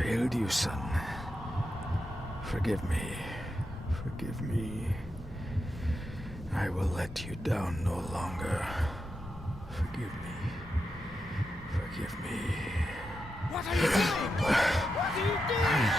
failed you, son. Forgive me. Forgive me. I will let you down no longer. Forgive me. Forgive me. What are you doing? What are you doing?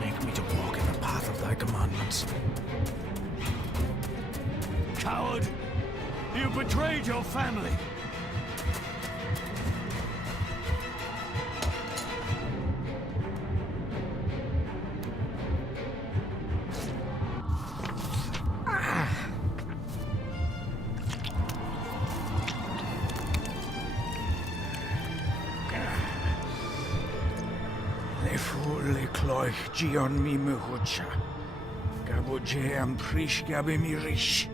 Make me to walk in the path of thy commandments. Coward! You betrayed your family! Le fu le cloich gion mi muhucha. Gaboje am prish gabe mi rish.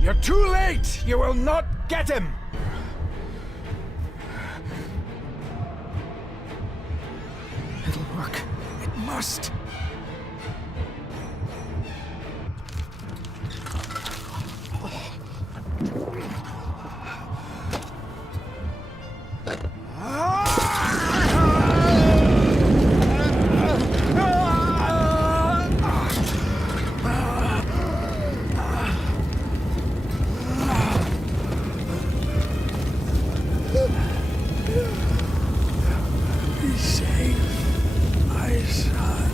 You're too late! You will not get him! It'll work. It must. Be safe, my son.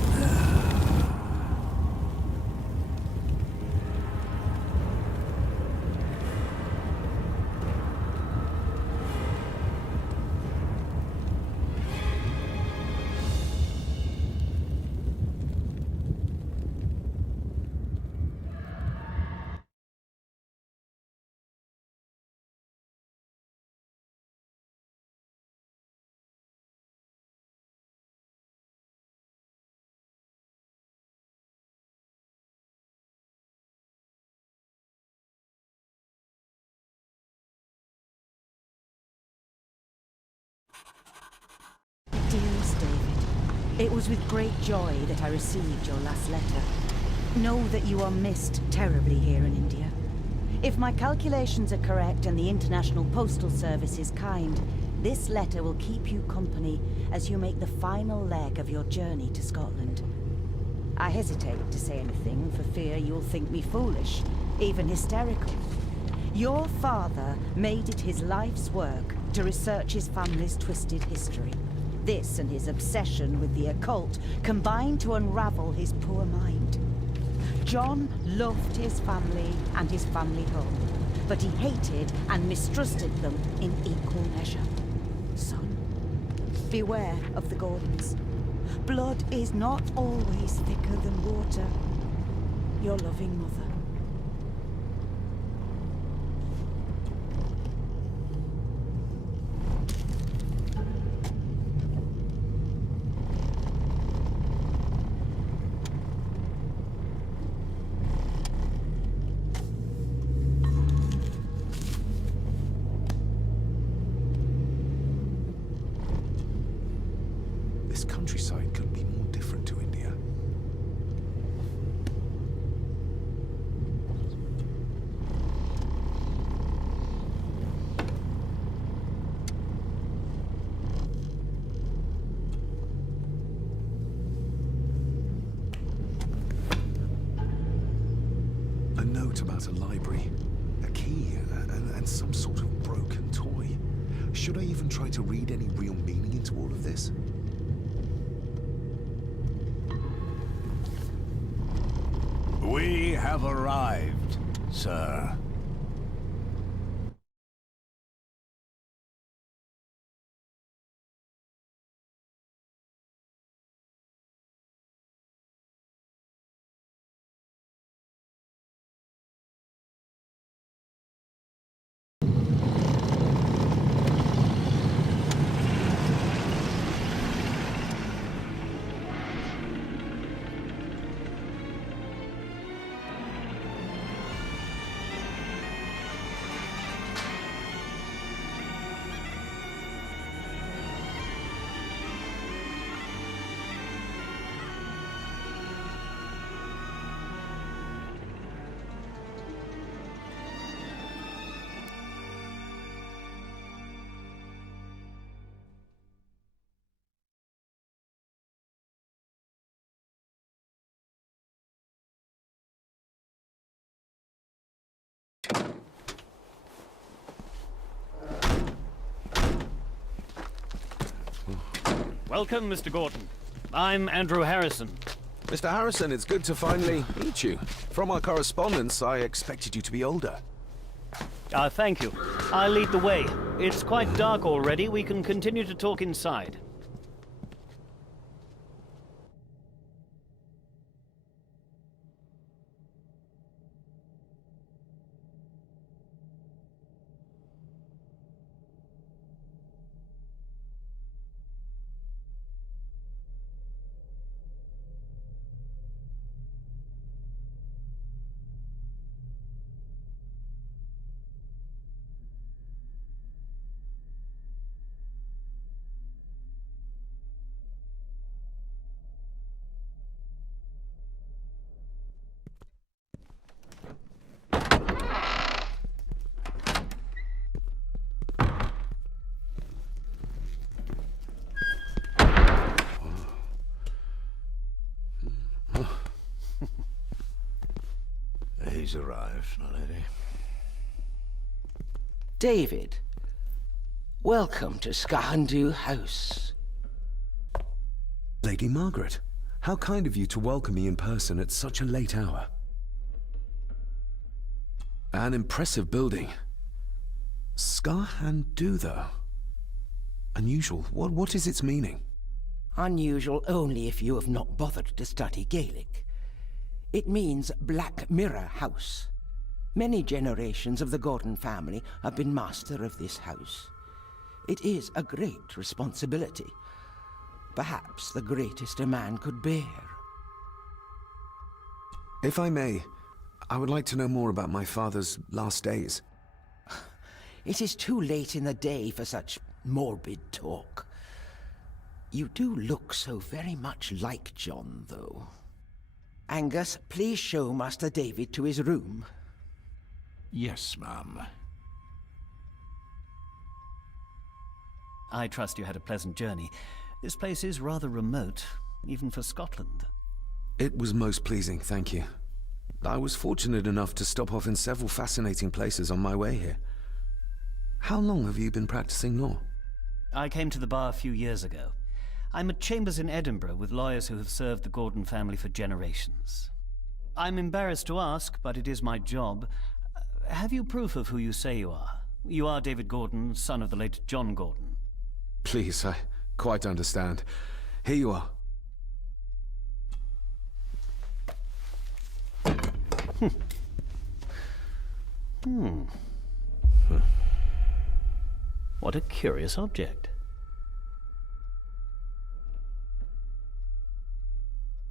Dearest David, it was with great joy that I received your last letter. Know that you are missed terribly here in India. If my calculations are correct and the International Postal Service is kind, this letter will keep you company as you make the final leg of your journey to Scotland. I hesitate to say anything for fear you'll think me foolish, even hysterical. Your father made it his life's work to research his family's twisted history. This and his obsession with the occult combined to unravel his poor mind. John loved his family and his family home, but he hated and mistrusted them in equal measure. Son, beware of the Gordons. Blood is not always thicker than water. Your loving mother. This countryside could be more different to India. A note about a library, a key, and some sort of broken toy. Should I even try to read any real meaning into all of this? We have arrived, sir. Welcome, Mr. Gordon. I'm Andrew Harrison. Mr. Harrison, it's good to finally meet you. From our correspondence, I expected you to be older. Thank you. I'll lead the way. It's quite dark already. We can continue to talk inside. He's arrived, my lady. David, welcome to Skahandu House. Lady Margaret, how kind of you to welcome me in person at such a late hour. An impressive building. Skahandu, though. Unusual. What is its meaning? Unusual only if you have not bothered to study Gaelic. It means Black Mirror House. Many generations of the Gordon family have been master of this house. It is a great responsibility. Perhaps the greatest a man could bear. If I may, I would like to know more about my father's last days. It is too late in the day for such morbid talk. You do look so very much like John, though. Angus, please show Master David to his room. Yes, ma'am. I trust you had a pleasant journey. This place is rather remote, even for Scotland. It was most pleasing, thank you. I was fortunate enough to stop off in several fascinating places on my way here. How long have you been practicing law? I came to the bar a few years ago. I'm at chambers in Edinburgh with lawyers who have served the Gordon family for generations. I'm embarrassed to ask, but it is my job. Have you proof of who you say you are? You are David Gordon, son of the late John Gordon. Please, I quite understand. Here you are. What a curious object.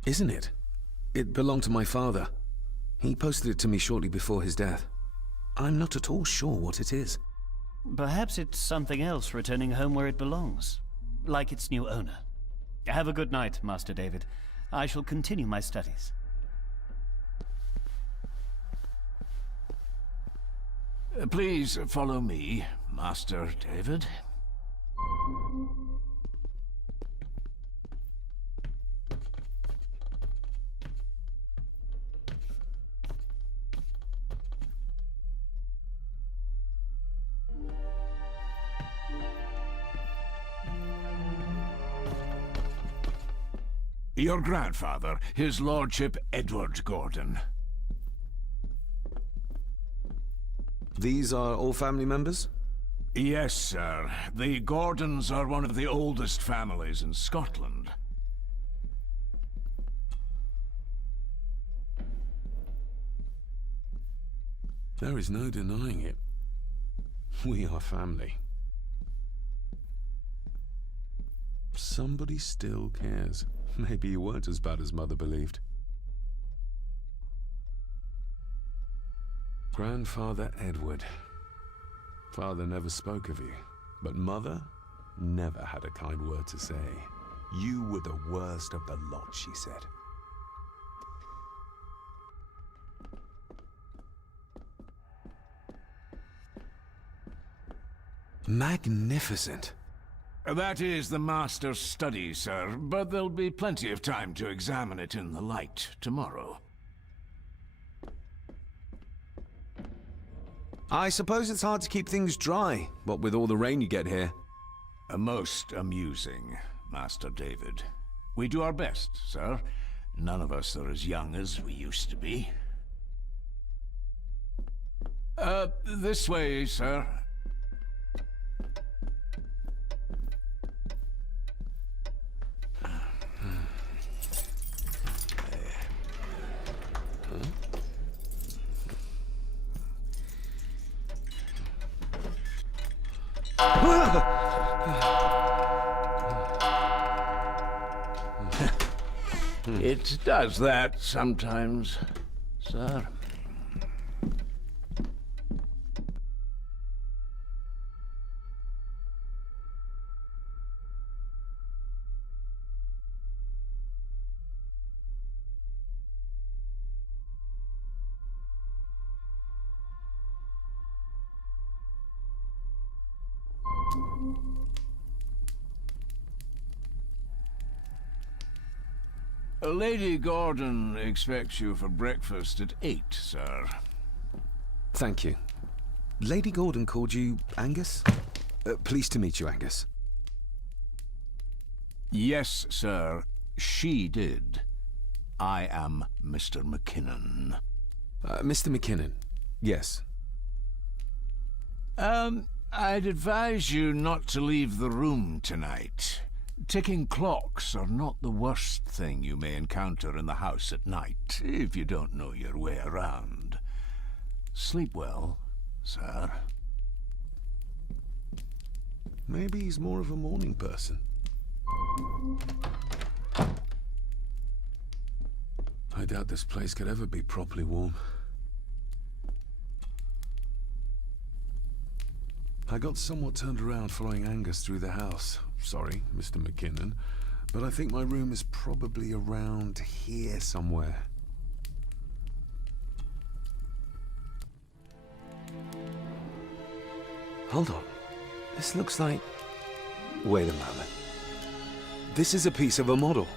Isn't it? It belonged to my father. He posted it to me shortly before his death. I'm not at all sure what it is. Perhaps it's something else returning home where it belongs, like its new owner. Have a good night, Master David. I shall continue my studies. Please follow me, Master David. Your grandfather, his lordship Edward Gordon. These are all family members? Yes, sir. The Gordons are one of the oldest families in Scotland. There is no denying it. We are family. Somebody still cares. Maybe you weren't as bad as Mother believed. Grandfather Edward. Father never spoke of you, but Mother never had a kind word to say. You were the worst of the lot, she said. Magnificent. That is the master's study, sir, but there'll be plenty of time to examine it in the light tomorrow. I suppose it's hard to keep things dry, what with all the rain you get here. Most amusing. Master David. We do our best, sir. None of us are as young as we used to be. This way, sir. It does that sometimes, sir. Lady Gordon expects you for breakfast at 8, sir. Thank you. Lady Gordon called you Angus? Pleased to meet you, Angus. Yes, sir. She did. I am Mr. McKinnon. Mr. McKinnon, yes. I'd advise you not to leave the room tonight. Ticking clocks are not the worst thing you may encounter in the house at night, if you don't know your way around. Sleep well, sir. Maybe he's more of a morning person. I doubt this place could ever be properly warm. I got somewhat turned around following Angus through the house. Sorry, Mr. McKinnon, but I think my room is probably around here somewhere. Hold on. This looks like... Wait a moment. This is a piece of a model.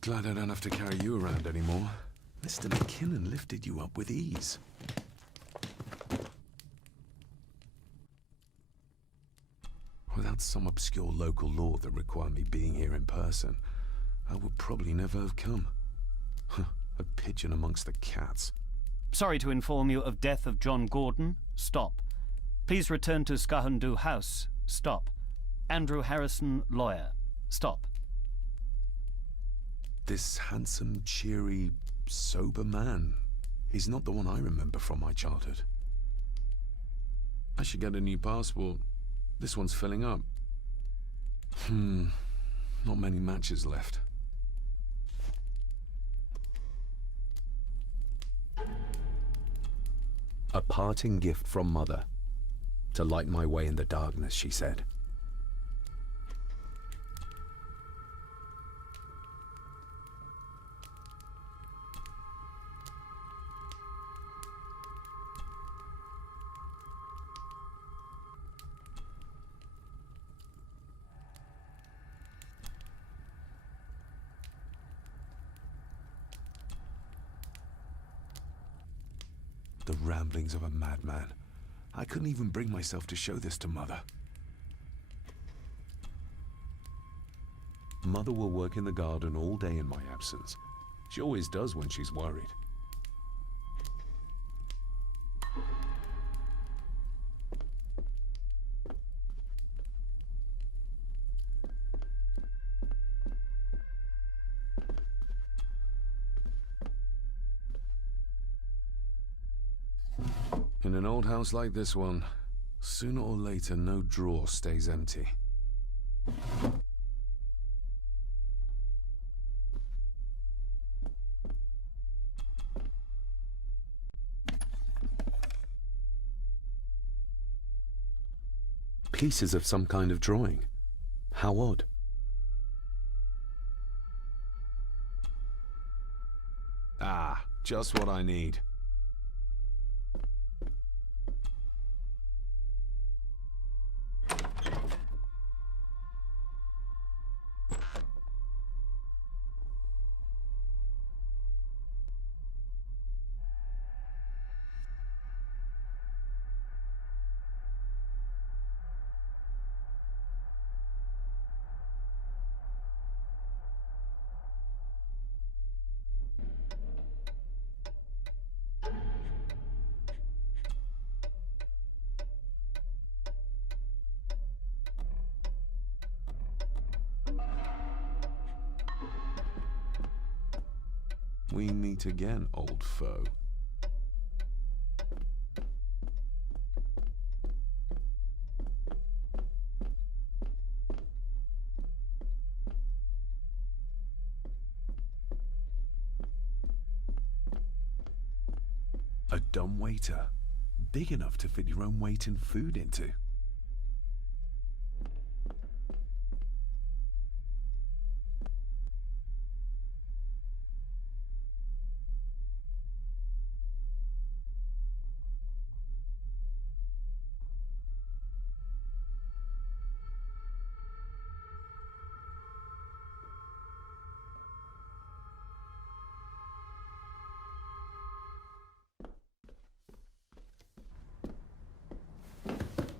Glad I don't have to carry you around anymore. Mr. McKinnon lifted you up with ease. Without some obscure local law that required me being here in person, I would probably never have come. A pigeon amongst the cats. Sorry to inform you of death of John Gordon. Stop. Please return to Skahundu House. Stop. Andrew Harrison, lawyer. Stop. This handsome, cheery, sober man. He's not the one I remember from my childhood. I should get a new passport. This one's filling up. Not many matches left. A parting gift from Mother. To light my way in the darkness, she said. The ramblings of a madman. I couldn't even bring myself to show this to Mother. Mother will work in the garden all day in my absence. She always does when she's worried. In an old house like this one, sooner or later no drawer stays empty. Pieces of some kind of drawing. How odd. Ah, just what I need. We meet again, old foe. A dumb waiter, big enough to fit your own weight in food into.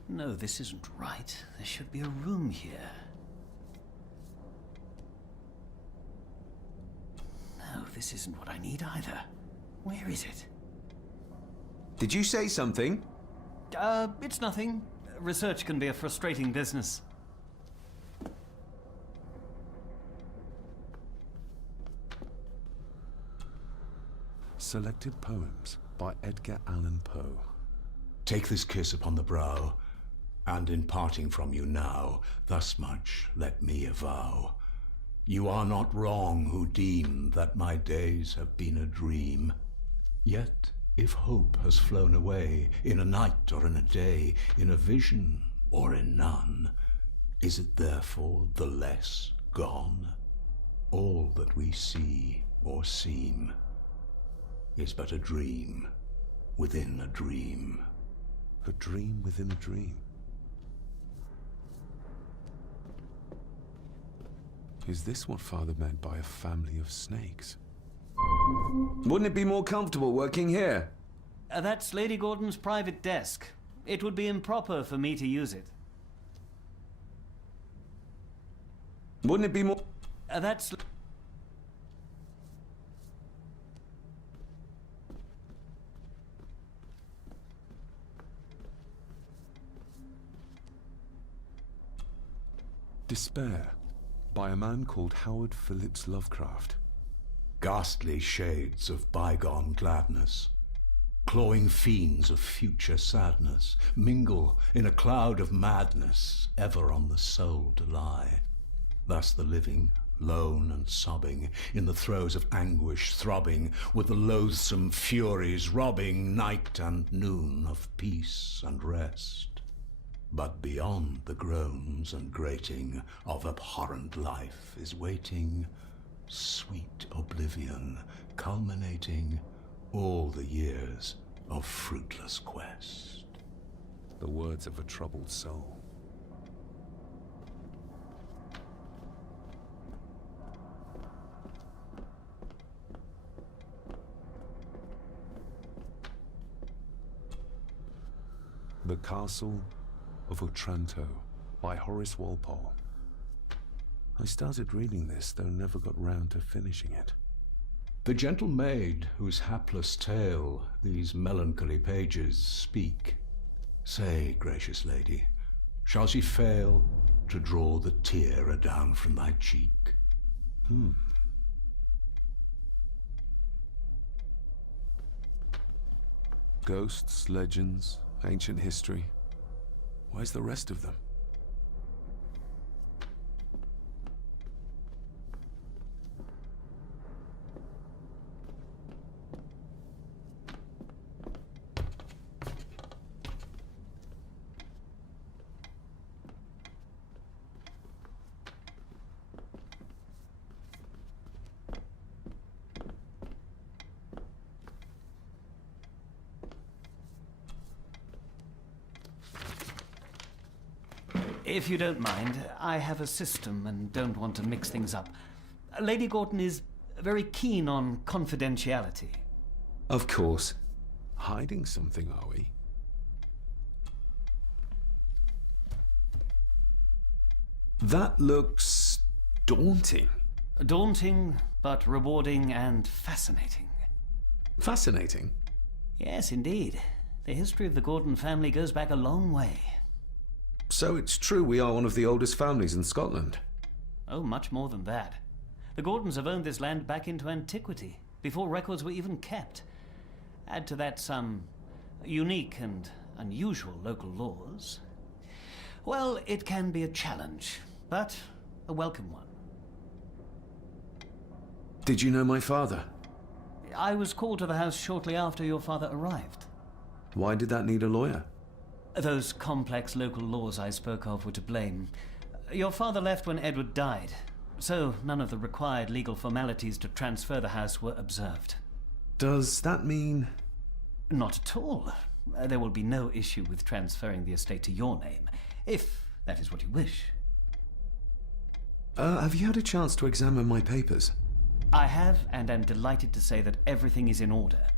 No, this isn't right. There should be a room here. No, this isn't what I need either. Where is it? Did you say something? It's nothing. Research can be a frustrating business. Selected Poems by Edgar Allan Poe. Take this kiss upon the brow, and in parting from you now, thus much let me avow. You are not wrong who deem that my days have been a dream. Yet, if hope has flown away, in a night or in a day, in a vision or in none, is it therefore the less gone? All that we see or seem is but a dream within a dream. A dream within a dream. Is this what Father meant by a family of snakes? Wouldn't it be more comfortable working here? That's Lady Gordon's private desk. It would be improper for me to use it. Wouldn't it be more... That's... Despair, by a man called Howard Phillips Lovecraft. Ghastly shades of bygone gladness, clawing fiends of future sadness, mingle in a cloud of madness, ever on the soul to lie. Thus the living, lone and sobbing, in the throes of anguish throbbing, with the loathsome furies robbing night and noon of peace and rest. But beyond the groans and grating of abhorrent life is waiting sweet oblivion, culminating all the years of fruitless quest. The words of a troubled soul. The Castle of Otranto by Horace Walpole. I started reading this, though never got round to finishing it. The gentle maid whose hapless tale these melancholy pages speak, say, gracious lady, shall she fail to draw the tear adown from thy cheek? Ghosts, legends, ancient history. Where's the rest of them? If you don't mind, I have a system and don't want to mix things up. Lady Gordon is very keen on confidentiality. Of course. Hiding something, are we? That looks daunting. Daunting, but rewarding and fascinating. Fascinating. Yes, indeed. The history of the Gordon family goes back a long way. So it's true we are one of the oldest families in Scotland. Oh, much more than that. The Gordons have owned this land back into antiquity. before records were even kept. Add to that some unique and unusual local laws. Well, it can be a challenge, but a welcome one. Did you know my father? I was called to the house shortly after your father arrived. Why did that need a lawyer? Those complex local laws I spoke of were to blame. Your father left when Edward died, so none of the required legal formalities to transfer the house were observed. Does that mean... Not at all. There will be no issue with transferring the estate to your name, if that is what you wish. Have you had a chance to examine my papers? I have, and am delighted to say that everything is in order.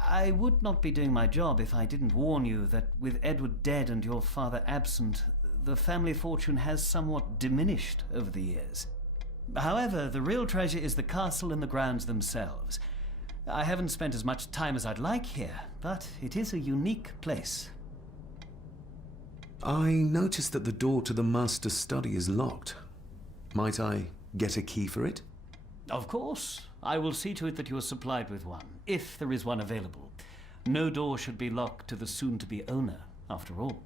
I would not be doing my job if I didn't warn you that with Edward dead and your father absent, the family fortune has somewhat diminished over the years. However, the real treasure is the castle and the grounds themselves. I haven't spent as much time as I'd like here, but it is a unique place. I noticed that the door to the master's study is locked. Might I get a key for it? Of course. I will see to it that you are supplied with one, if there is one available. No door should be locked to the soon-to-be owner, after all.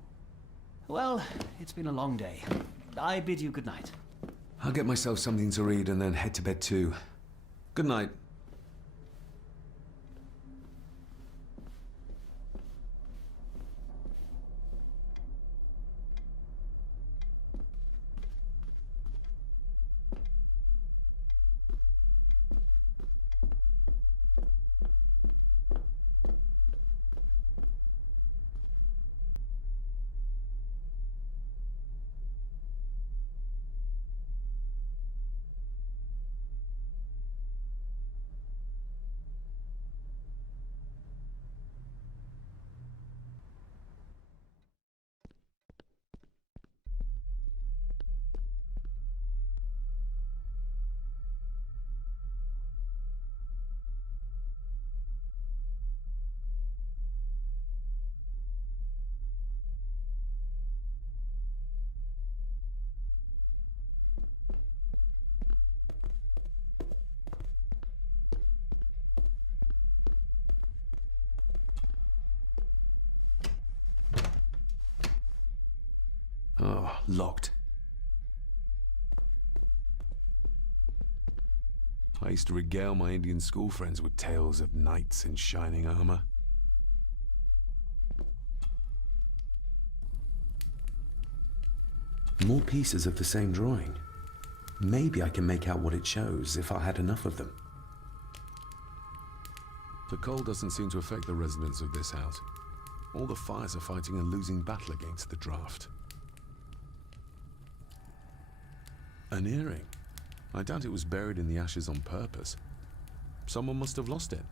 Well, it's been a long day. I bid you good night. I'll get myself something to read and then head to bed too. Good night. Oh, locked. I used to regale my Indian school friends with tales of knights in shining armor. More pieces of the same drawing. Maybe I can make out what it shows if I had enough of them. The cold doesn't seem to affect the residents of this house. All the fires are fighting a losing battle against the draft. An earring. I doubt it was buried in the ashes on purpose. Someone must have lost it.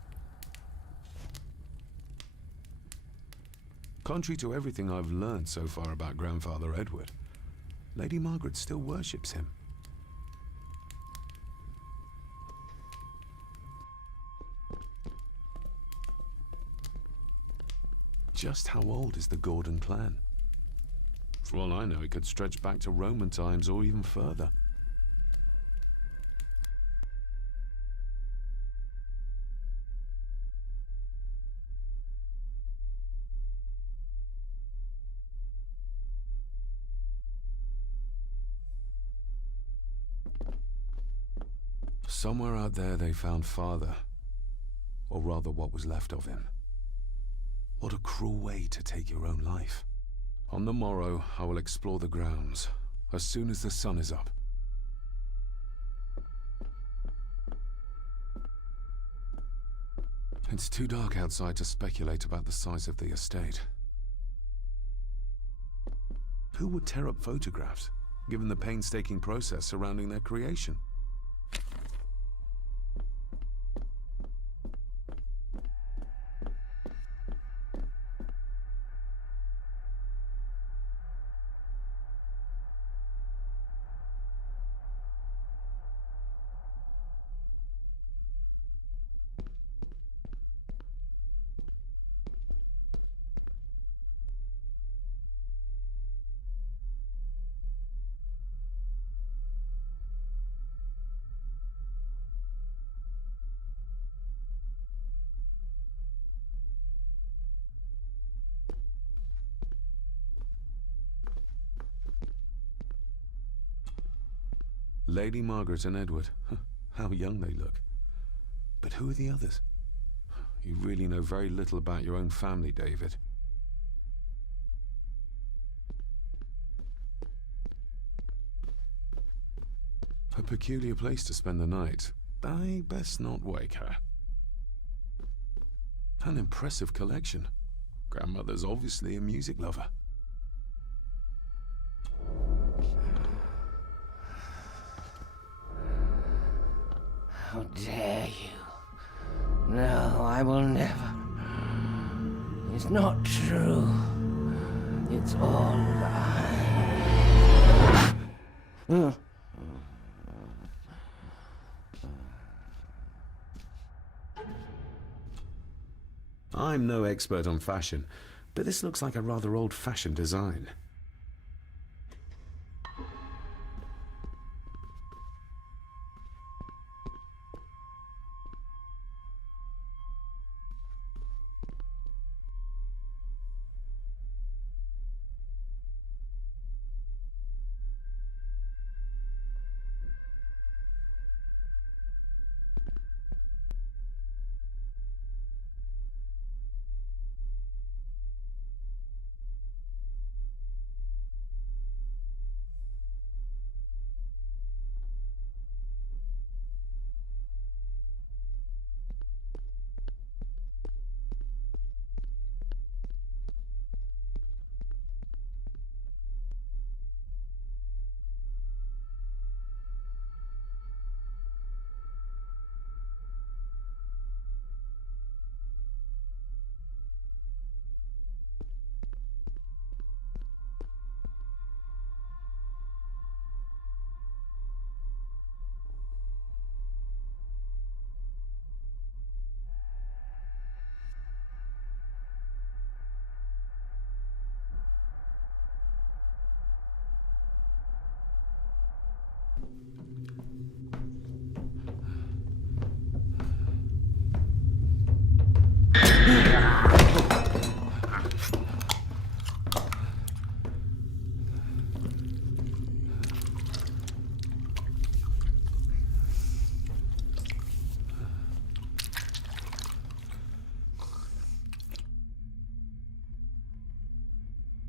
Contrary to everything I've learned so far about Grandfather Edward, Lady Margaret still worships him. Just how old is the Gordon clan? For all I know, it could stretch back to Roman times or even further. Somewhere out there they found father, or rather what was left of him. What a cruel way to take your own life. On the morrow, I will explore the grounds, as soon as the sun is up. It's too dark outside to speculate about the size of the estate. Who would tear up photographs, given the painstaking process surrounding their creation? Lady Margaret and Edward. How young they look. But who are the others? You really know very little about your own family, David. A peculiar place to spend the night. I best not wake her. An impressive collection. Grandmother's obviously a music lover. How dare you? No, I will never. It's not true. It's all lies. I'm no expert on fashion, but this looks like a rather old-fashioned design.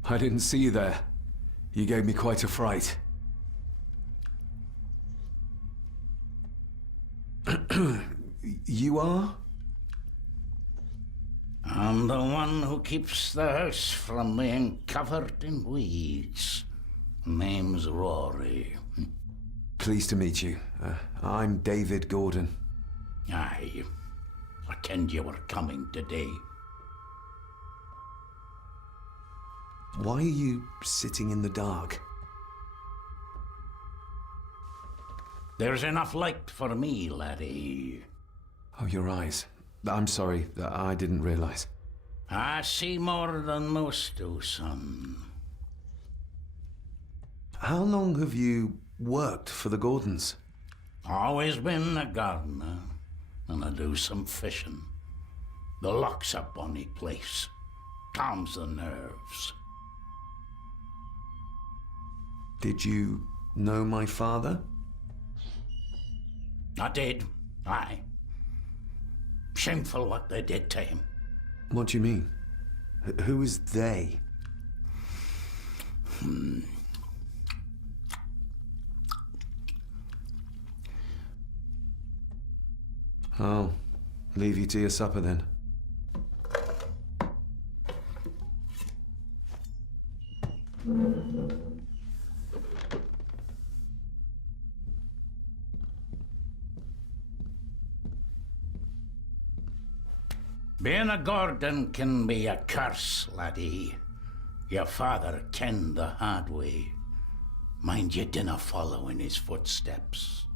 I didn't see you there. You gave me quite a fright. You are? I'm the one who keeps the house from being covered in weeds. Name's Rory. Pleased to meet you. I'm David Gordon. Aye. I kenned you were coming today. Why are you sitting in the dark? There's enough light for me, laddie. Oh, your eyes. I'm sorry, I didn't realize. I see more than most do, son. How long have you worked for the Gordons? Always been a gardener, and I do some fishing. The loch's a bonny place. Calms the nerves. Did you know my father? I did, aye. Shameful what they did to him. What do you mean? Who is they? I'll leave you to your supper then. Being a Gordon can be a curse, laddie. Your father kenned the hard way. Mind you dinna follow in his footsteps.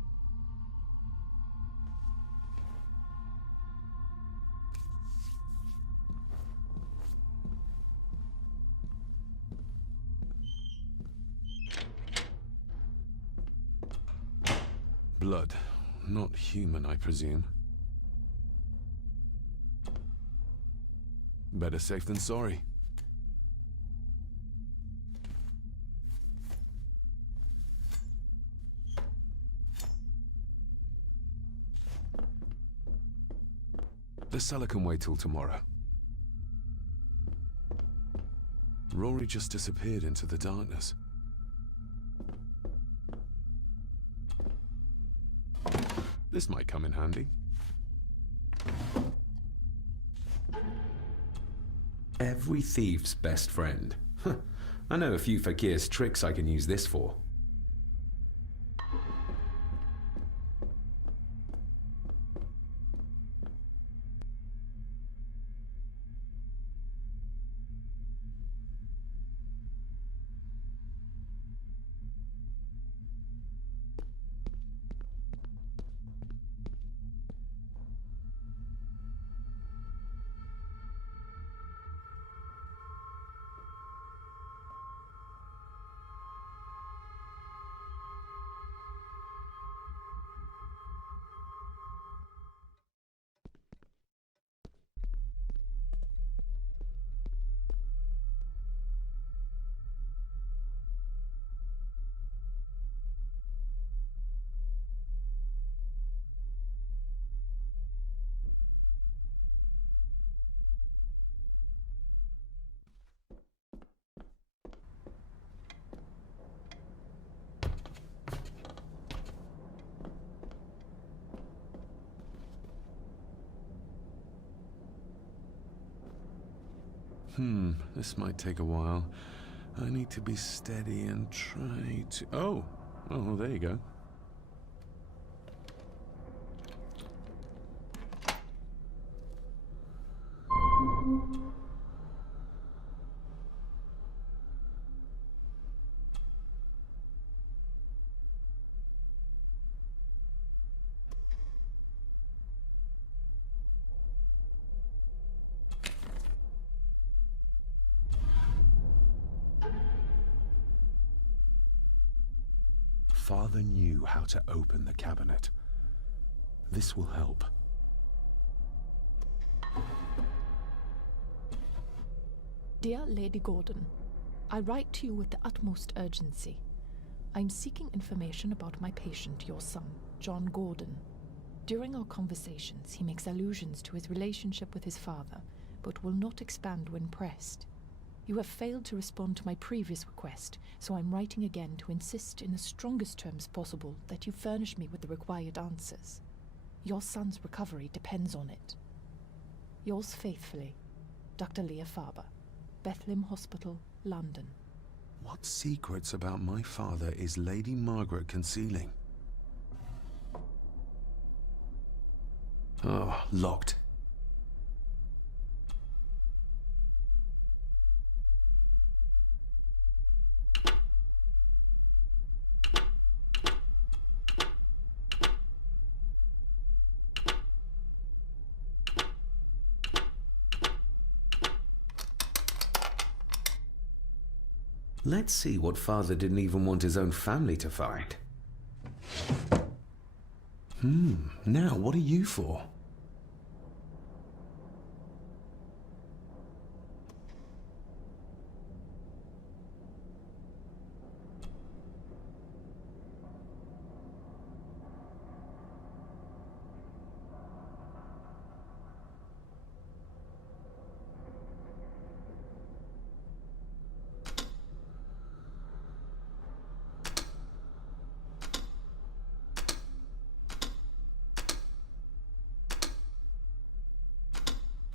Blood. Not human, I presume. Better safe than sorry. The cellar can wait till tomorrow. Rory just disappeared into the darkness. This might come in handy. Every thief's best friend. I know a few fakir's tricks I can use this for. This might take a while. I need to be steady and try to... Oh, there you go. Father knew how to open the cabinet. This will help. Dear Lady Gordon, I write to you with the utmost urgency. I'm seeking information about my patient, your son, John Gordon. During our conversations, he makes allusions to his relationship with his father, but will not expand when pressed. You have failed to respond to my previous request, so I'm writing again to insist in the strongest terms possible that you furnish me with the required answers. Your son's recovery depends on it. Yours faithfully, Dr. Leah Farber, Bethlehem Hospital, London. What secrets about my father is Lady Margaret concealing? Oh, locked. Let's see what father didn't even want his own family to find. Now what are you for?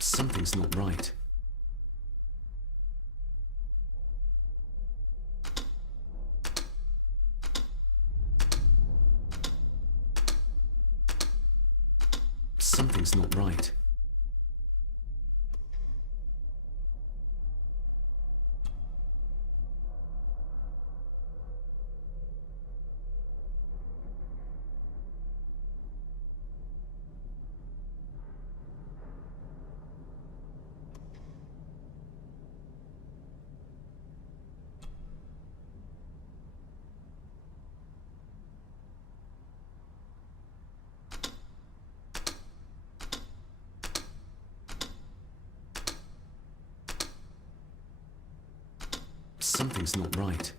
Something's not right. Something's not right. Something's not right.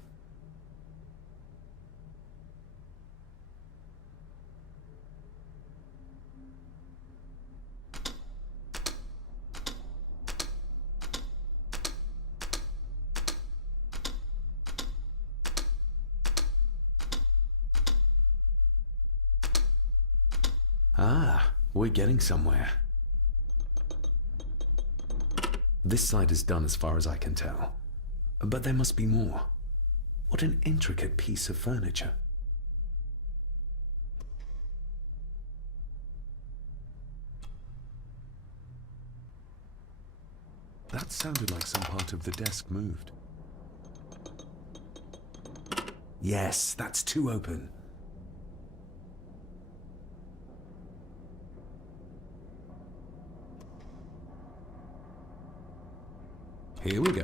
Ah, we're getting somewhere. This side is done as far as I can tell. But there must be more. What an intricate piece of furniture. That sounded like some part of the desk moved. Yes, that's two open. Here we go.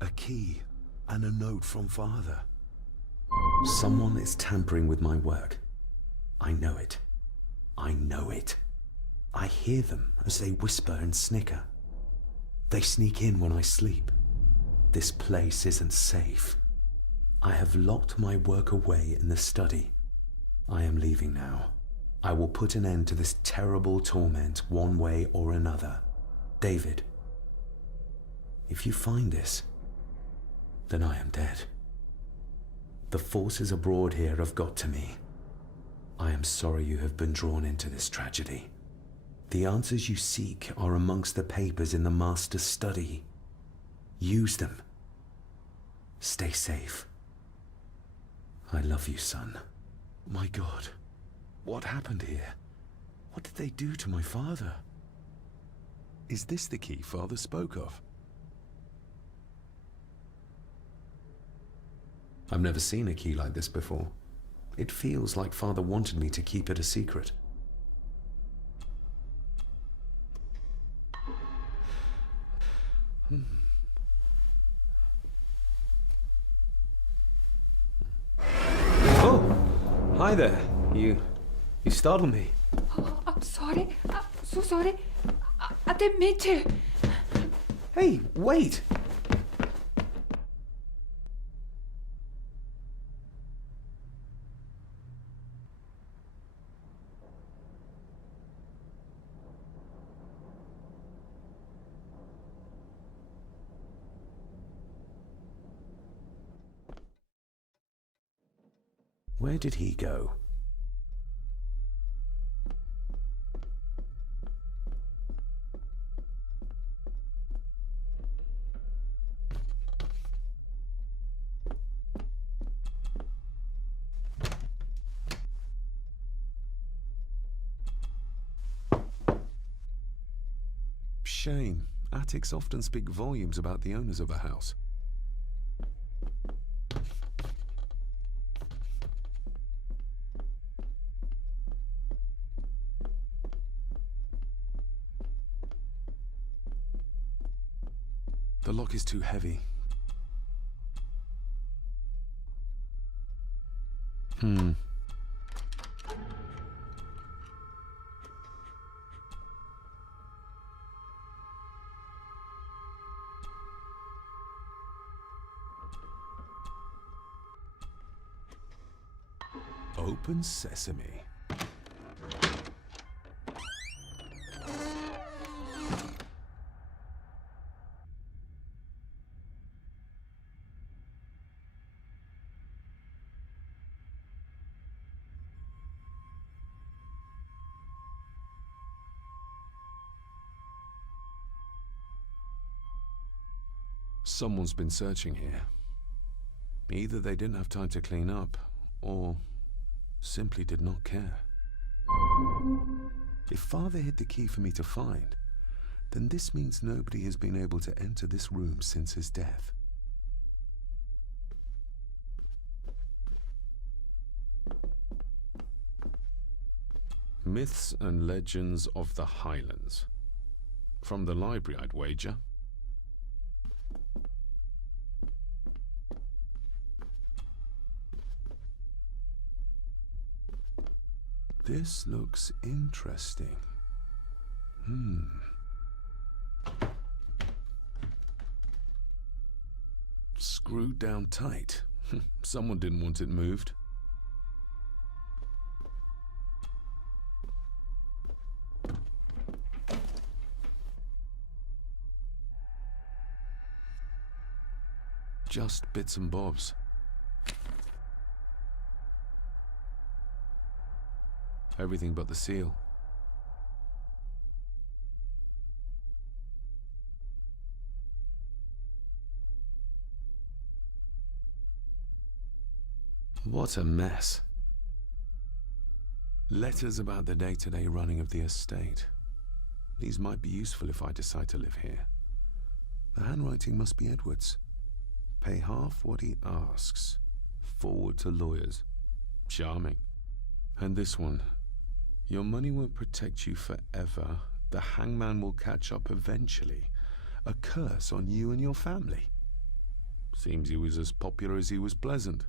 A key and a note from Father. Someone is tampering with my work. I know it. I know it. I hear them as they whisper and snicker. They sneak in when I sleep. This place isn't safe. I have locked my work away in the study. I am leaving now. I will put an end to this terrible torment one way or another. David, if you find this, then I am dead. The forces abroad here have got to me. I am sorry you have been drawn into this tragedy. The answers you seek are amongst the papers in the Master's study. Use them. Stay safe. I love you, son. My God, what happened here? What did they do to my father? Is this the key Father spoke of? I've never seen a key like this before. It feels like Father wanted me to keep it a secret. Oh! Hi there. You startled me. Oh, I'm sorry. I'm so sorry. I didn't mean to. Hey, wait! Where did he go? Shame. Attics often speak volumes about the owners of a house. The lock is too heavy. Open sesame. Someone's been searching here. Either they didn't have time to clean up, or simply did not care. If Father hid the key for me to find, then this means nobody has been able to enter this room since his death. Myths and Legends of the Highlands. From the library, I'd wager. This looks interesting. Screwed down tight. Someone didn't want it moved. Just bits and bobs. Everything but the seal. What a mess. Letters about the day-to-day running of the estate. These might be useful if I decide to live here. The handwriting must be Edward's. Pay half what he asks. Forward to lawyers. Charming. And this one. Your money won't protect you forever. The hangman will catch up eventually. A curse on you and your family. Seems he was as popular as he was pleasant.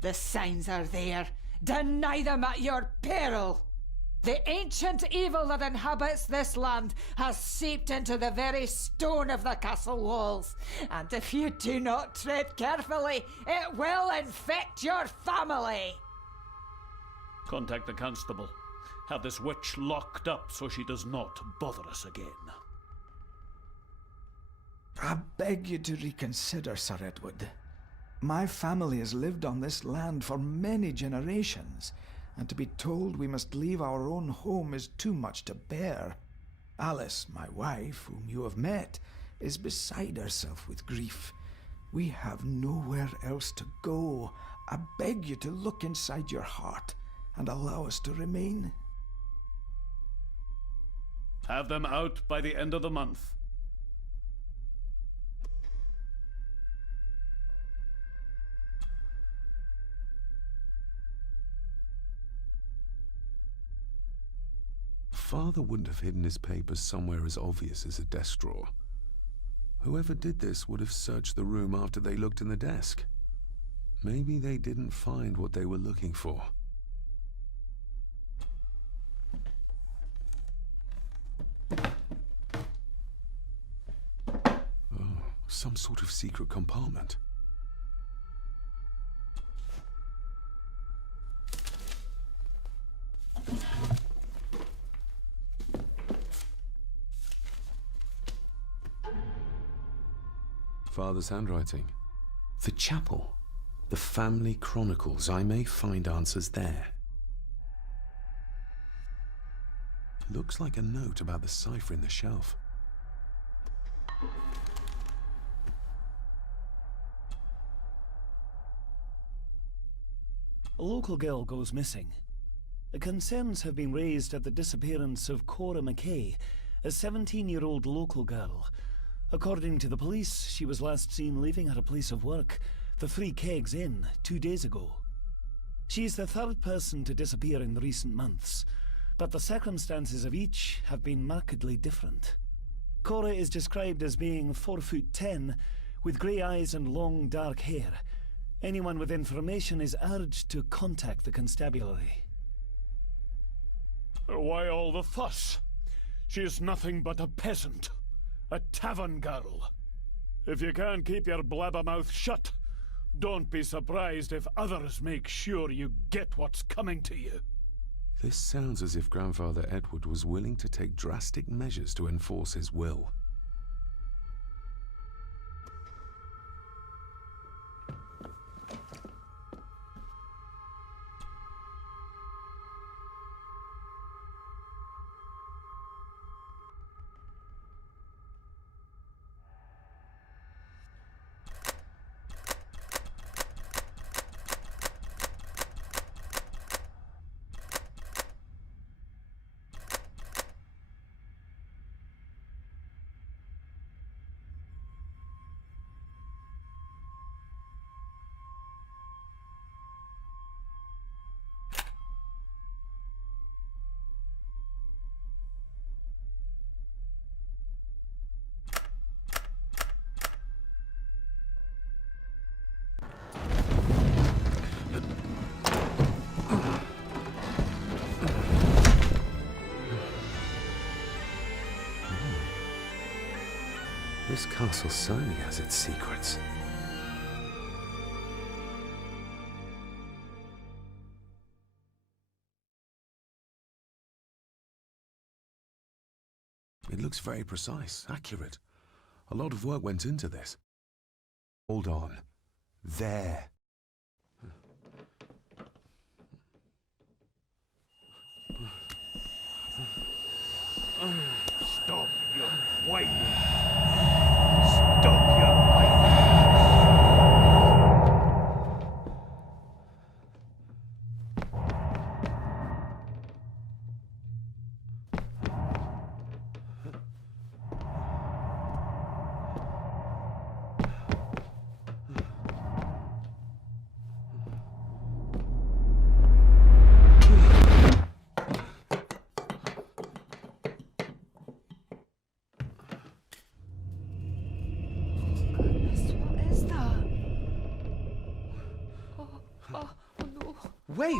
The signs are there. Deny them at your peril. The ancient evil that inhabits this land has seeped into the very stone of the castle walls, and if you do not tread carefully, it will infect your family. Contact the constable. Have this witch locked up so she does not bother us again. I beg you to reconsider, Sir Edward. My family has lived on this land for many generations, and to be told we must leave our own home is too much to bear. Alice, my wife, whom you have met, is beside herself with grief. We have nowhere else to go. I beg you to look inside your heart and allow us to remain. Have them out by the end of the month. Father wouldn't have hidden his papers somewhere as obvious as a desk drawer. Whoever did this would have searched the room after they looked in the desk. Maybe they didn't find what they were looking for. Oh, some sort of secret compartment. Father's handwriting. The chapel. The family chronicles. I may find answers there. Looks like a note about the cipher in the shelf. A local girl goes missing. Concerns have been raised at the disappearance of Cora McKay, a 17-year-old local girl. According to the police, she was last seen leaving her place of work, the Three Kegs Inn, 2 days ago. She is the third person to disappear in recent months, but the circumstances of each have been markedly different. Cora is described as being 4'10", with grey eyes and long dark hair. Anyone with information is urged to contact the constabulary. Why all the fuss? She is nothing but a peasant. A tavern girl. If you can't keep your blabbermouth shut, don't be surprised if others make sure you get what's coming to you. This sounds as if Grandfather Edward was willing to take drastic measures to enforce his will. This castle certainly has its secrets. It looks very precise, accurate. A lot of work went into this. Hold on. There. Stop your whining! Stop your whining! Wait!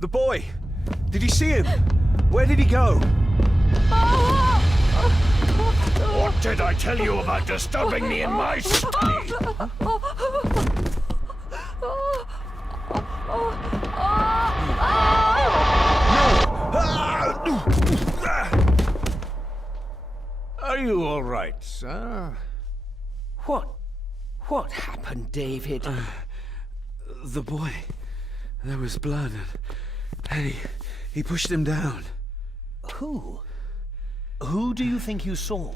The boy! Did you see him? Where did he go? What did I tell you about disturbing me in my study? Are you all right, sir? What happened, David? The boy. There was blood, and he pushed him down. Who? Who do you think you saw?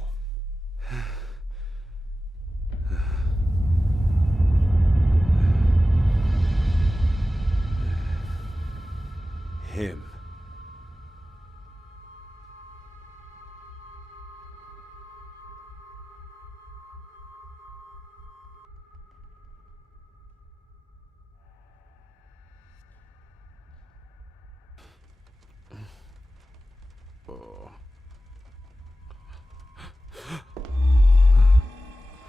Him.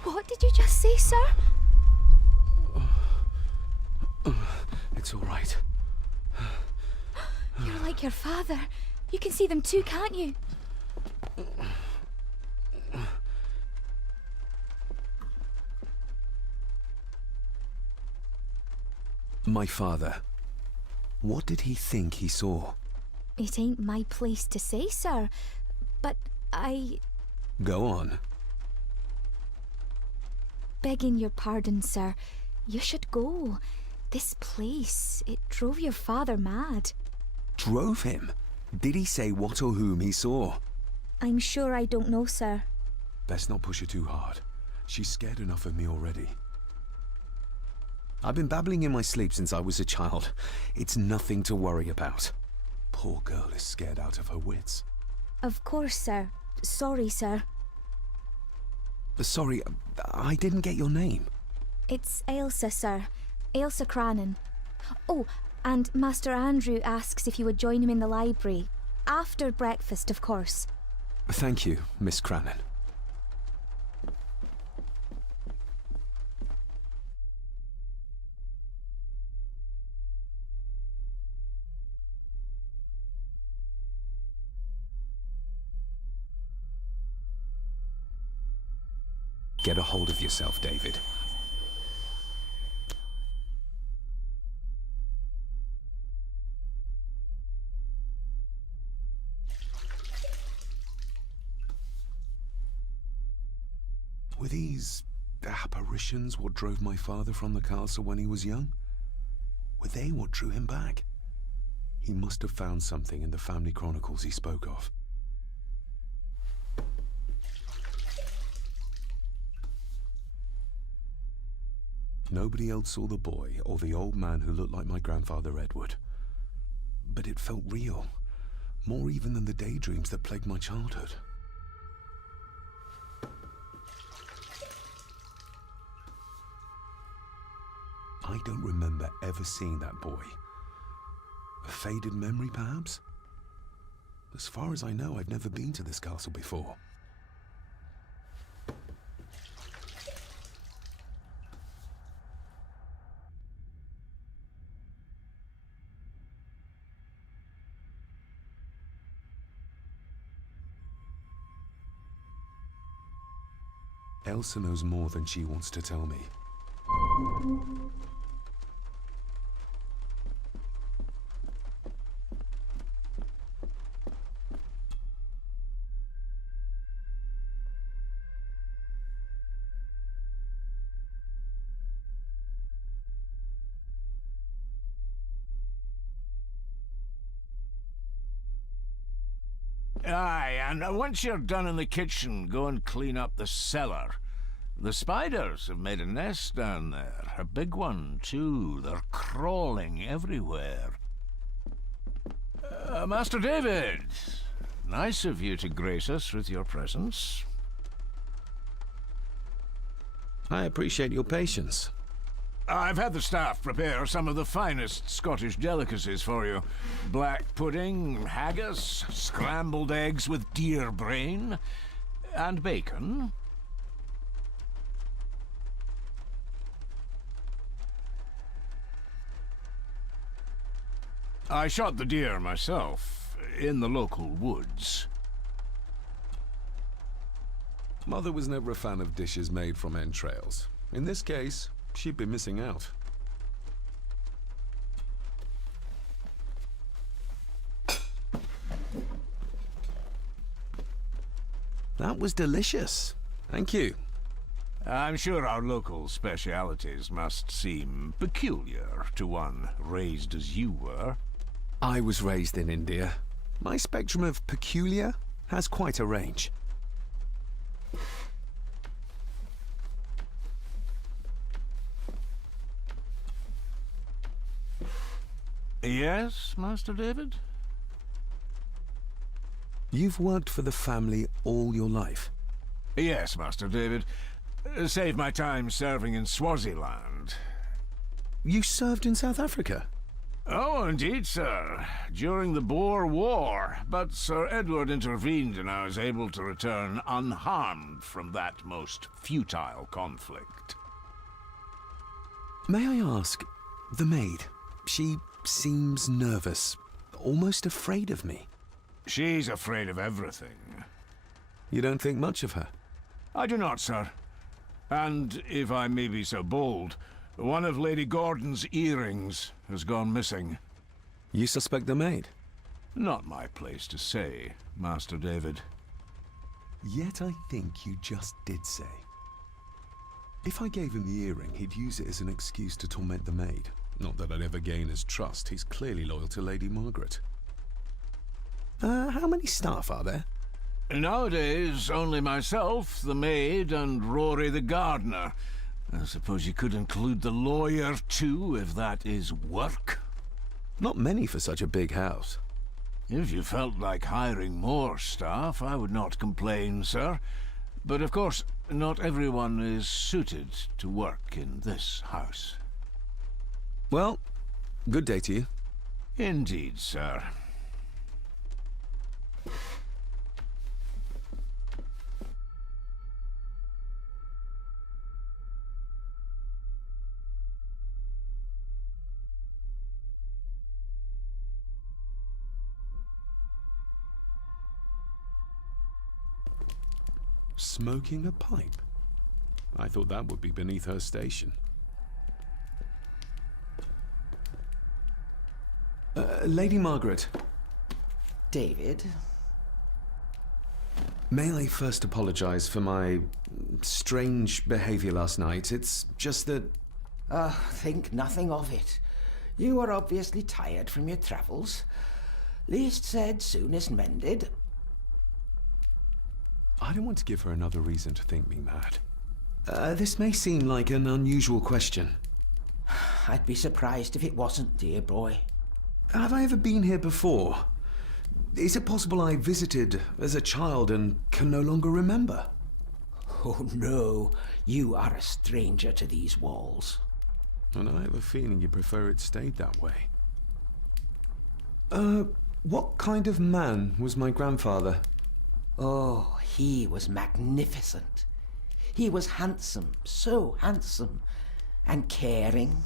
What did you just say, sir? It's all right. You're like your father. You can see them too, can't you? My father. What did he think he saw? It ain't my place to say, sir. But Go on. Begging your pardon, sir. You should go. This place, it drove your father mad. Drove him? Did he say what or whom he saw? I'm sure I don't know, sir. Best not push her too hard. She's scared enough of me already. I've been babbling in my sleep since I was a child. It's nothing to worry about. Poor girl is scared out of her wits. Of course, sir. Sorry, sir. Sorry, I didn't get your name. It's Ailsa, sir. Ailsa Crannan. Oh, and Master Andrew asks if you would join him in the library. After breakfast, of course. Thank you, Miss Crannan. Get a hold of yourself, David. Were these apparitions what drove my father from the castle when he was young? Were they what drew him back? He must have found something in the family chronicles he spoke of. Nobody else saw the boy or the old man who looked like my grandfather Edward. But it felt real, more even than the daydreams that plagued my childhood. I don't remember ever seeing that boy. A faded memory, perhaps? As far as I know, I've never been to this castle before. Elsa knows more than she wants to tell me. Aye, and once you're done in the kitchen, go and clean up the cellar. The spiders have made a nest down there. A big one, too. They're crawling everywhere. Master David, nice of you to grace us with your presence. I appreciate your patience. I've had the staff prepare some of the finest Scottish delicacies for you. Black pudding, haggis, scrambled eggs with deer brain, and bacon. I shot the deer myself, in the local woods. Mother was never a fan of dishes made from entrails. In this case, she'd be missing out. That was delicious. Thank you. I'm sure our local specialities must seem peculiar to one raised as you were. I was raised in India. My spectrum of peculiar has quite a range. Yes, Master David? You've worked for the family all your life? Yes, Master David. Save my time serving in Swaziland. You served in South Africa? Oh, indeed, sir. During the Boer War. But Sir Edward intervened and I was able to return unharmed from that most futile conflict. May I ask, the maid, she seems nervous, almost afraid of me. She's afraid of everything. You don't think much of her? I do not, sir. And, if I may be so bold, one of Lady Gordon's earrings has gone missing. You suspect the maid? Not my place to say, Master David. Yet I think you just did say. If I gave him the earring, he'd use it as an excuse to torment the maid. Not that I'd ever gain his trust. He's clearly loyal to Lady Margaret. How many staff are there? Nowadays, only myself, the maid, and Rory the gardener. I suppose you could include the lawyer, too, if that is work. Not many for such a big house. If you felt like hiring more staff, I would not complain, sir. But of course, not everyone is suited to work in this house. Well, good day to you. Indeed, sir. Smoking a pipe? I thought that would be beneath her station. Lady Margaret. David? May I first apologize for my strange behavior last night? It's just that... Think nothing of it. You were obviously tired from your travels. Least said, soonest mended. I don't want to give her another reason to think me mad. This may seem like an unusual question. I'd be surprised if it wasn't, dear boy. Have I ever been here before? Is it possible I visited as a child and can no longer remember? Oh no, you are a stranger to these walls. And I have a feeling you prefer it stayed that way. What kind of man was my grandfather? Oh, he was magnificent. He was handsome, so handsome, and caring.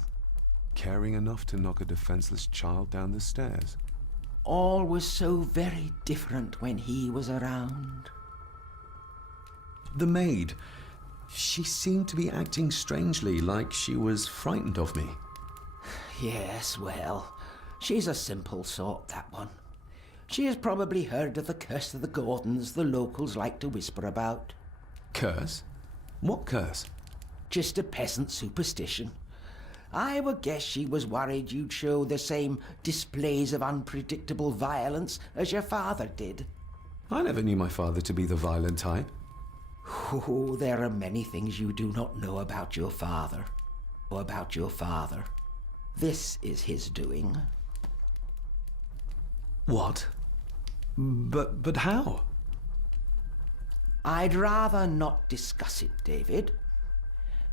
Caring enough to knock a defenseless child down the stairs. All was so very different when he was around. The maid. She seemed to be acting strangely, like she was frightened of me. Yes, well, she's a simple sort, that one. She has probably heard of the curse of the Gordons the locals like to whisper about. Curse? What curse? Just a peasant superstition. I would guess she was worried you'd show the same displays of unpredictable violence as your father did. I never knew my father to be the violent type. Oh, there are many things you do not know about your father. Or about your father. This is his doing. What? But how? I'd rather not discuss it, David.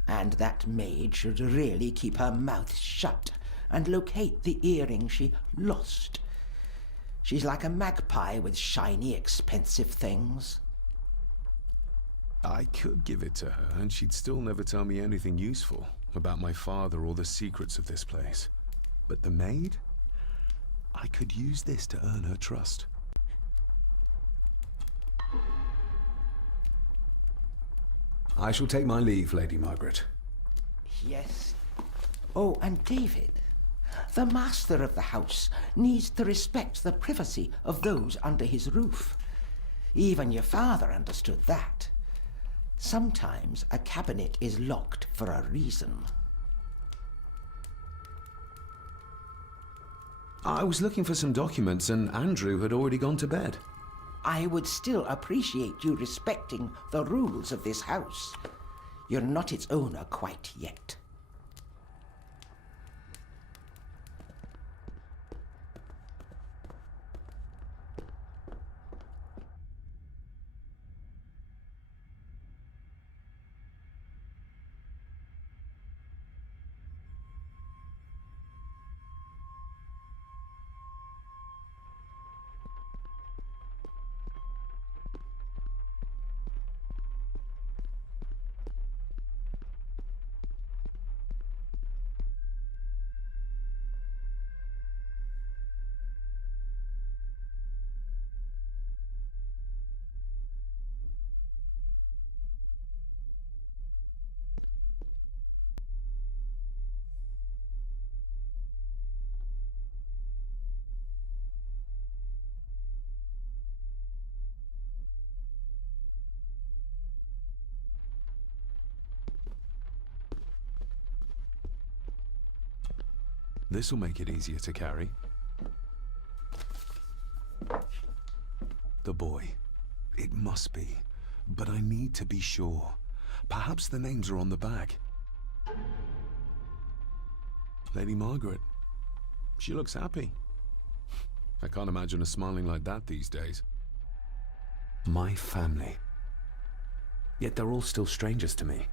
And that maid should really keep her mouth shut and locate the earring she lost. She's like a magpie with shiny, expensive things. I could give it to her, and she'd still never tell me anything useful about my father or the secrets of this place. But the maid? I could use this to earn her trust. I shall take my leave, Lady Margaret. Yes. Oh, and David, the master of the house needs to respect the privacy of those under his roof. Even your father understood that. Sometimes a cabinet is locked for a reason. I was looking for some documents, and Andrew had already gone to bed. I would still appreciate you respecting the rules of this house. You're not its owner quite yet. This'll make it easier to carry. The boy. It must be. But I need to be sure. Perhaps the names are on the back. Lady Margaret. She looks happy. I can't imagine her smiling like that these days. My family. Yet they're all still strangers to me.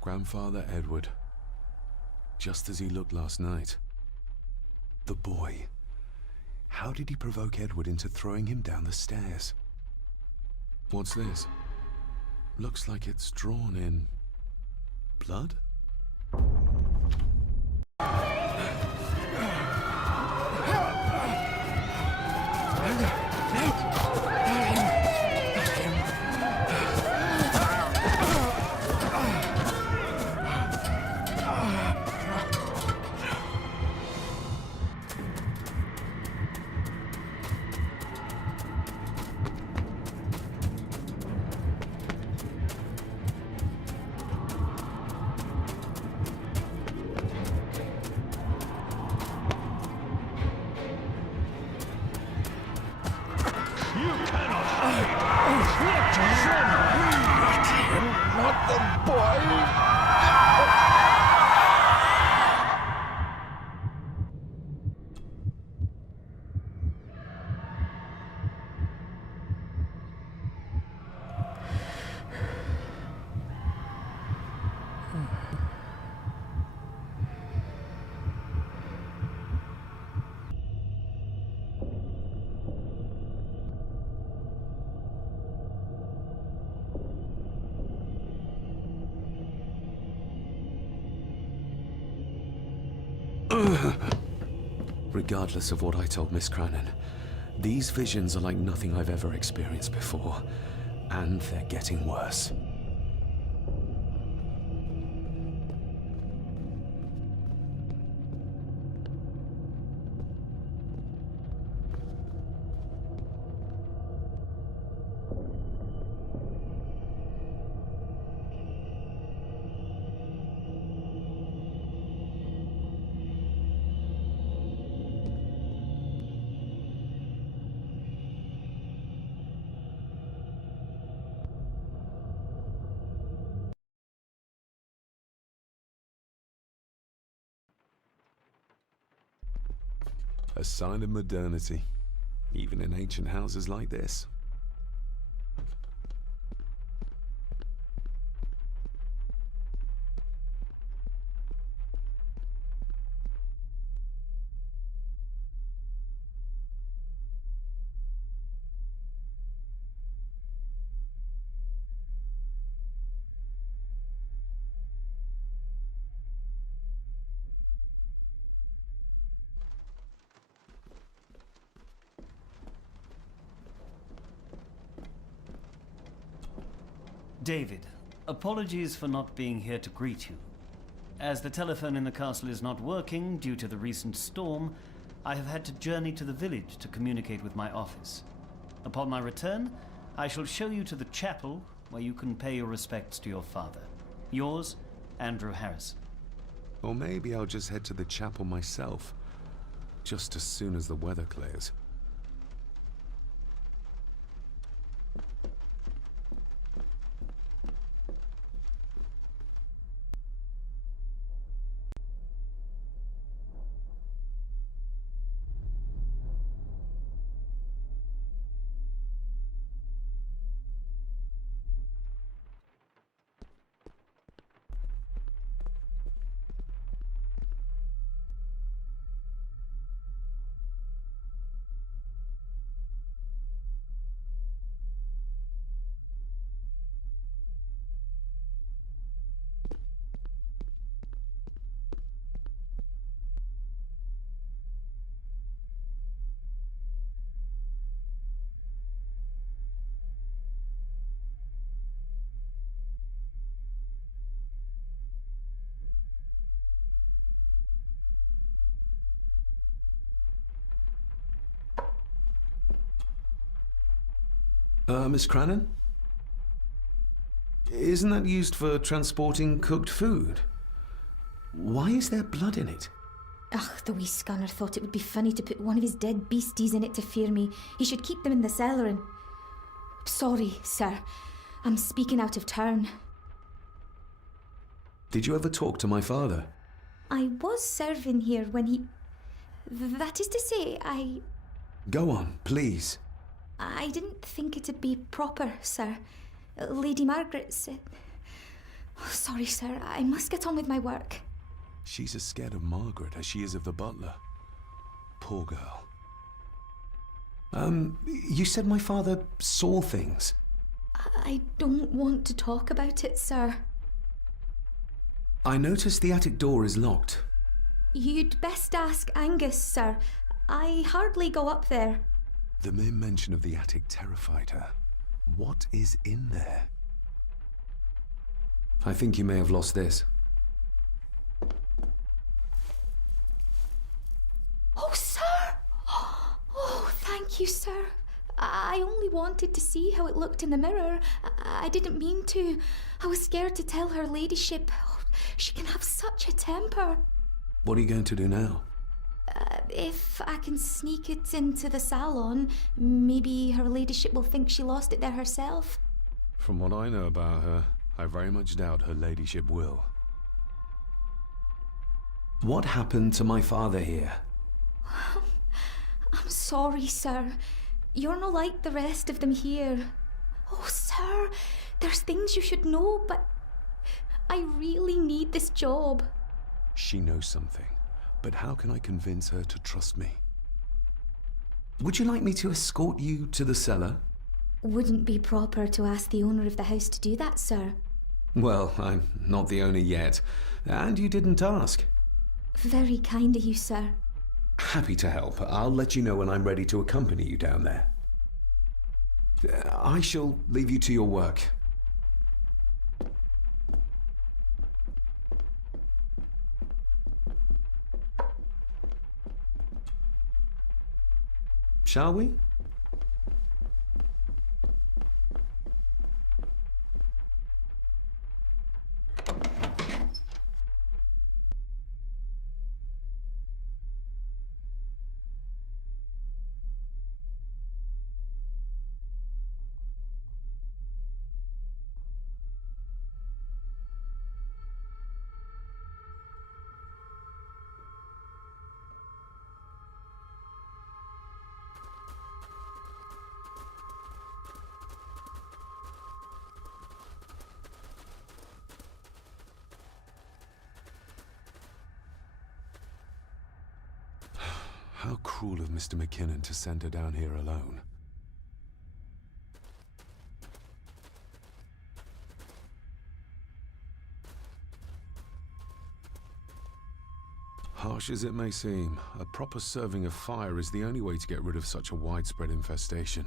Grandfather Edward. Just as he looked last night. The boy. How did he provoke Edward into throwing him down the stairs? What's this? Looks like it's drawn in blood? Regardless of what I told Miss Crannan, these visions are like nothing I've ever experienced before. And they're getting worse. A sign of modernity, even in ancient houses like this. David, apologies for not being here to greet you. As the telephone in the castle is not working due to the recent storm, I have had to journey to the village to communicate with my office. Upon my return, I shall show you to the chapel where you can pay your respects to your father. Yours, Andrew Harrison. Or maybe I'll just head to the chapel myself, just as soon as the weather clears. Miss Crannan? Isn't that used for transporting cooked food? Why is there blood in it? Ugh, the wee scunner thought it would be funny to put one of his dead beasties in it to fear me. He should keep them in the cellar and... Sorry, sir. I'm speaking out of turn. Did you ever talk to my father? I was serving here when he... That is to say, Go on, please. I didn't think it'd be proper, sir. Lady Margaret said... Oh, sorry, sir. I must get on with my work. She's as scared of Margaret as she is of the butler. Poor girl. You said my father saw things. I don't want to talk about it, sir. I noticed the attic door is locked. You'd best ask Angus, sir. I hardly go up there. The mere mention of the attic terrified her. What is in there? I think you may have lost this. Oh, sir! Oh, thank you, sir. I only wanted to see how it looked in the mirror. I didn't mean to. I was scared to tell her ladyship. Oh, she can have such a temper. What are you going to do now? If I can sneak it into the salon, maybe her ladyship will think she lost it there herself. From what I know about her, I very much doubt her ladyship will. What happened to my father here? I'm sorry, sir. You're not like the rest of them here. Oh, sir, there's things you should know, but I really need this job. She knows something. But how can I convince her to trust me? Would you like me to escort you to the cellar? Wouldn't be proper to ask the owner of the house to do that, sir. Well, I'm not the owner yet, and you didn't ask. Very kind of you, sir. Happy to help. I'll let you know when I'm ready to accompany you down there. I shall leave you to your work. Shall we? How cruel of Mr. McKinnon to send her down here alone. Harsh as it may seem, a proper serving of fire is the only way to get rid of such a widespread infestation.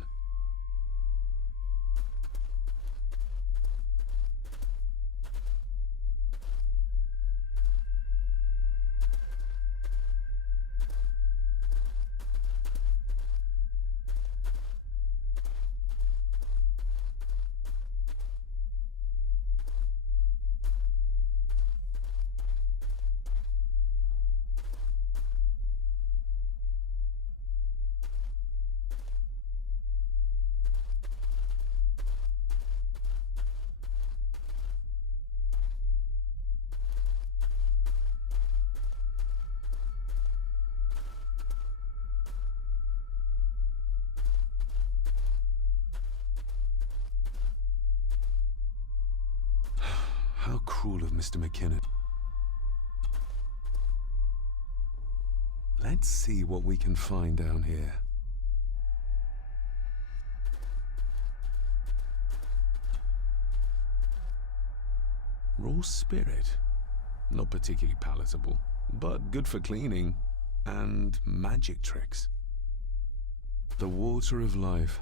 How cruel of Mr. McKinnon. Let's see what we can find down here. Raw spirit. Not particularly palatable, but good for cleaning. And magic tricks. The water of life.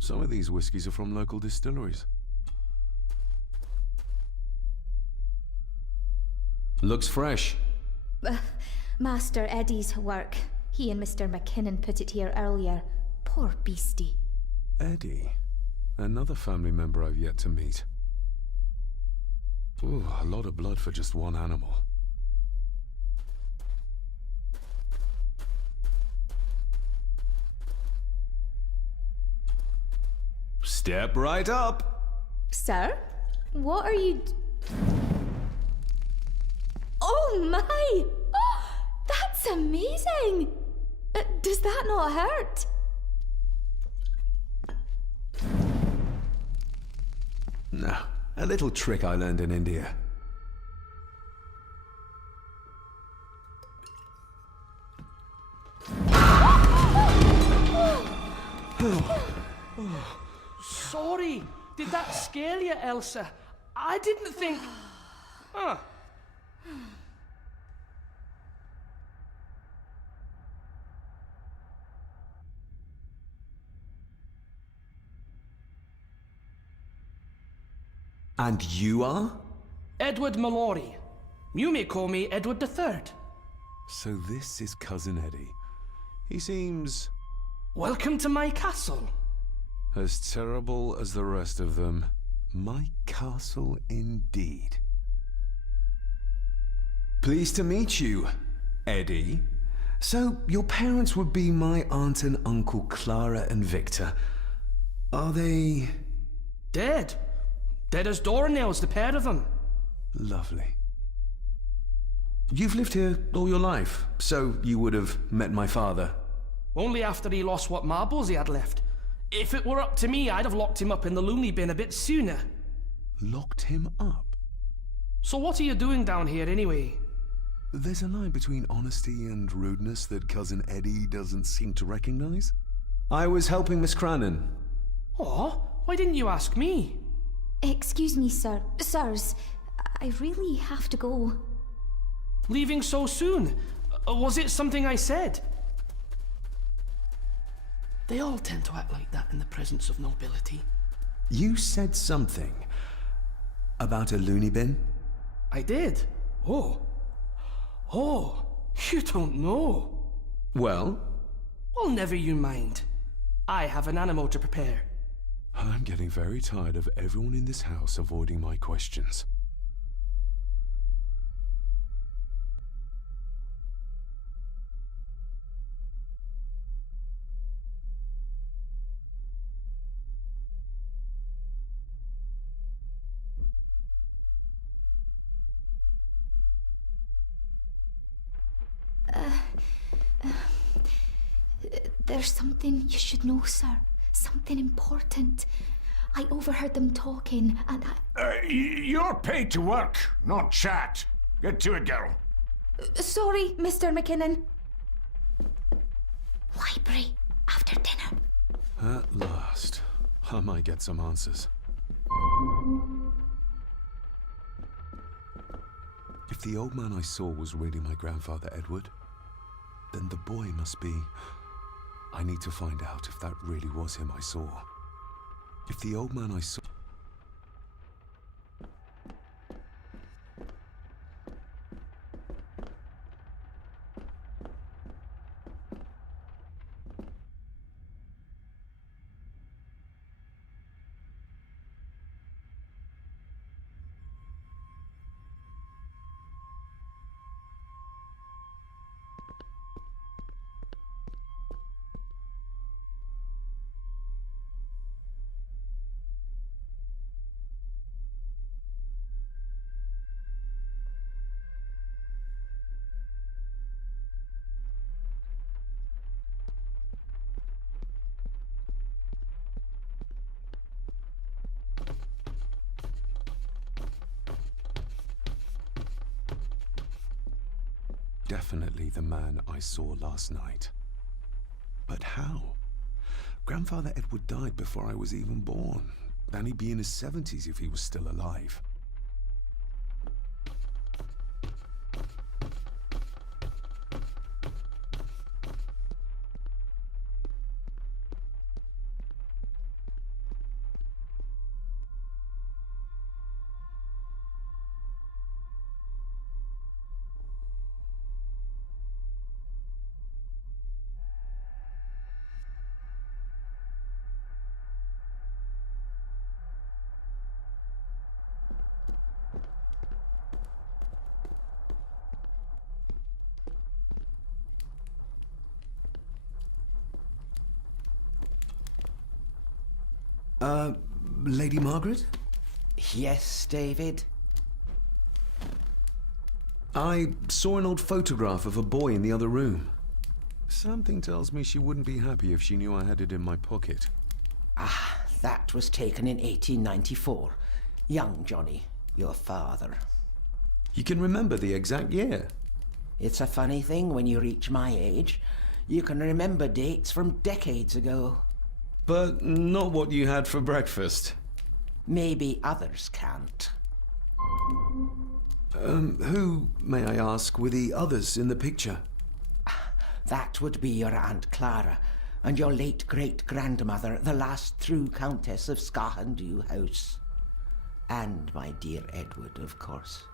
Some of these whiskies are from local distilleries. Looks fresh. Master Eddie's work. He and Mr. McKinnon put it here earlier. Poor beastie. Eddie? Another family member I've yet to meet. Ooh, a lot of blood for just one animal. Step right up! Sir? What are you... Oh my! Oh, that's amazing! Does that not hurt? No, a little trick I learned in India. Sorry, did that scare you, Elsa? I didn't think... Huh. And you are? Edward Mallory. You may call me Edward III. So this is Cousin Eddie. He seems... Welcome to my castle. as terrible as the rest of them. My castle indeed. Pleased to meet you, Eddie. So, your parents would be my aunt and uncle Clara and Victor. Are they... Dead. Dead as doornails, the pair of them. Lovely. You've lived here all your life, so you would have met my father. Only after he lost what marbles he had left. If it were up to me, I'd have locked him up in the loony bin a bit sooner. Locked him up? So what are you doing down here anyway? There's a line between honesty and rudeness that Cousin Eddie doesn't seem to recognize. I was helping Miss Crannan. Oh, why didn't you ask me? Excuse me, sir. Sirs, I really have to go. Leaving so soon? Was it something I said? They all tend to act like that in the presence of nobility. You said something about a loony bin? I did. Oh. Oh, you don't know. Well? Well, never you mind. I have an animal to prepare. I'm getting very tired of everyone in this house avoiding my questions. There's something you should know, sir. Something important. I overheard them talking, and You're paid to work, not chat. Get to it, girl. Sorry, Mr. McKinnon. Library, after dinner. At last. I might get some answers. If the old man I saw was really my grandfather Edward, then the boy must be... I need to find out if that really was him I saw. If the old man I saw... Definitely the man I saw last night. But how? Grandfather Edward died before I was even born. And he'd be in his 70s if he was still alive. Lady Margaret? Yes, David? I saw an old photograph of a boy in the other room. Something tells me she wouldn't be happy if she knew I had it in my pocket. Ah, that was taken in 1894. Young Johnny, your father. You can remember the exact year? It's a funny thing when you reach my age. You can remember dates from decades ago. But not what you had for breakfast. Maybe others can't. Who, may I ask, were the others in the picture? That would be your Aunt Clara, and your late great-grandmother, the last true Countess of Scahandew House. And my dear Edward, of course.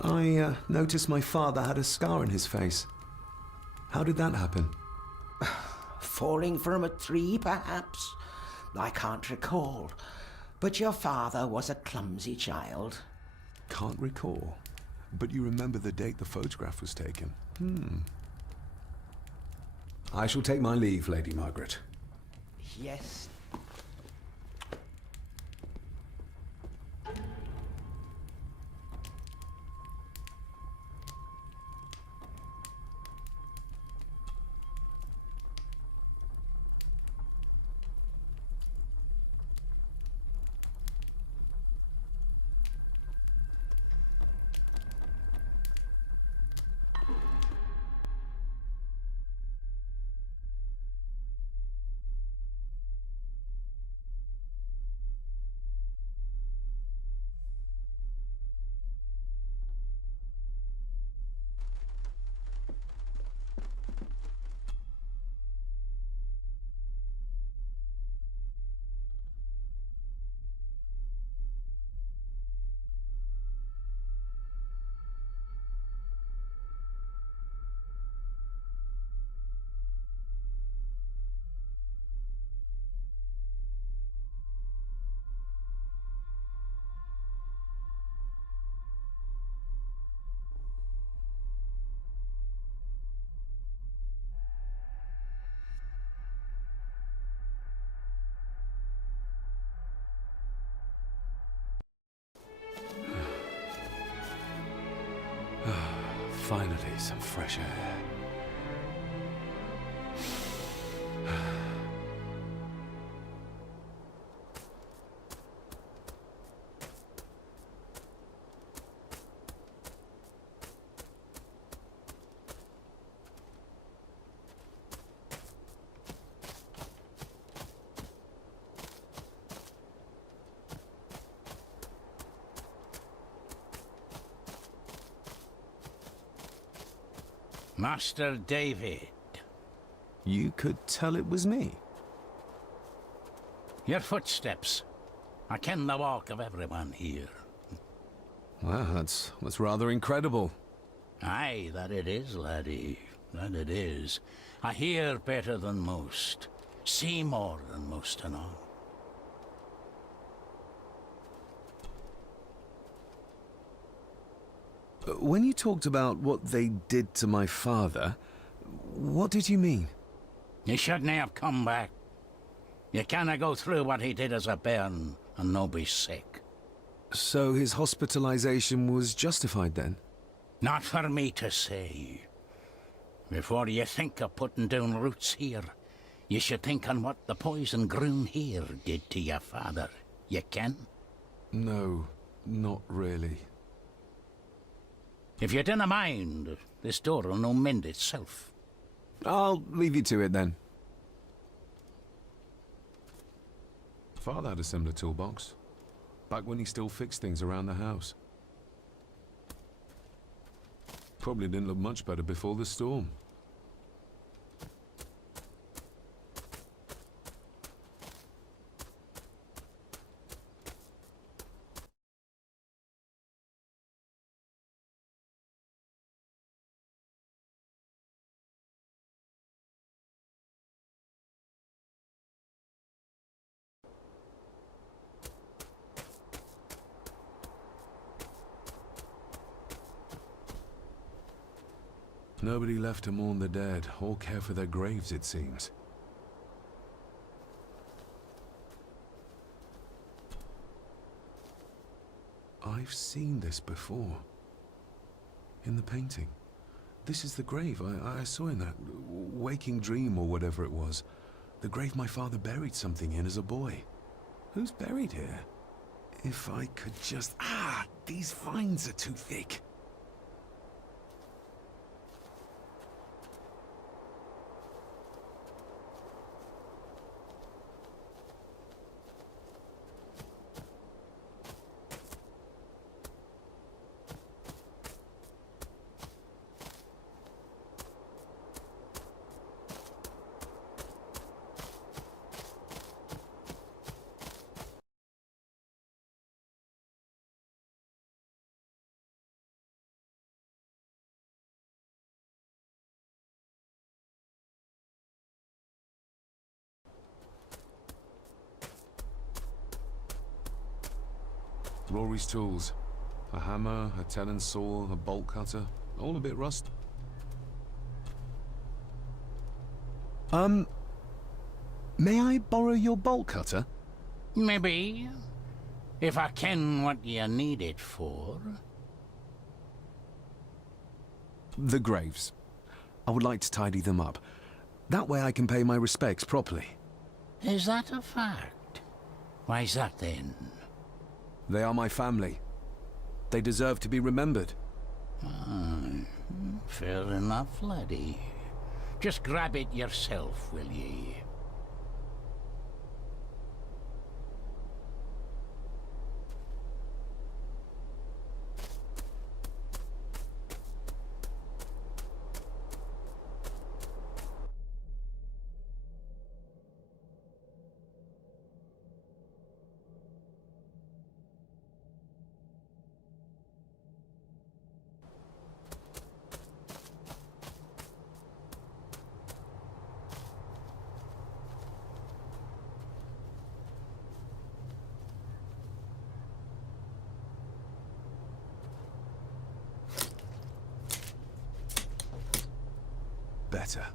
I noticed my father had a scar on his face. How did that happen? Falling from a tree, perhaps? I can't recall. But your father was a clumsy child. Can't recall. But you remember the date the photograph was taken? I shall take my leave, Lady Margaret. Yes. Finally, some fresh air. Master David. You could tell it was me. Your footsteps. I ken the walk of everyone here. Wow, that's rather incredible. Aye, that it is, laddie. That it is. I hear better than most. See more than most and all. When you talked about what they did to my father, what did you mean? You shouldn't have come back. You canna go through what he did as a bairn and no be sick. So his hospitalization was justified then? Not for me to say. Before you think of putting down roots here, you should think on what the poison grown here did to your father. You can? No, not really. If you dinna mind, this door will no mend itself. I'll leave you to it then. Father had a similar toolbox, back when he still fixed things around the house. Probably didn't look much better before the storm. Nobody left to mourn the dead or care for their graves, it seems. I've seen this before. In the painting. This is the grave I saw in that waking dream or whatever it was. The grave my father buried something in as a boy. Who's buried here? If I could just... Ah! These vines are too thick. Rory's tools. A hammer, a tenon saw, a bolt cutter. All a bit rust. May I borrow your bolt cutter? Maybe. If I ken what you need it for. The graves. I would like to tidy them up. That way I can pay my respects properly. Is that a fact? Why's that then? They are my family. They deserve to be remembered. Fair enough, laddie. Just grab it yourself, will ye? Better.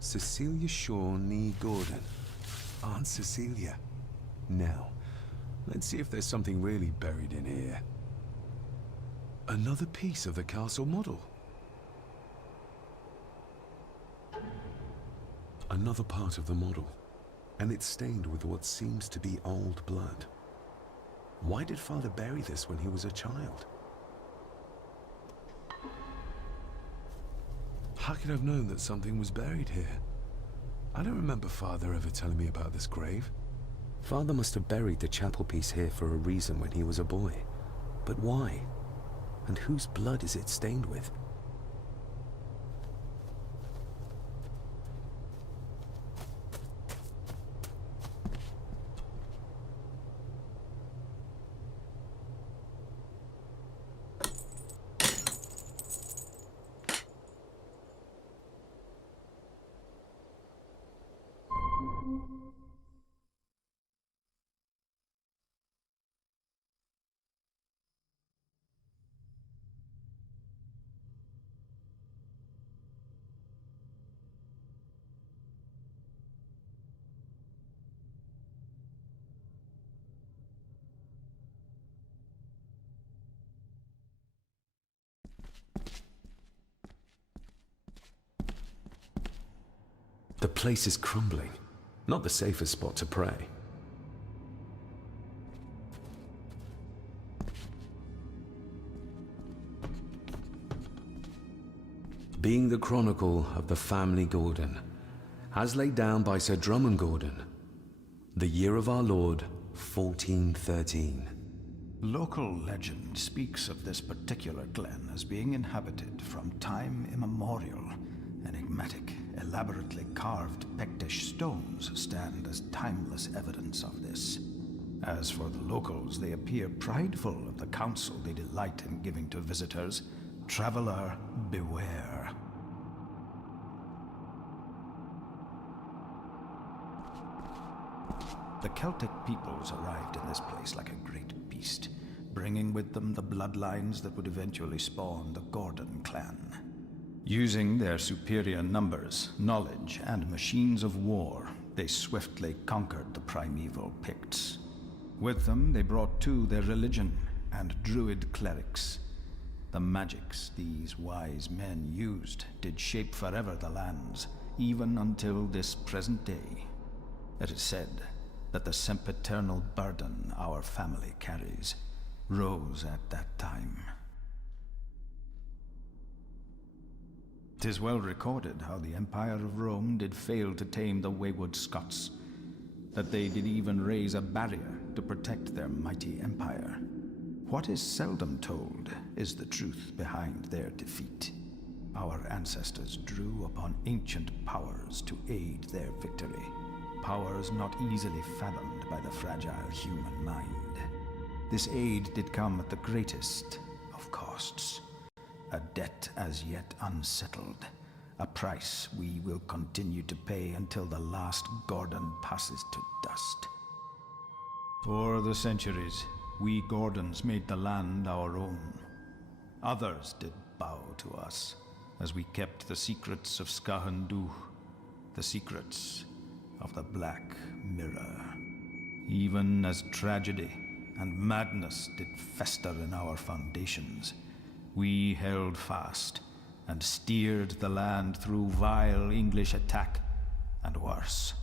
Cecilia Shaw Nee Gordon. Aunt Cecilia. Now, let's see if there's something really buried in here. Another piece of the castle model. Another part of the model, and it's stained with what seems to be old blood. Why did Father bury this when he was a child? How could I have known that something was buried here? I don't remember Father ever telling me about this grave. Father must have buried the chapel piece here for a reason when he was a boy. But why? And whose blood is it stained with? The place is crumbling. Not the safest spot to pray. Being the chronicle of the family Gordon, as laid down by Sir Drummond Gordon, the year of our Lord, 1413. Local legend speaks of this particular glen as being inhabited from time immemorial. Enigmatic, elaborately carved Pictish stones stand as timeless evidence of this. As for the locals, they appear prideful of the counsel they delight in giving to visitors. Traveler, beware. The Celtic peoples arrived in this place like a great beast, bringing with them the bloodlines that would eventually spawn the Gordon clan. Using their superior numbers, knowledge, and machines of war, they swiftly conquered the primeval Picts. With them, they brought too their religion and druid clerics. The magics these wise men used did shape forever the lands, even until this present day. It is said that the sempiternal burden our family carries rose at that time. 'Tis well recorded how the Empire of Rome did fail to tame the wayward Scots, that they did even raise a barrier to protect their mighty empire. What is seldom told is the truth behind their defeat. Our ancestors drew upon ancient powers to aid their victory, powers not easily fathomed by the fragile human mind. This aid did come at the greatest of costs. A debt as yet unsettled, a price we will continue to pay until the last Gordon passes to dust. For the centuries, we Gordons made the land our own. Others did bow to us, as we kept the secrets of Skahandu, the secrets of the Black Mirror. Even as tragedy and madness did fester in our foundations, we held fast and steered the land through vile English attack and worse.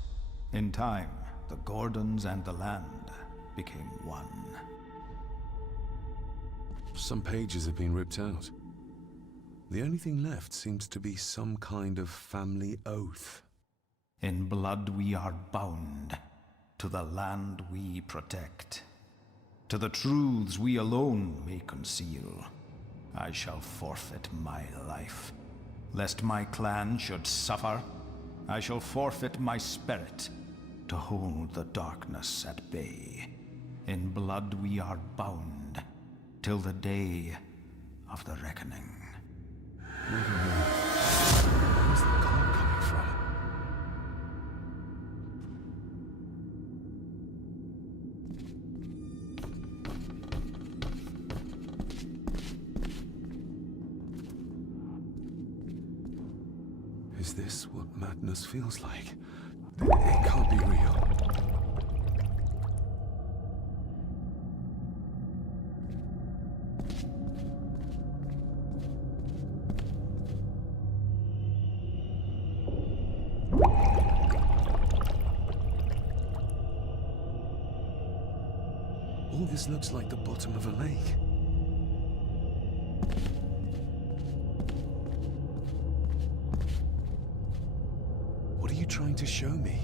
In time, the Gordons and the land became one. Some pages have been ripped out. The only thing left seems to be some kind of family oath. In blood we are bound to the land we protect, to the truths we alone may conceal. I shall forfeit my life. Lest my clan should suffer, I shall forfeit my spirit to hold the darkness at bay. In blood we are bound till the day of the reckoning. Where's the call coming from? Is this what madness feels like? It can't be real. This looks like the bottom of a lake. What are you trying to show me?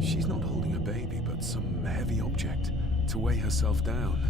She's not holding a baby, but some heavy object to weigh herself down.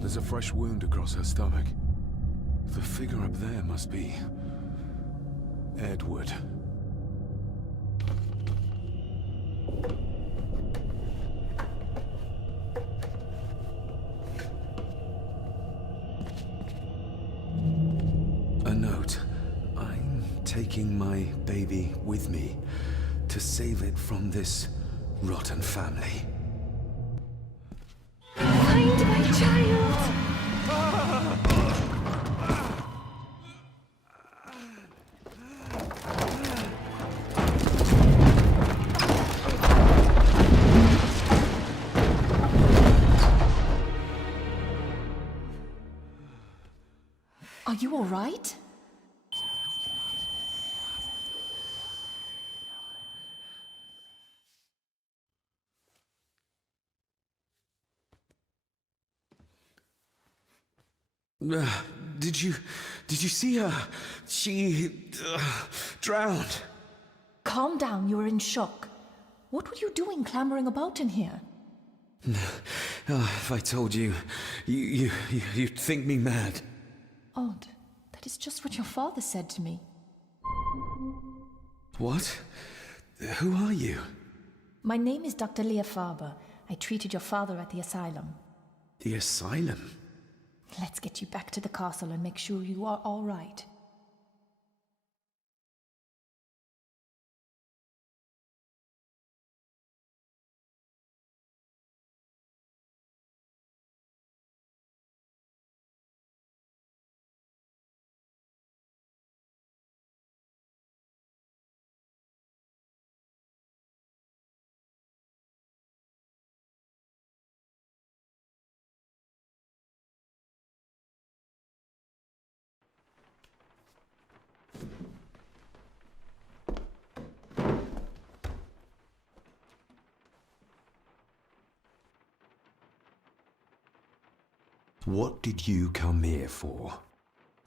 There's a fresh wound across her stomach. The figure up there must be Edward. A note. I'm taking my baby with me to save it from this rotten family. Find my child! Are you all right? Did you see her? She drowned. Calm down, you were in shock. What were you doing clambering about in here? If I told you, you'd think me mad. Odd. That is just what your father said to me. What? Who are you? My name is Dr. Leah Farber. I treated your father at the asylum. The asylum? Let's get you back to the castle and make sure you are all right. What did you come here for?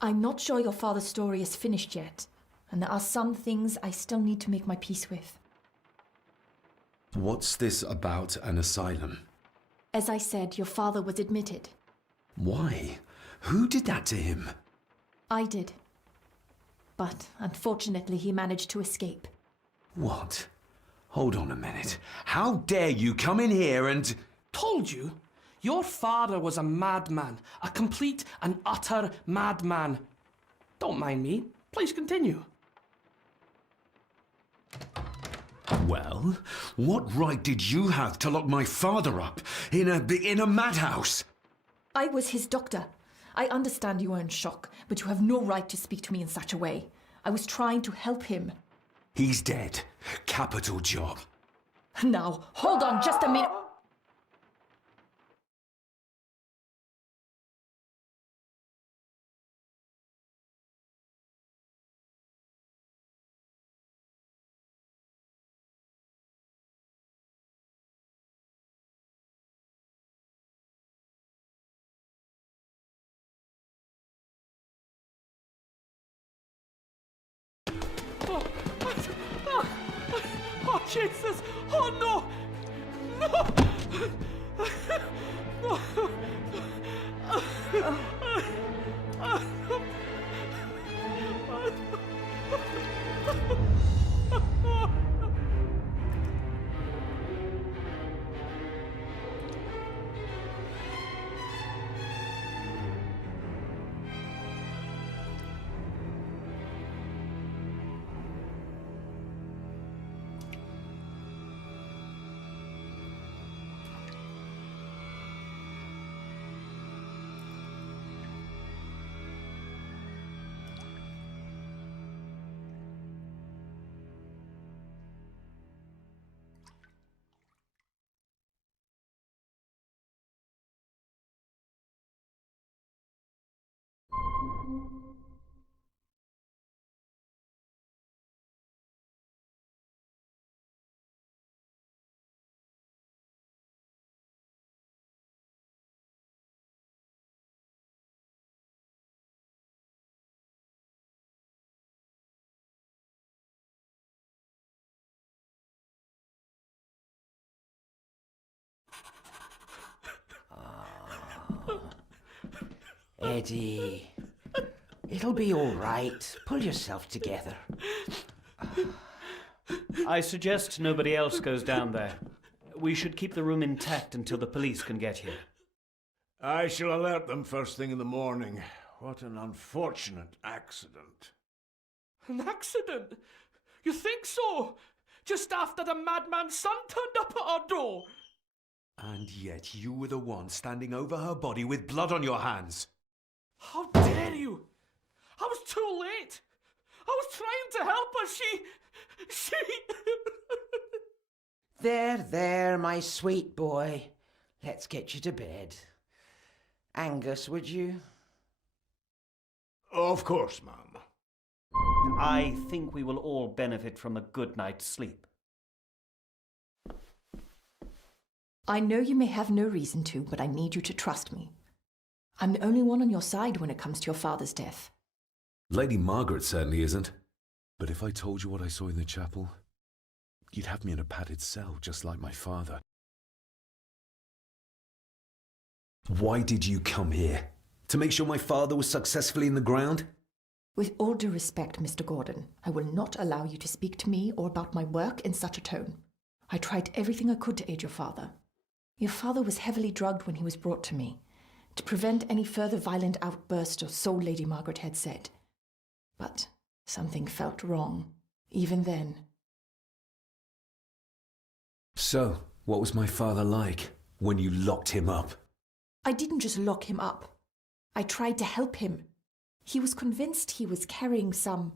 I'm not sure your father's story is finished yet, and there are some things I still need to make my peace with. What's this about an asylum? As I said, your father was admitted. Why? Who did that to him? I did. But unfortunately, he managed to escape. What? Hold on a minute. How dare you come in here and... Told you? Your father was a madman. A complete and utter madman. Don't mind me. Please continue. Well, what right did you have to lock my father up in a madhouse? I was his doctor. I understand you are in shock, but you have no right to speak to me in such a way. I was trying to help him. He's dead. Capital job. Now, hold on just a minute. Jesus! Oh no! No! Eddie, it'll be all right. Pull yourself together. I suggest nobody else goes down there. We should keep the room intact until the police can get here. I shall alert them first thing in the morning. What an unfortunate accident. An accident? You think so? Just after the madman's son turned up at our door. And yet you were the one standing over her body with blood on your hands. How dare you? I was too late. I was trying to help her. She... There, my sweet boy. Let's get you to bed. Angus, would you? Of course, ma'am. I think we will all benefit from a good night's sleep. I know you may have no reason to, but I need you to trust me. I'm the only one on your side when it comes to your father's death. Lady Margaret certainly isn't. But if I told you what I saw in the chapel, you'd have me in a padded cell, just like my father. Why did you come here? To make sure my father was successfully in the ground? With all due respect, Mr. Gordon, I will not allow you to speak to me or about my work in such a tone. I tried everything I could to aid your father. Your father was heavily drugged when he was brought to me, to prevent any further violent outburst, or so Lady Margaret had said. But something felt wrong, even then. So, what was my father like when you locked him up? I didn't just lock him up. I tried to help him. He was convinced he was carrying some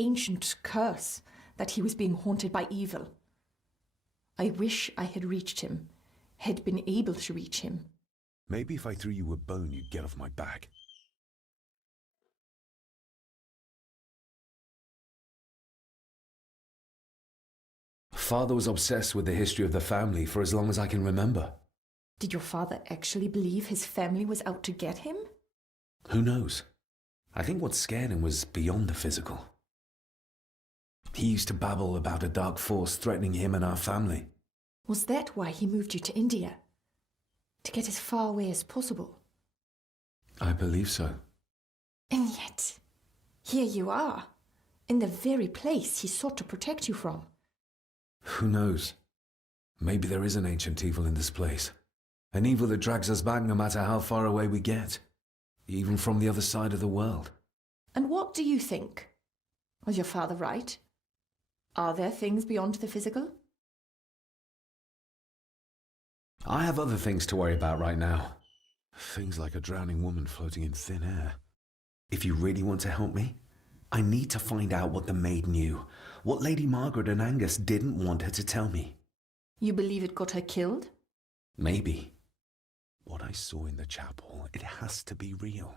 ancient curse, that he was being haunted by evil. I wish I had reached him, had been able to reach him. Maybe if I threw you a bone, you'd get off my back. Father was obsessed with the history of the family for as long as I can remember. Did your father actually believe his family was out to get him? Who knows? I think what scared him was beyond the physical. He used to babble about a dark force threatening him and our family. Was that why he moved you to India? To get as far away as possible? I believe so. And yet, here you are, in the very place he sought to protect you from. Who knows? Maybe there is an ancient evil in this place. An evil that drags us back no matter how far away we get. Even from the other side of the world. And what do you think? Was your father right? Are there things beyond the physical? I have other things to worry about right now. Things like a drowning woman floating in thin air. If you really want to help me, I need to find out what the maid knew. What Lady Margaret and Angus didn't want her to tell me. You believe it got her killed? Maybe. What I saw in the chapel, it has to be real.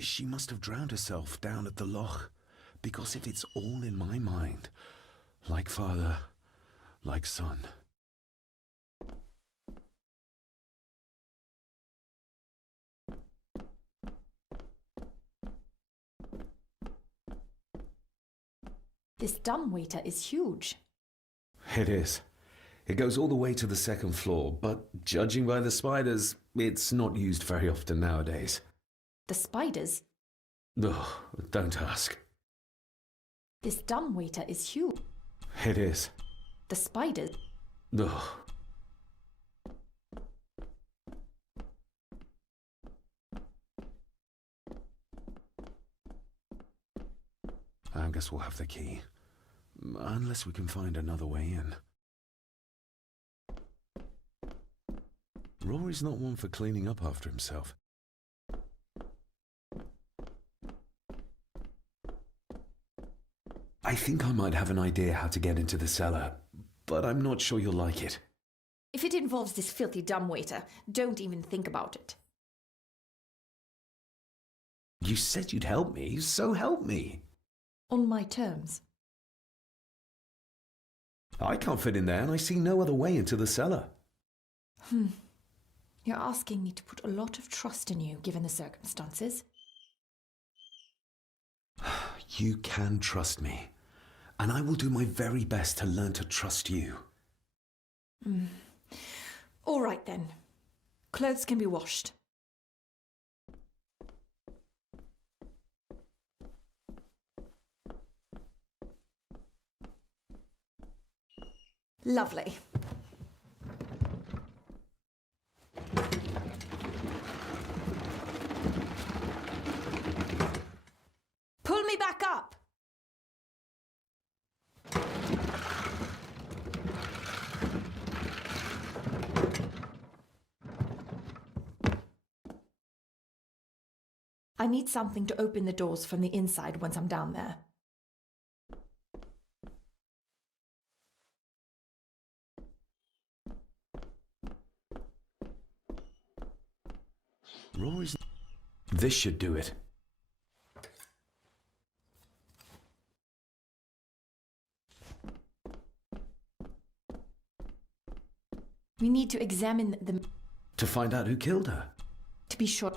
She must have drowned herself down at the loch. Because if it's all in my mind, like father, like son. This dumbwaiter is huge. It is. It goes all the way to the second floor, but judging by the spiders, it's not used very often nowadays. The spiders? Ugh, don't ask. This dumbwaiter is huge. It is. The spiders? Ugh. I guess we'll have the key. Unless we can find another way in. Rory's not one for cleaning up after himself. I think I might have an idea how to get into the cellar, but I'm not sure you'll like it. If it involves this filthy dumbwaiter, don't even think about it. You said you'd help me, so help me. On my terms. I can't fit in there, and I see no other way into the cellar. You're asking me to put a lot of trust in you, given the circumstances. You can trust me, and I will do my very best to learn to trust you. All right, then. Clothes can be washed. Lovely. Pull me back up! I need something to open the doors from the inside once I'm down there. Rory's... This should do it. We need to examine the... To find out who killed her? To be sure...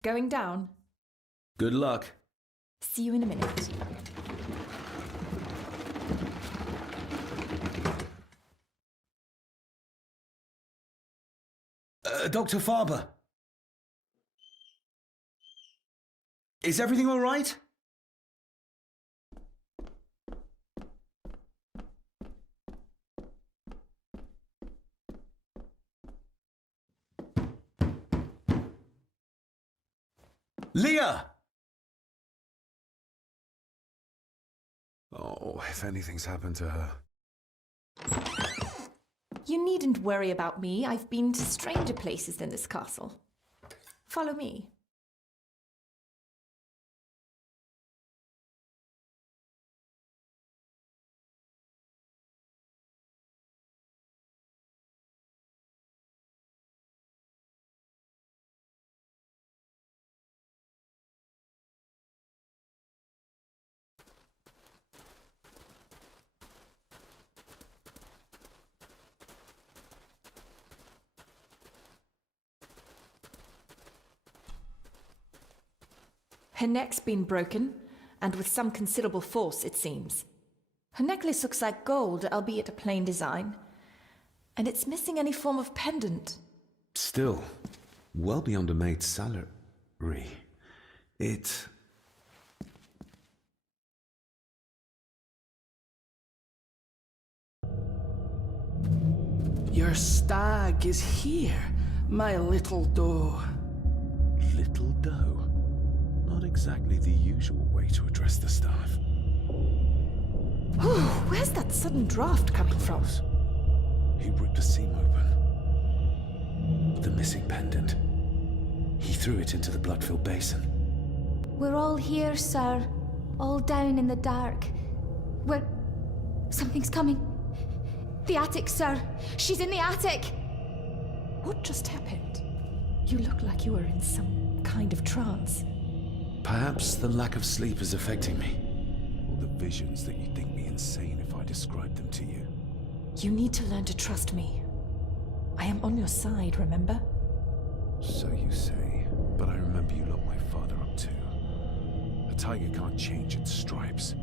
Going down? Good luck. See you in a minute. Dr. Farber. Is everything all right? Leah! Oh, if anything's happened to her. You needn't worry about me. I've been to stranger places than this castle. Follow me. Her neck's been broken, and with some considerable force, it seems. Her necklace looks like gold, albeit a plain design. And it's missing any form of pendant. Still, well beyond a maid's salary. It... Your stag is here, my little doe. Little doe? Not exactly the usual way to address the staff. Where's that sudden draft coming from? He ripped a seam open. The missing pendant. He threw it into the blood-filled basin. We're all here, sir. All down in the dark. Something's coming. The attic, sir. She's in the attic. What just happened? You look like you were in some kind of trance. Perhaps the lack of sleep is affecting me. Or the visions that you'd think me insane if I described them to you. You need to learn to trust me. I am on your side, remember? So you say, but I remember you locked my father up too. A tiger can't change its stripes.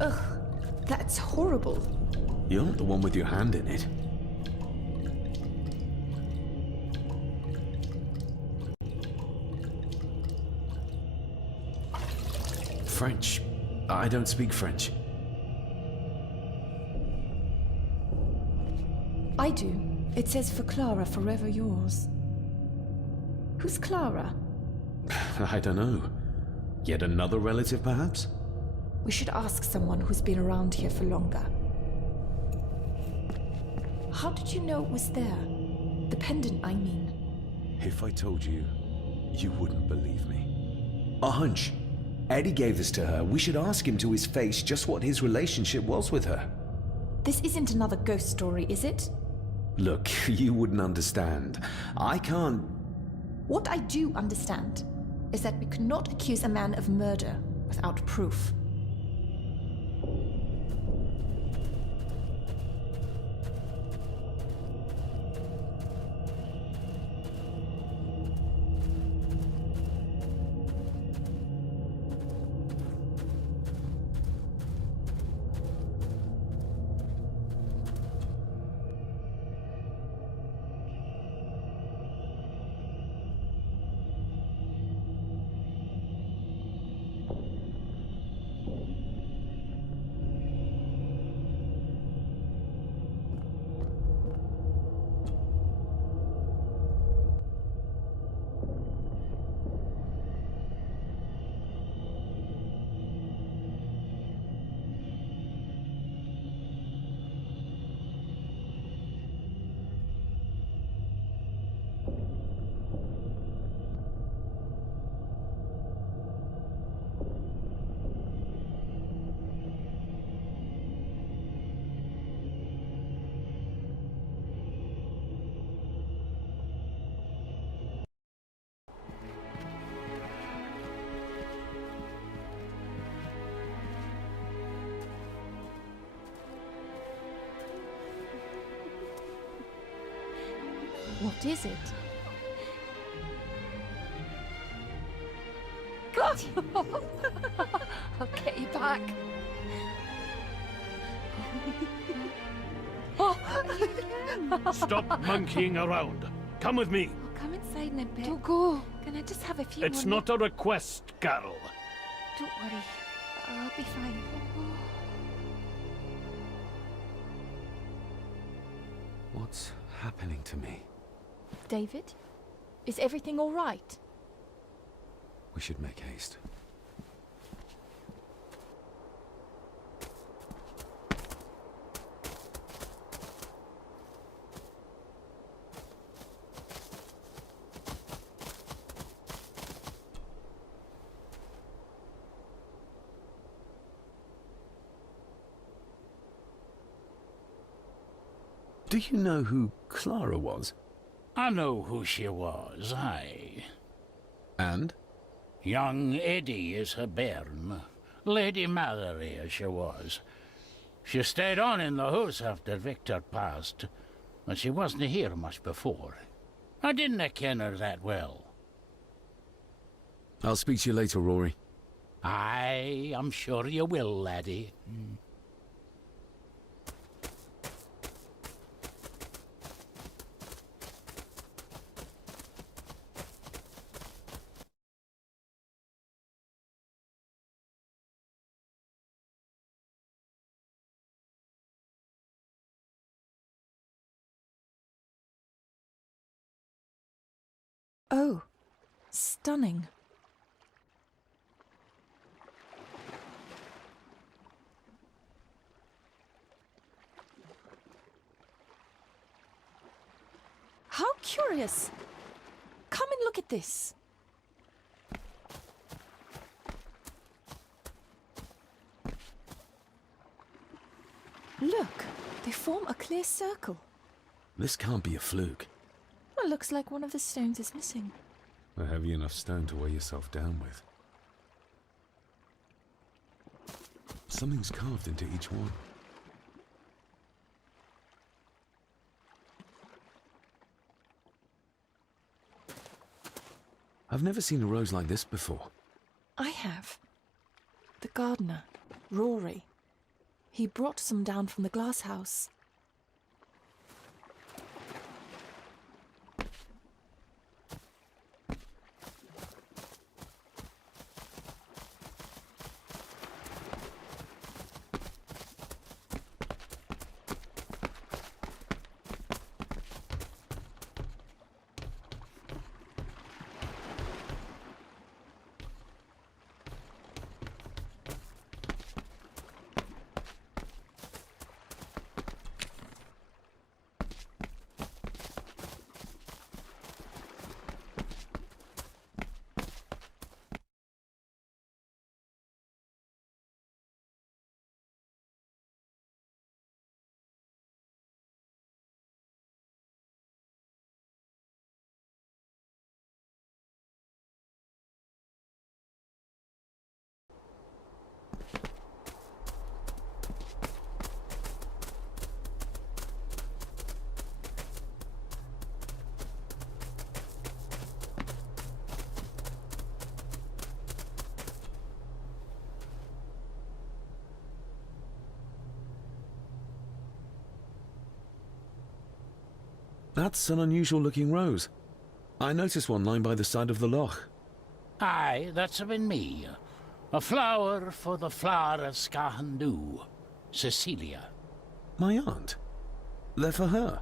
Ugh, that's horrible. You're not the one with your hand in it. French. I don't speak French. I do. It says for Clara, forever yours. Who's Clara? I don't know. Yet another relative, perhaps? We should ask someone who's been around here for longer. How did you know it was there? The pendant, I mean. If I told you, you wouldn't believe me. A hunch. Eddie gave this to her. We should ask him to his face just what his relationship was with her. This isn't another ghost story, is it? Look, you wouldn't understand. I can't... What I do understand is that we cannot accuse a man of murder without proof. What is it? God! I'll get you back. Stop monkeying around. Come with me. I'll come inside in a bit. Don't go. Can I just have a few It's more not a request, Carol. Don't worry. I'll be fine. What's happening to me? David? Is everything all right? We should make haste. Do you know who Clara was? I know who she was, aye. And? Young Eddie is her bairn. Lady Mallory, as she was. She stayed on in the house after Victor passed, but she wasn't here much before. I didn't ken her that well. I'll speak to you later, Rory. Aye, I'm sure you will, laddie. Oh, stunning. How curious. Come and look at this. Look, they form a clear circle. This can't be a fluke. Looks like one of the stones is missing. A heavy enough stone to weigh yourself down with. Something's carved into each one. I've never seen a rose like this before. I have. The gardener, Rory. He brought some down from the glass house. That's an unusual looking rose. I noticed one lying by the side of the loch. Aye, that's been me. A flower for the flower of Scahandu, Cecilia. My aunt? They're for her?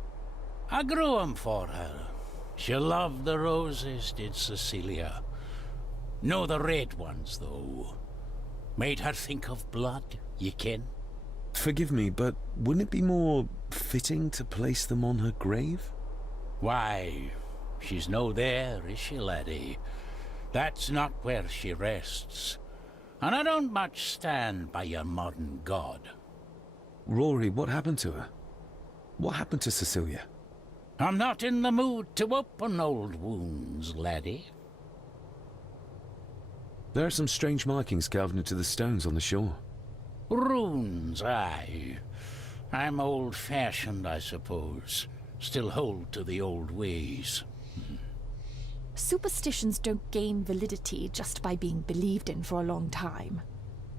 I grew 'em for her. She loved the roses, did Cecilia. No the red ones, though. Made her think of blood, ye ken. Forgive me, but wouldn't it be more fitting to place them on her grave? Why, she's no there, is she, laddie? That's not where she rests. And I don't much stand by your modern god. Rory, what happened to her? What happened to Cecilia? I'm not in the mood to open old wounds, laddie. There are some strange markings carved into the stones on the shore. Runes, aye. I'm old-fashioned, I suppose. Still hold to the old ways. Superstitions don't gain validity just by being believed in for a long time.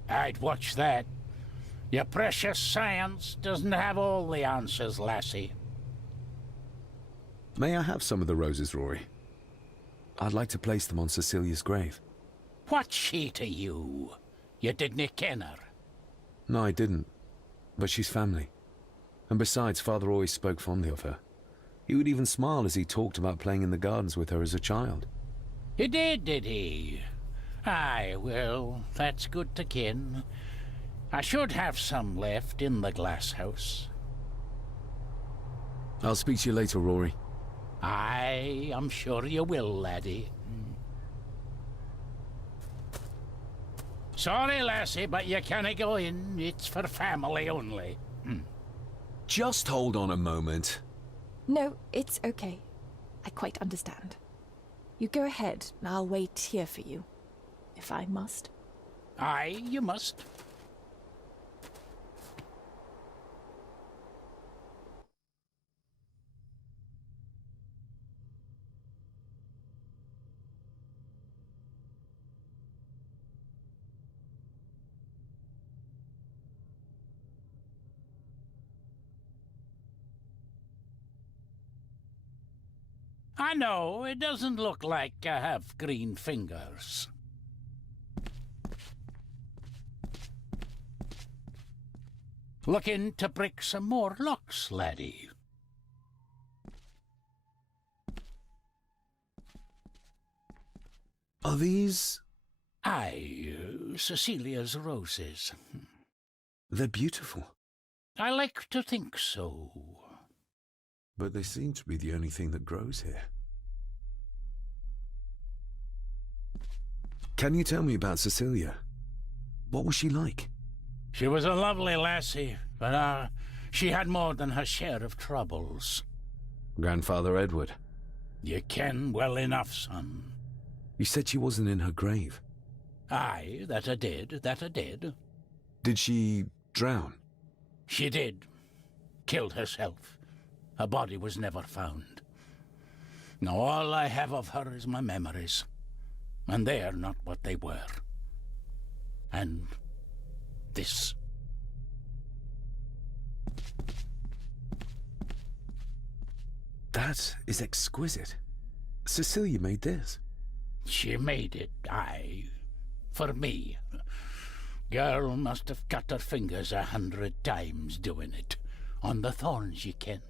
I'd watch that. Your precious science doesn't have all the answers, lassie. May I have some of the roses, Rory? I'd like to place them on Cecilia's grave. What's she to you? You didn't ken her? No, I didn't. But she's family. And besides, Father always spoke fondly of her. He would even smile as he talked about playing in the gardens with her as a child. He did he? Aye, well, that's good to ken. I should have some left in the glass house. I'll speak to you later, Rory. Aye, I'm sure you will, laddie. Sorry, lassie, but you can't go in. It's for family only. Just hold on a moment. No, it's okay. I quite understand. You go ahead, and I'll wait here for you, if I must. Aye, you must. I know, it doesn't look like I have green fingers. Looking to break some more locks, laddie. Are these... Aye, Cecilia's roses. They're beautiful. I like to think so. But they seem to be the only thing that grows here. Can you tell me about Cecilia? What was she like? She was a lovely lassie, but she had more than her share of troubles. Grandfather Edward. You ken well enough, son. You said she wasn't in her grave. Aye, that I did. Did she drown? She did. Killed herself. Her body was never found. Now all I have of her is my memories. And they are not what they were. And this. That is exquisite. Cecilia made this. She made it, aye. For me. Girl must have cut her fingers 100 times doing it. On the thorns, ye ken.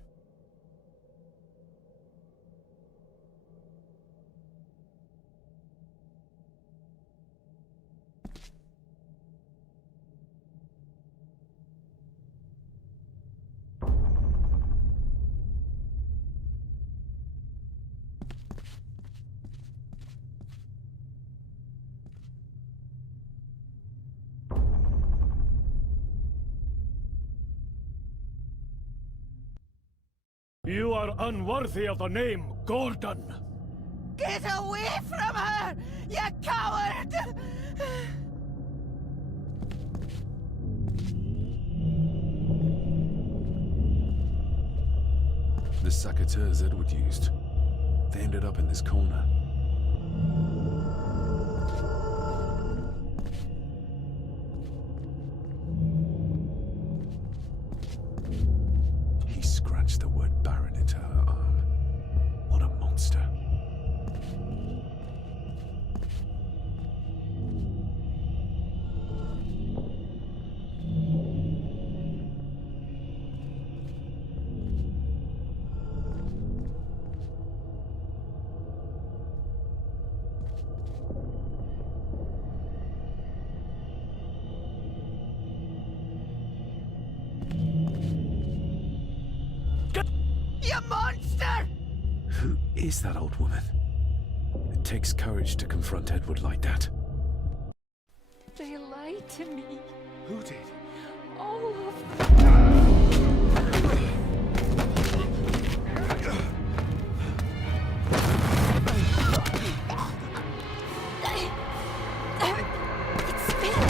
You are unworthy of the name Gordon. Get away from her, you coward! The secateurs Edward used. They ended up in this corner. He scratched the word Baron into her arm. What a monster. You monster! Who is that old woman? It takes courage to confront Edward like that. They lied to me. Who did? All of them. It's spilled.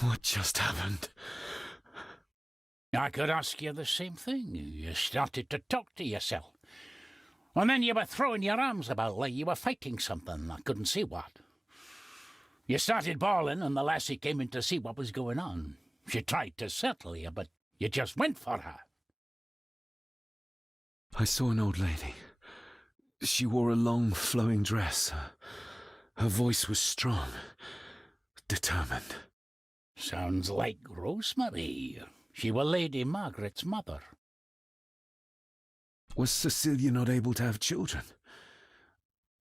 What just happened? I could ask you the same thing. You started to talk to yourself. And then you were throwing your arms about like you were fighting something. I couldn't see what. You started bawling and the lassie came in to see what was going on. She tried to settle you, but you just went for her. I saw an old lady. She wore a long, flowing dress. Her voice was strong, determined. Sounds like Rosemary. She were Lady Margaret's mother. Was Cecilia not able to have children?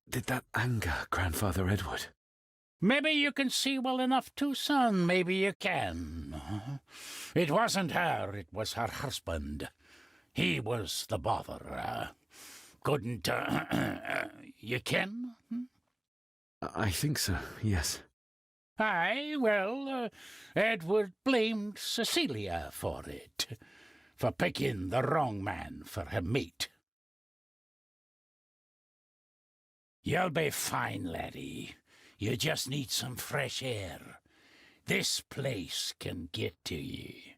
Did that anger Grandfather Edward? Maybe you can see well enough too, son. Maybe you can. It wasn't her, it was her husband. He was the bother. Couldn't, you ken? I think so, yes. Aye, well, Edward blamed Cecilia for it, for picking the wrong man for her mate. You'll be fine, laddie. You just need some fresh air. This place can get to ye.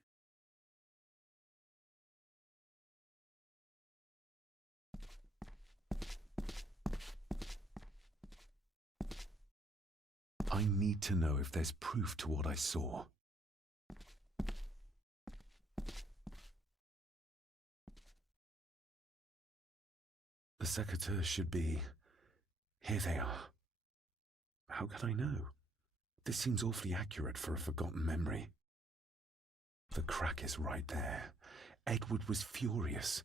I need to know if there's proof to what I saw. The secateurs should be... Here they are. How could I know? This seems awfully accurate for a forgotten memory. The crack is right there. Edward was furious.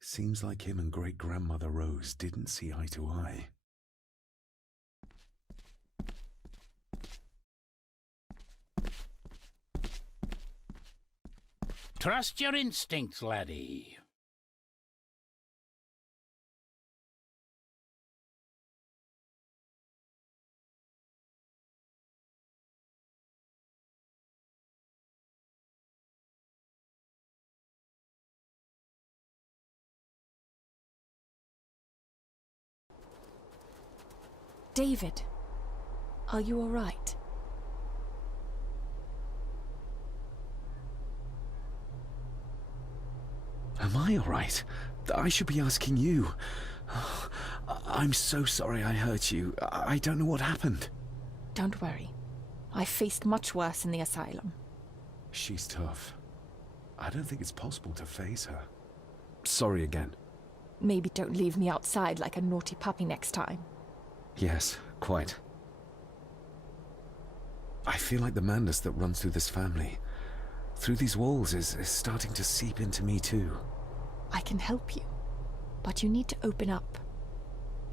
Seems like him and great-grandmother Rose didn't see eye to eye. Trust your instincts, laddie. David, are you all right? Am I all right? I should be asking you. I'm so sorry I hurt you. I don't know what happened. Don't worry. I faced much worse in the asylum. She's tough. I don't think it's possible to face her. Sorry again. Maybe don't leave me outside like a naughty puppy next time. Yes, quite. I feel like the madness that runs through this family, through these walls, is starting to seep into me too. I can help you, but you need to open up.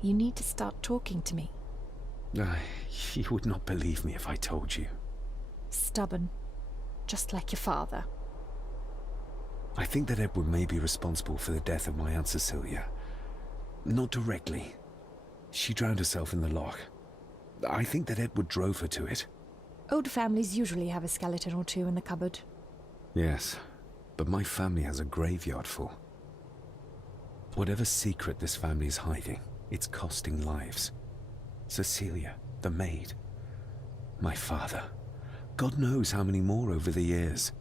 You need to start talking to me. You would not believe me if I told you. Stubborn, just like your father. I think that Edward may be responsible for the death of my Aunt Cecilia. Not directly. She drowned herself in the loch. I think that Edward drove her to it. Old families usually have a skeleton or two in the cupboard. Yes, but my family has a graveyard full. Whatever secret this family is hiding, it's costing lives. Cecilia, the maid. My father. God knows how many more over the years.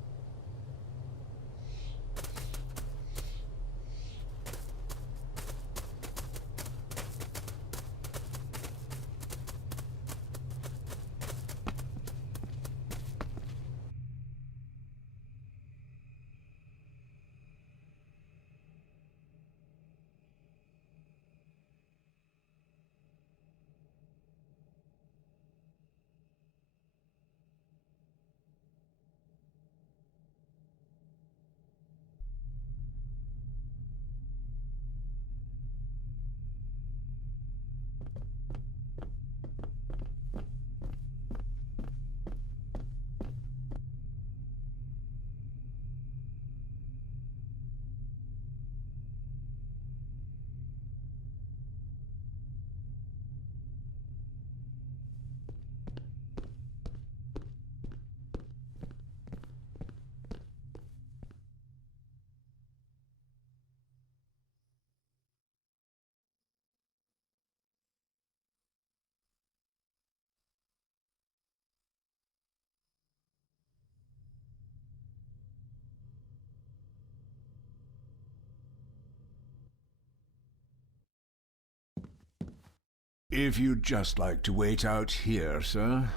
If you'd just like to wait out here, sir.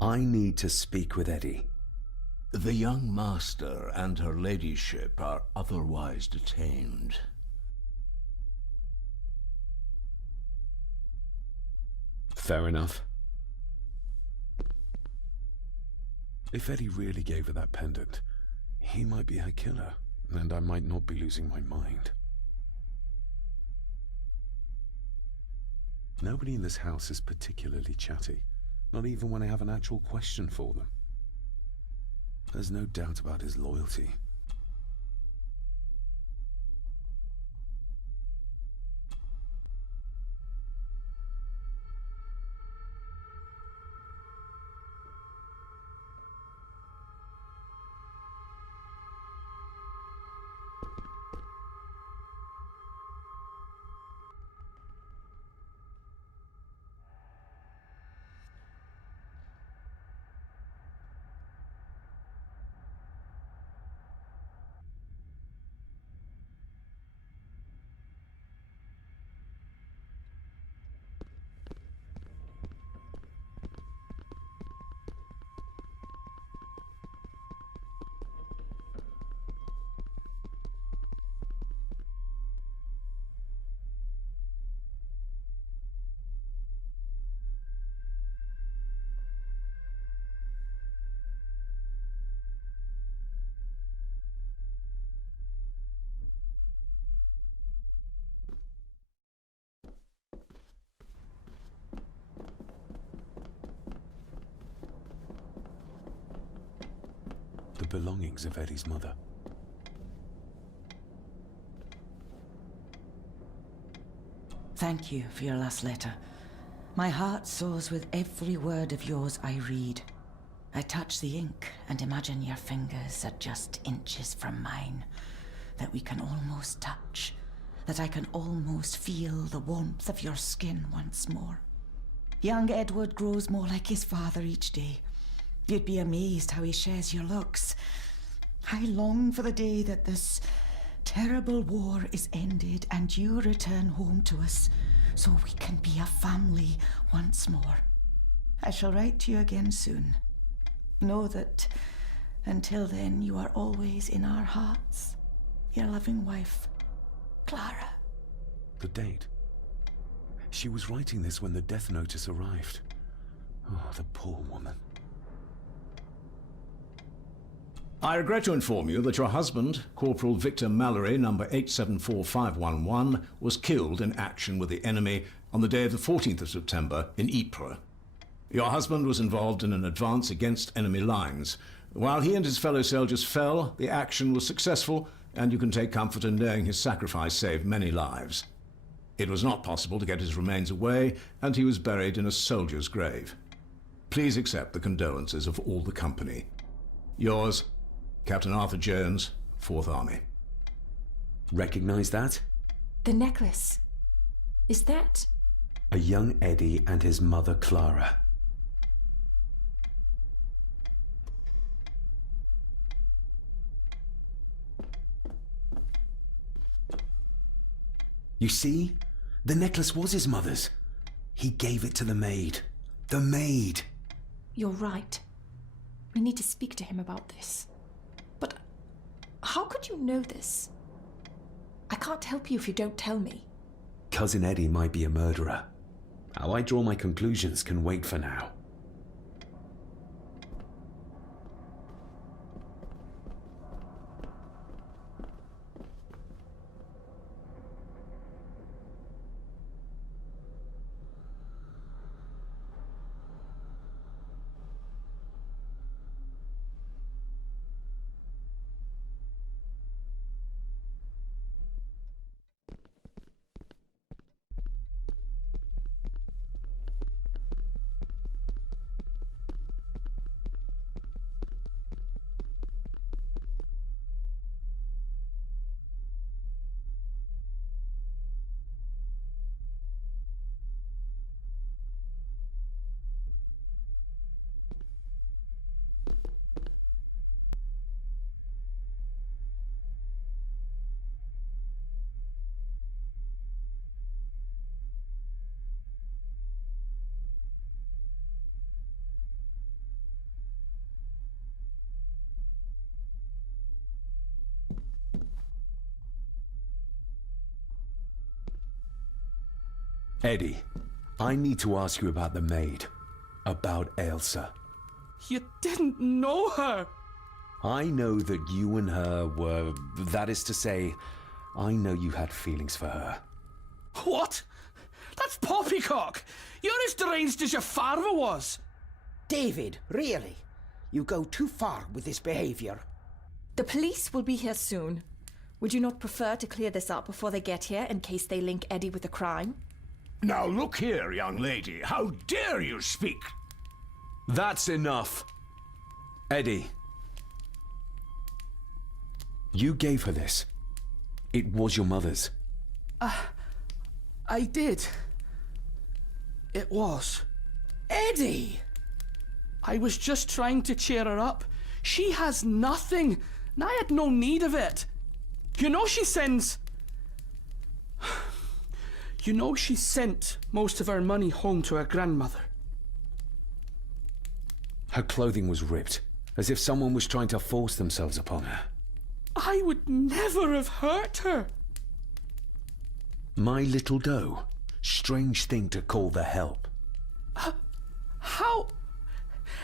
I need to speak with Eddie. The young master and her ladyship are otherwise detained. Fair enough. If Eddie really gave her that pendant, he might be her killer, and I might not be losing my mind. Nobody in this house is particularly chatty, not even when I have an actual question for them. There's no doubt about his loyalty. belongings of Eddie's mother. Thank you for your last letter. My heart soars with every word of yours I read. I touch the ink and imagine your fingers are just inches from mine, that we can almost touch, that I can almost feel the warmth of your skin once more. Young Edward grows more like his father each day. You'd be amazed how he shares your looks. I long for the day that this terrible war is ended and you return home to us, so we can be a family once more. I shall write to you again soon. Know that until then you are always in our hearts. Your loving wife, Clara. The date. She was writing this when the death notice arrived. Oh, the poor woman. I regret to inform you that your husband, Corporal Victor Mallory, number 874511, was killed in action with the enemy on the day of the 14th of September in Ypres. Your husband was involved in an advance against enemy lines. While he and his fellow soldiers fell, the action was successful, and you can take comfort in knowing his sacrifice saved many lives. It was not possible to get his remains away, and he was buried in a soldier's grave. Please accept the condolences of all the company. Yours, Captain Arthur Jones, 4th Army. Recognize that? The necklace. Is that... A young Eddie and his mother Clara. You see? The necklace was his mother's. He gave it to the maid. The maid! You're right. We need to speak to him about this. But how could you know this? I can't help you if you don't tell me. Cousin Eddie might be a murderer. How I draw my conclusions can wait for now. Eddie, I need to ask you about the maid. About Ailsa. You didn't know her! I know that you and her were... That is to say, I know you had feelings for her. What? That's poppycock! You're as deranged as your father was! David, really? You go too far with this behavior. The police will be here soon. Would you not prefer to clear this up before they get here in case they link Eddie with the crime? Now look here, young lady. How dare you speak? That's enough. Eddie. You gave her this. It was your mother's. I did. It was. Eddie! I was just trying to cheer her up. She has nothing, and I had no need of it. You know she sends... You know she sent most of her money home to her grandmother. Her clothing was ripped, as if someone was trying to force themselves upon her. I would never have hurt her. My little doe. Strange thing to call the help. How?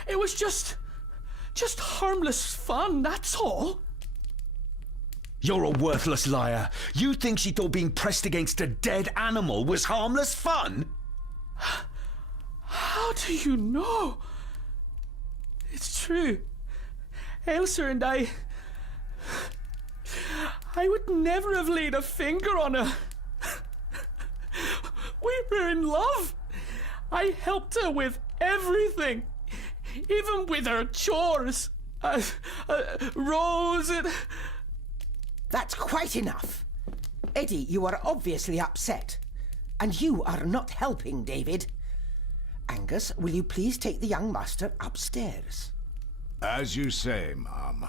It was just harmless fun, that's all. You're a worthless liar. You think she thought being pressed against a dead animal was harmless fun? How do you know? It's true. Ailsa and I would never have laid a finger on her. We were in love. I helped her with everything, even with her chores. Rose and... That's quite enough. Eddie, you are obviously upset. And you are not helping, David. Angus, will you please take the young master upstairs? As you say, Mum.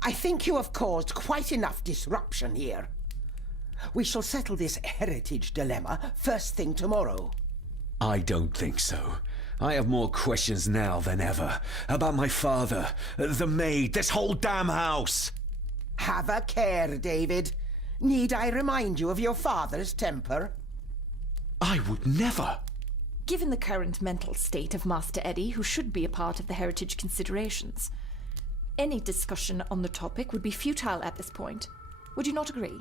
I think you have caused quite enough disruption here. We shall settle this heritage dilemma first thing tomorrow. I don't think so. I have more questions now than ever. About my father, the maid, this whole damn house! Have a care, David. Need I remind you of your father's temper? I would never. Given the current mental state of Master Eddie, who should be a part of the heritage considerations, any discussion on the topic would be futile at this point. Would you not agree?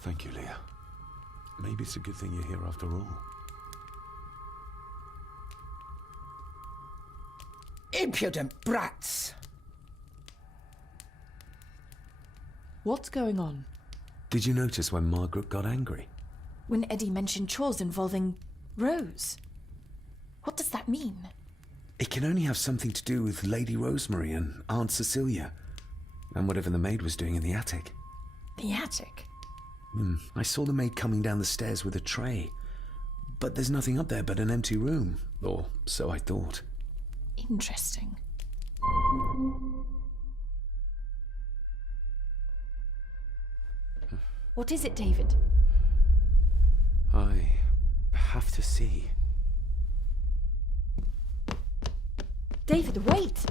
Thank you, Leah. Maybe it's a good thing you're here after all. Impudent brats! What's going on? Did you notice when Margaret got angry? When Eddie mentioned chores involving Rose. What does that mean? It can only have something to do with Lady Rosemary and Aunt Cecilia, and whatever the maid was doing in the attic. The attic? I saw the maid coming down the stairs with a tray, but there's nothing up there but an empty room, or so I thought. Interesting. What is it, David? I have to see. David, wait!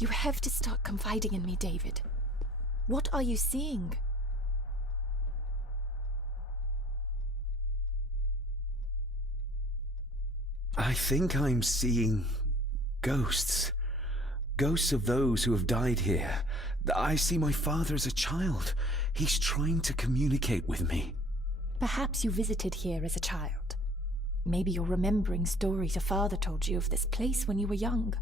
You have to start confiding in me, David. What are you seeing? I think I'm seeing ghosts. Ghosts of those who have died here. I see my father as a child. He's trying to communicate with me. Perhaps you visited here as a child. Maybe you're remembering stories your father told you of this place when you were young.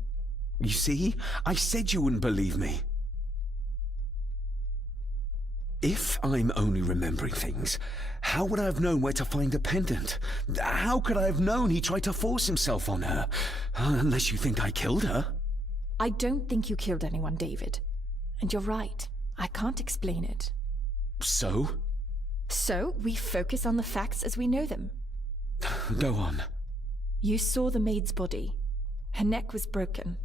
You see? I said you wouldn't believe me. If I'm only remembering things, how would I have known where to find a pendant? How could I have known he tried to force himself on her? Unless you think I killed her. I don't think you killed anyone, David. And you're right. I can't explain it. So? So, we focus on the facts as we know them. Go on. You saw the maid's body. Her neck was broken.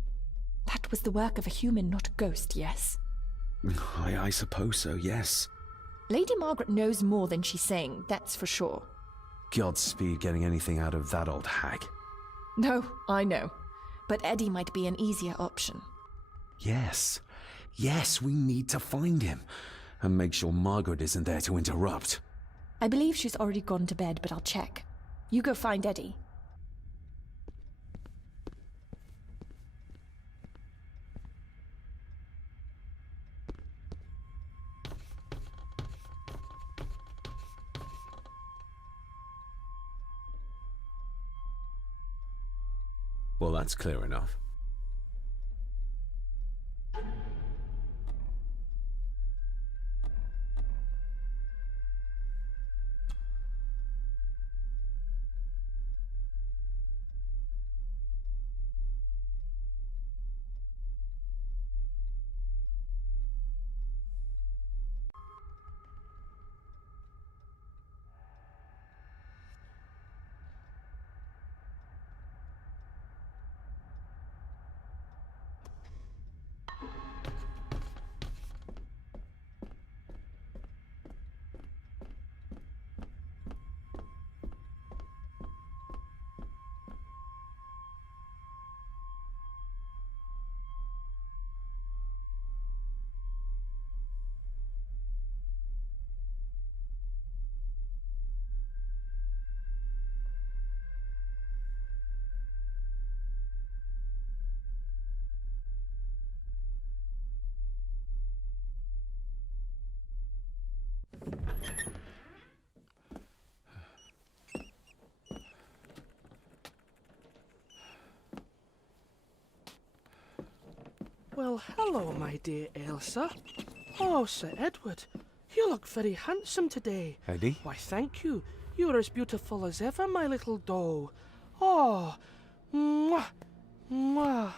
That was the work of a human, not a ghost, yes? I suppose so, yes. Lady Margaret knows more than she's saying, that's for sure. Godspeed getting anything out of that old hag. No, I know. But Eddie might be an easier option. Yes. Yes, we need to find him. And make sure Margaret isn't there to interrupt. I believe she's already gone to bed, but I'll check. You go find Eddie. Well, that's clear enough. Well, hello, my dear Elsa. Oh, Sir Edward, you look very handsome today. Eddie? Why, thank you. You're as beautiful as ever, my little doll. Oh, mwah, mwah.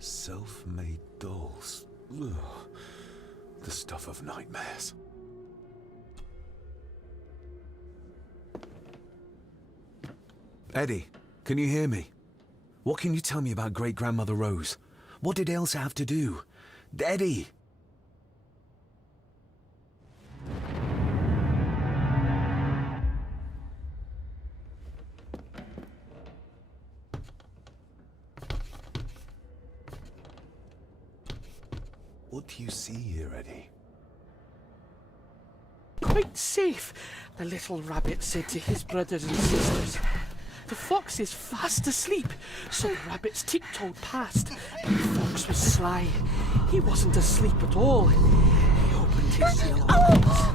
Self-made dolls. Ugh. The stuff of nightmares. Eddie, can you hear me? What can you tell me about Great-Grandmother Rose? What did Elsa have to do? Eddie! What do you see here, Eddie? Quite safe, the little rabbit said to his brothers and sisters. The fox is fast asleep, so the rabbits tiptoed past. But the fox was sly. He wasn't asleep at all. He opened his yellow eyes.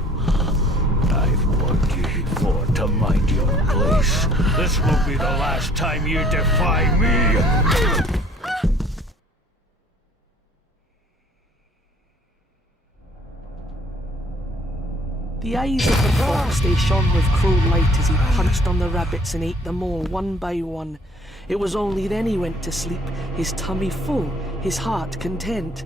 I've warned you before to mind your place. This will be the last time you defy me. The eyes of the fox, they shone with cruel light as he punched on the rabbits and ate them all one by one. It was only then he went to sleep, his tummy full, his heart content.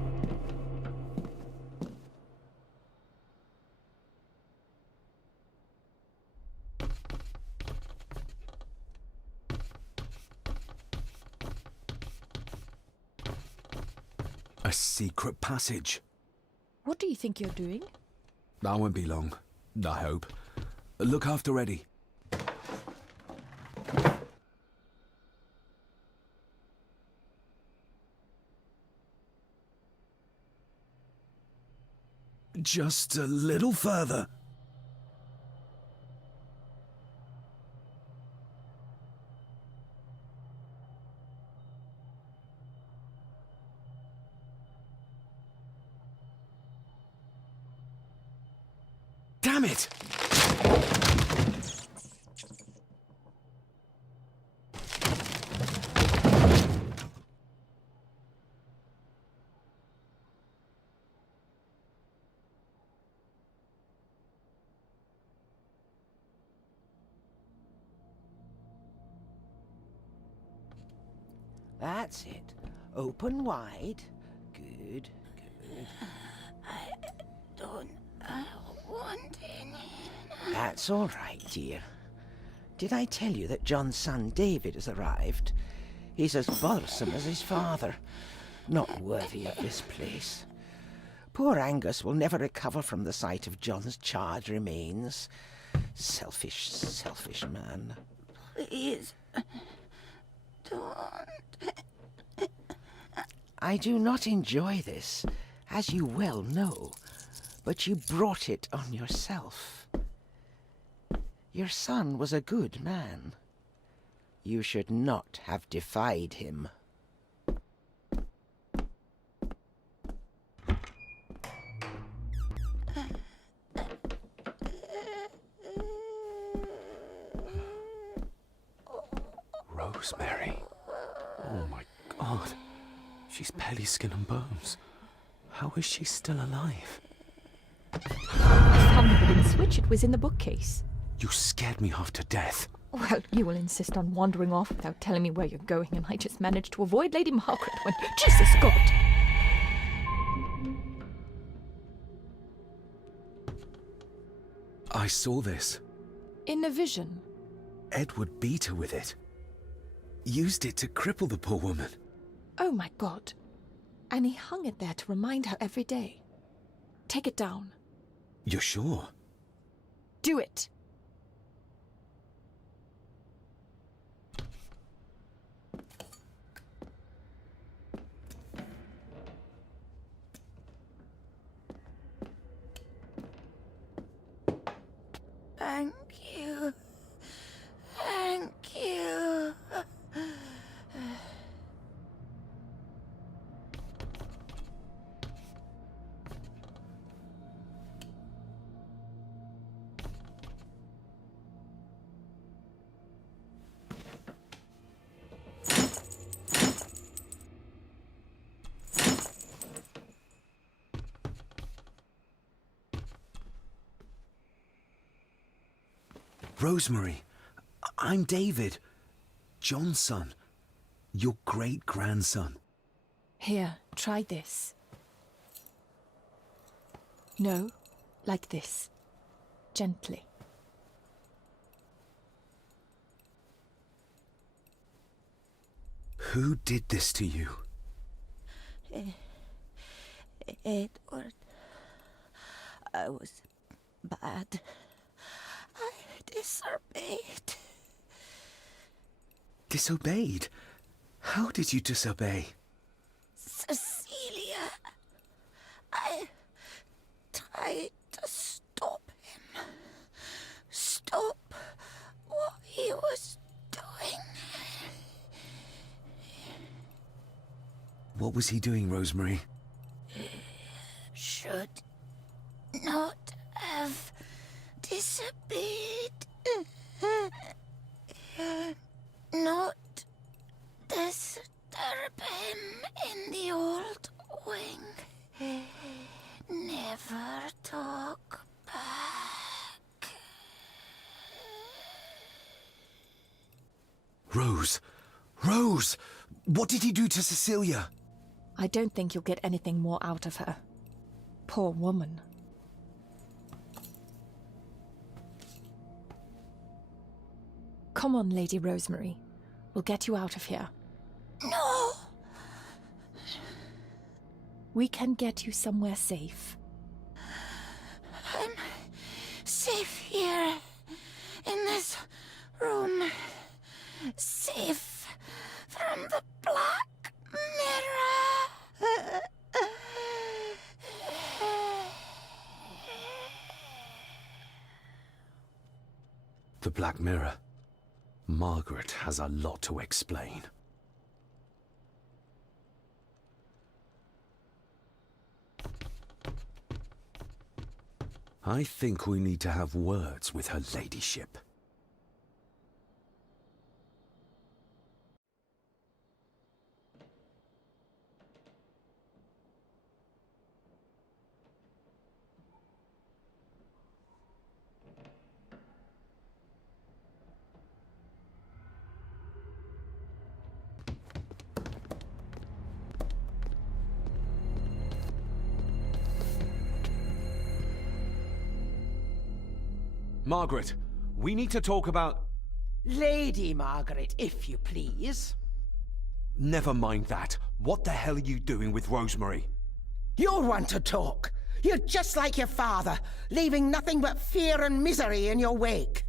A secret passage. What do you think you're doing? I won't be long, I hope. Look after Eddie. Just a little further. Damn it! That's it. Open wide. Good, good. I don't want any. That's all right, dear. Did I tell you that John's son David has arrived? He's as bothersome as his father. Not worthy of this place. Poor Angus will never recover from the sight of John's charred remains. Selfish, selfish man. Please, don't. I do not enjoy this, as you well know, but you brought it on yourself. Your son was a good man. You should not have defied him. Rosemary. Oh my God. She's barely skin and bones. How is she still alive? I found the wooden switch. It was in the bookcase. You scared me half to death. Well, you will insist on wandering off without telling me where you're going, and I just managed to avoid Lady Margaret when... Jesus God! I saw this. In a vision. Edward beat her with it. Used it to cripple the poor woman. Oh my God. And he hung it there to remind her every day. Take it down. You're sure? Do it. Thank you. Thank you. Rosemary, I'm David, John's son, your great-grandson. Here, try this. No, like this. Gently. Who did this to you? Edward. I was bad. I disobeyed. Disobeyed? How did you disobey? Cecilia. I tried to stop him. Stop what he was doing. What was he doing, Rosemary? Should not have disobeyed. Not disturb him in the old wing. Never talk back. Rose! Rose! What did he do to Cecilia? I don't think you'll get anything more out of her. Poor woman. Come on, Lady Rosemary. We'll get you out of here. No! We can get you somewhere safe. I'm safe here, in this room. Safe from the Black Mirror. The Black Mirror. Margaret has a lot to explain. I think we need to have words with her ladyship. Margaret, we need to talk about... Lady Margaret, if you please. Never mind that. What the hell are you doing with Rosemary? You want to talk. You're just like your father, leaving nothing but fear and misery in your wake.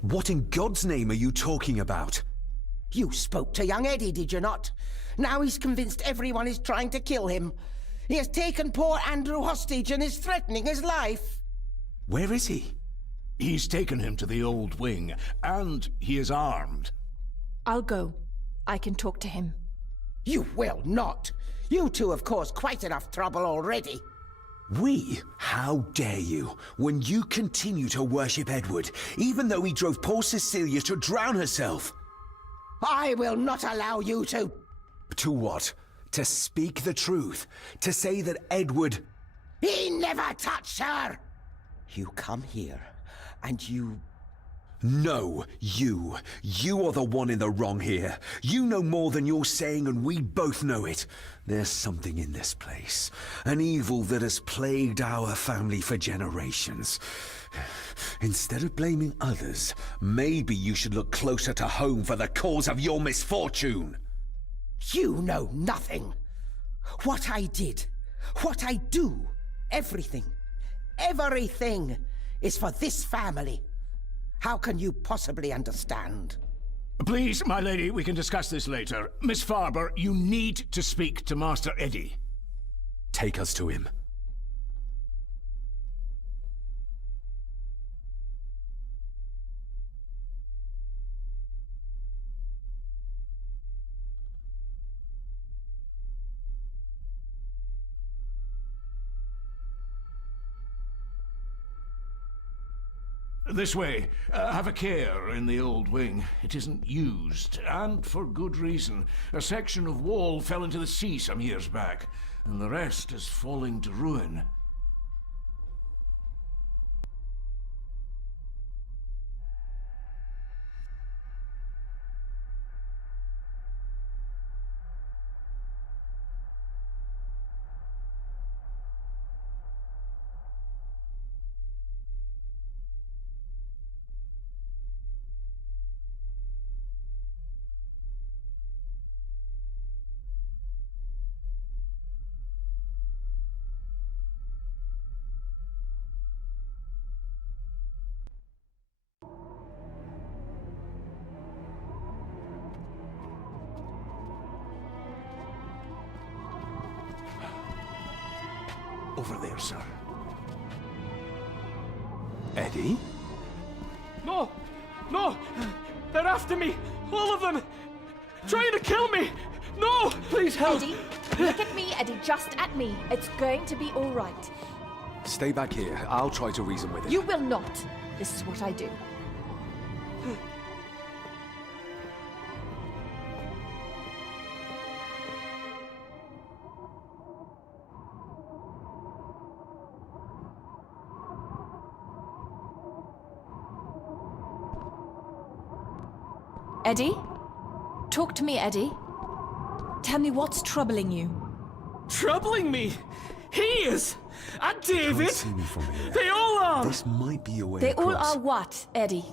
What in God's name are you talking about? You spoke to young Eddie, did you not? Now he's convinced everyone is trying to kill him. He has taken poor Andrew hostage and is threatening his life. Where is he? He's taken him to the old wing, and he is armed. I'll go. I can talk to him. You will not. You two have caused quite enough trouble already. We? How dare you, when you continue to worship Edward, even though he drove poor Cecilia to drown herself? I will not allow you to... To what? To speak the truth? To say that Edward... He never touched her! You come here, and you... No, you. You are the one in the wrong here. You know more than you're saying, and we both know it. There's something in this place. An evil that has plagued our family for generations. Instead of blaming others, maybe you should look closer to home for the cause of your misfortune. You know nothing. What I did, what I do, everything is for this family. How can you possibly understand? Please, my lady, we can discuss this later. Miss Farber, you need to speak to Master Eddie. Take us to him. This way. Have a care in the old wing. It isn't used, and for good reason. A section of wall fell into the sea some years back, and the rest is falling to ruin. Over there, sir. Eddie? No! No! They're after me! All of them! Trying to kill me! No! Please help! Eddie, look at me, Eddie, just at me. It's going to be all right. Stay back here. I'll try to reason with it. You will not. This is what I do. Eddie? Talk to me, Eddie. Tell me what's troubling you. Troubling me? He is! And David! Can't see me from here. They all are! This might be a way They all across. are what, Eddie?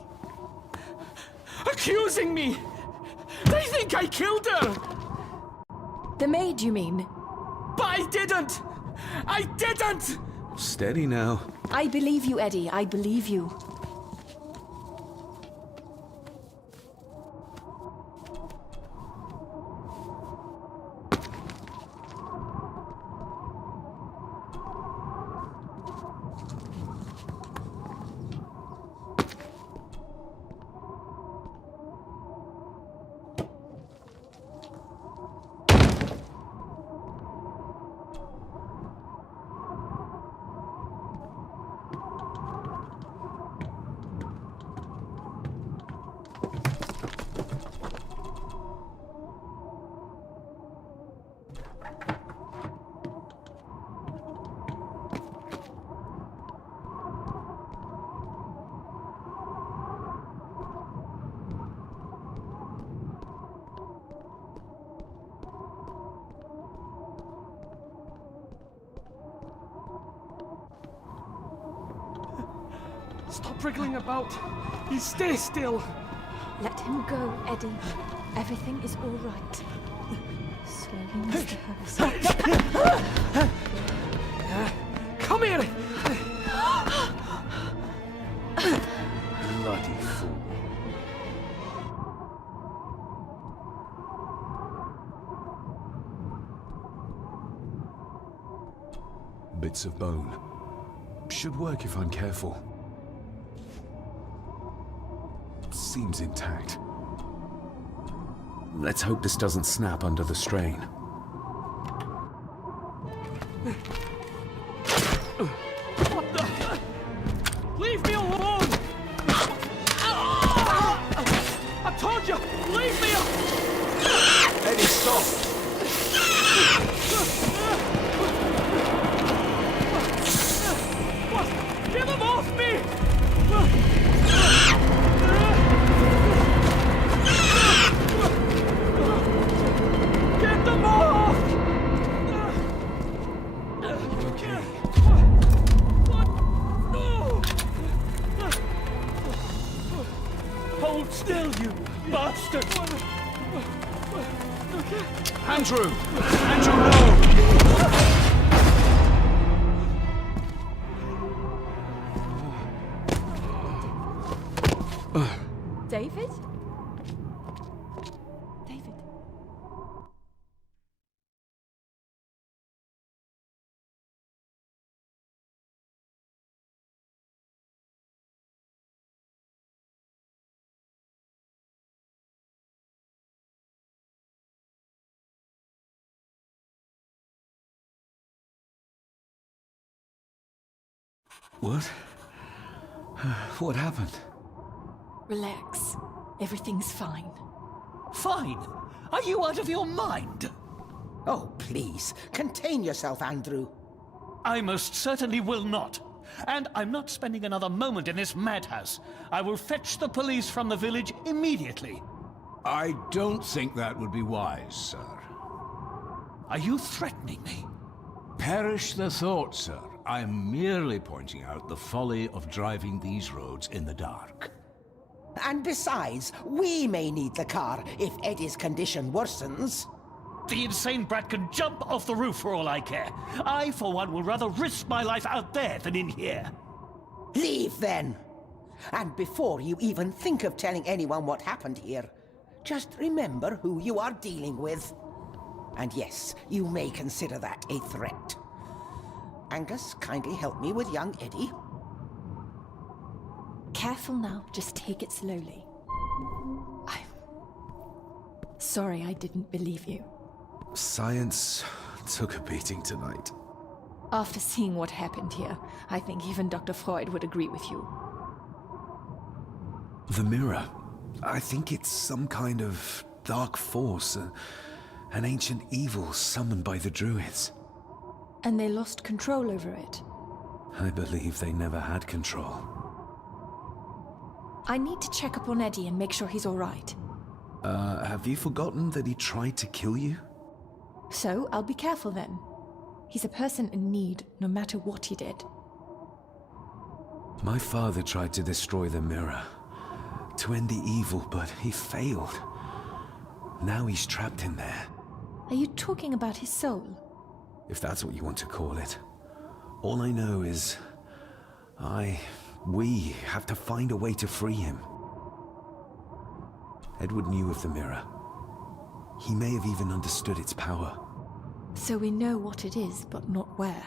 Accusing me! They think I killed her! The maid, you mean? But I didn't! I didn't! Steady now. I believe you, Eddie. I believe you. Stop wriggling about. You stay still. Let him go, Eddie. Everything is all right. Slowly, Mr. Harrison. Come here! Bloody fool. Bits of bone. Should work if I'm careful. Seems intact. Let's hope this doesn't snap under the strain. What the? Leave me alone! I told you, leave me alone! Eddie, stop! What? Get them off me! Get them off! Okay. Hold still, you bastard! Andrew! Andrew, no! David? David? What? What happened? Relax. Everything's fine. Fine? Are you out of your mind? Oh, please, contain yourself, Andrew. I most certainly will not. And I'm not spending another moment in this madhouse. I will fetch the police from the village immediately. I don't think that would be wise, sir. Are you threatening me? Perish the thought, sir. I'm merely pointing out the folly of driving these roads in the dark. And besides, we may need the car if Eddie's condition worsens. The insane brat can jump off the roof for all I care. I, for one, will rather risk my life out there than in here. Leave, then. And before you even think of telling anyone what happened here, just remember who you are dealing with. And yes, you may consider that a threat. Angus, kindly help me with young Eddie. Careful now, just take it slowly. I'm sorry I didn't believe you. Science took a beating tonight. After seeing what happened here, I think even Dr. Freud would agree with you. The mirror. I think it's some kind of dark force, an ancient evil summoned by the druids. And they lost control over it. I believe they never had control. I need to check up on Eddie and make sure he's all right. Have you forgotten that he tried to kill you? So, I'll be careful then. He's a person in need, no matter what he did. My father tried to destroy the mirror, to end the evil, but he failed. Now he's trapped in there. Are you talking about his soul? If that's what you want to call it. All I know is... we have to find a way to free him. Edward knew of the mirror. He may have even understood its power. So we know what it is, but not where.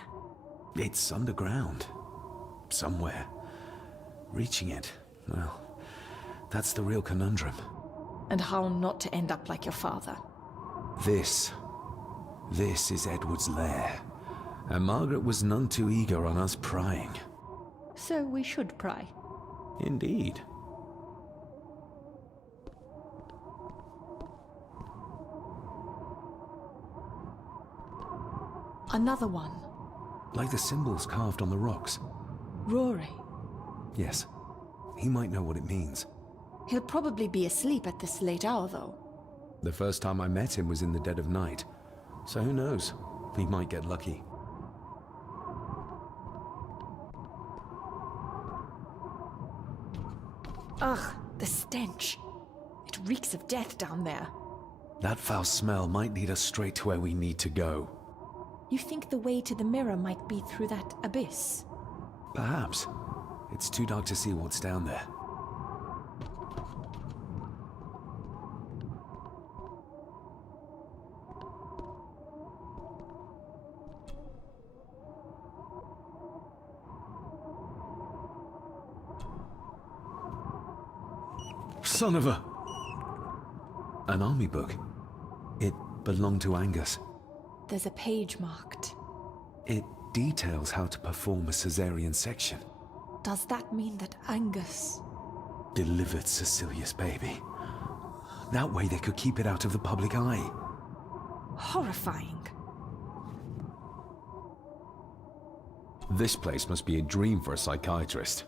It's underground. Somewhere. Reaching it, well, that's the real conundrum. And how not to end up like your father. This is Edward's lair. And Margaret was none too eager on us prying. So we should pry. Indeed. Another one. Like the symbols carved on the rocks. Rory. Yes. He might know what it means. He'll probably be asleep at this late hour, though. The first time I met him was in the dead of night. So who knows? He might get lucky. Ugh, the stench. It reeks of death down there. That foul smell might lead us straight to where we need to go. You think the way to the mirror might be through that abyss? Perhaps. It's too dark to see what's down there. Son of a... An army book. It belonged to Angus. There's a page marked. It details how to perform a cesarean section. Does that mean that Angus... delivered Cecilia's baby? That way they could keep it out of the public eye. Horrifying. This place must be a dream for a psychiatrist.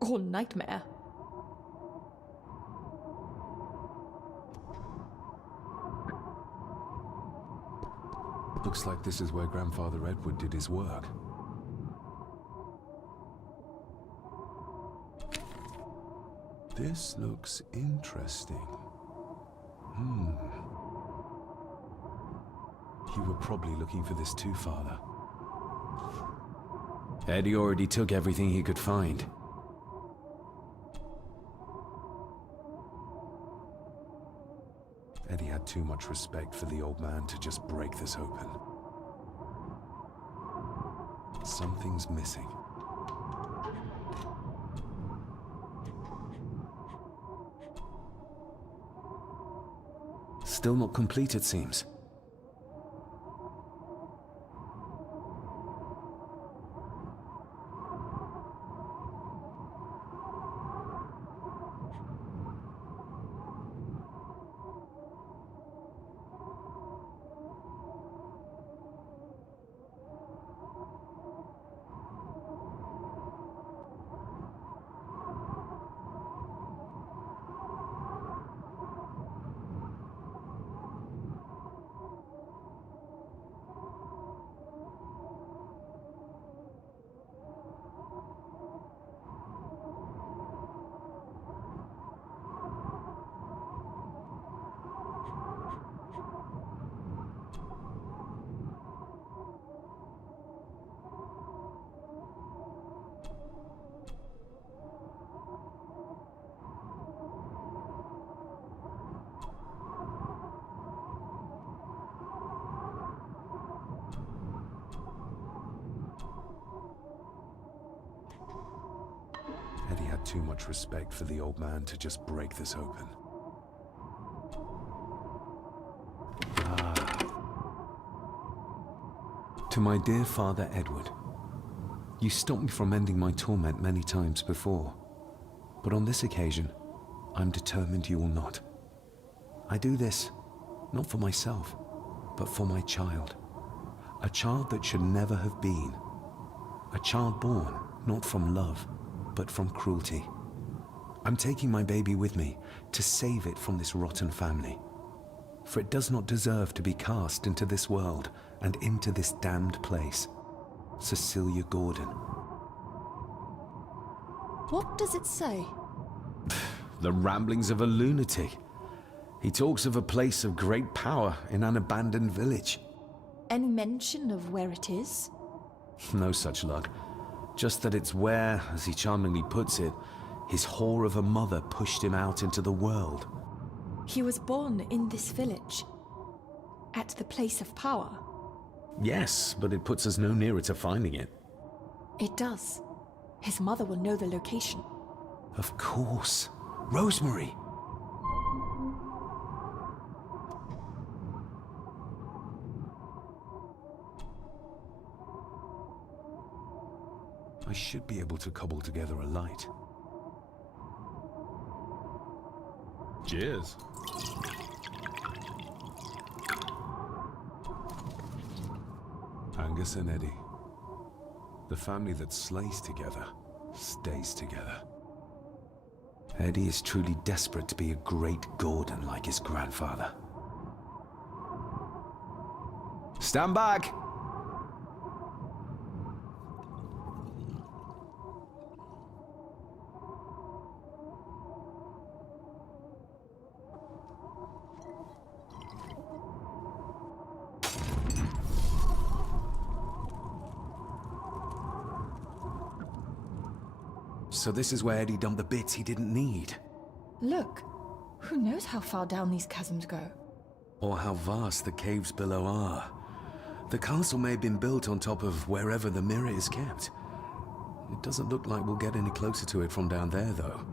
Or nightmare. Looks like this is where Grandfather Edward did his work. This looks interesting. You were probably looking for this too, Father. Eddie already took everything he could find. Eddie had too much respect for the old man to just break this open. Something's missing. Still not complete, it seems. had too much respect for the old man to just break this open. To my dear Father Edward, you stopped me from ending my torment many times before, but on this occasion, I'm determined you will not. I do this, not for myself, but for my child. A child that should never have been. A child born, not from love, but from cruelty. I'm taking my baby with me to save it from this rotten family. For it does not deserve to be cast into this world and into this damned place. Cecilia Gordon. What does it say? The ramblings of a lunatic. He talks of a place of great power in an abandoned village. Any mention of where it is? No such luck. Just that it's where, as he charmingly puts it, his whore of a mother pushed him out into the world. He was born in this village. At the place of power. Yes, but it puts us no nearer to finding it. It does. His mother will know the location. Of course. Rosemary! I should be able to cobble together a light. Cheers. Angus and Eddie. The family that slays together, stays together. Eddie is truly desperate to be a great Gordon like his grandfather. Stand back! So this is where Eddie dumped the bits he didn't need. Look, who knows how far down these chasms go? Or how vast the caves below are. The castle may have been built on top of wherever the mirror is kept. It doesn't look like we'll get any closer to it from down there, though.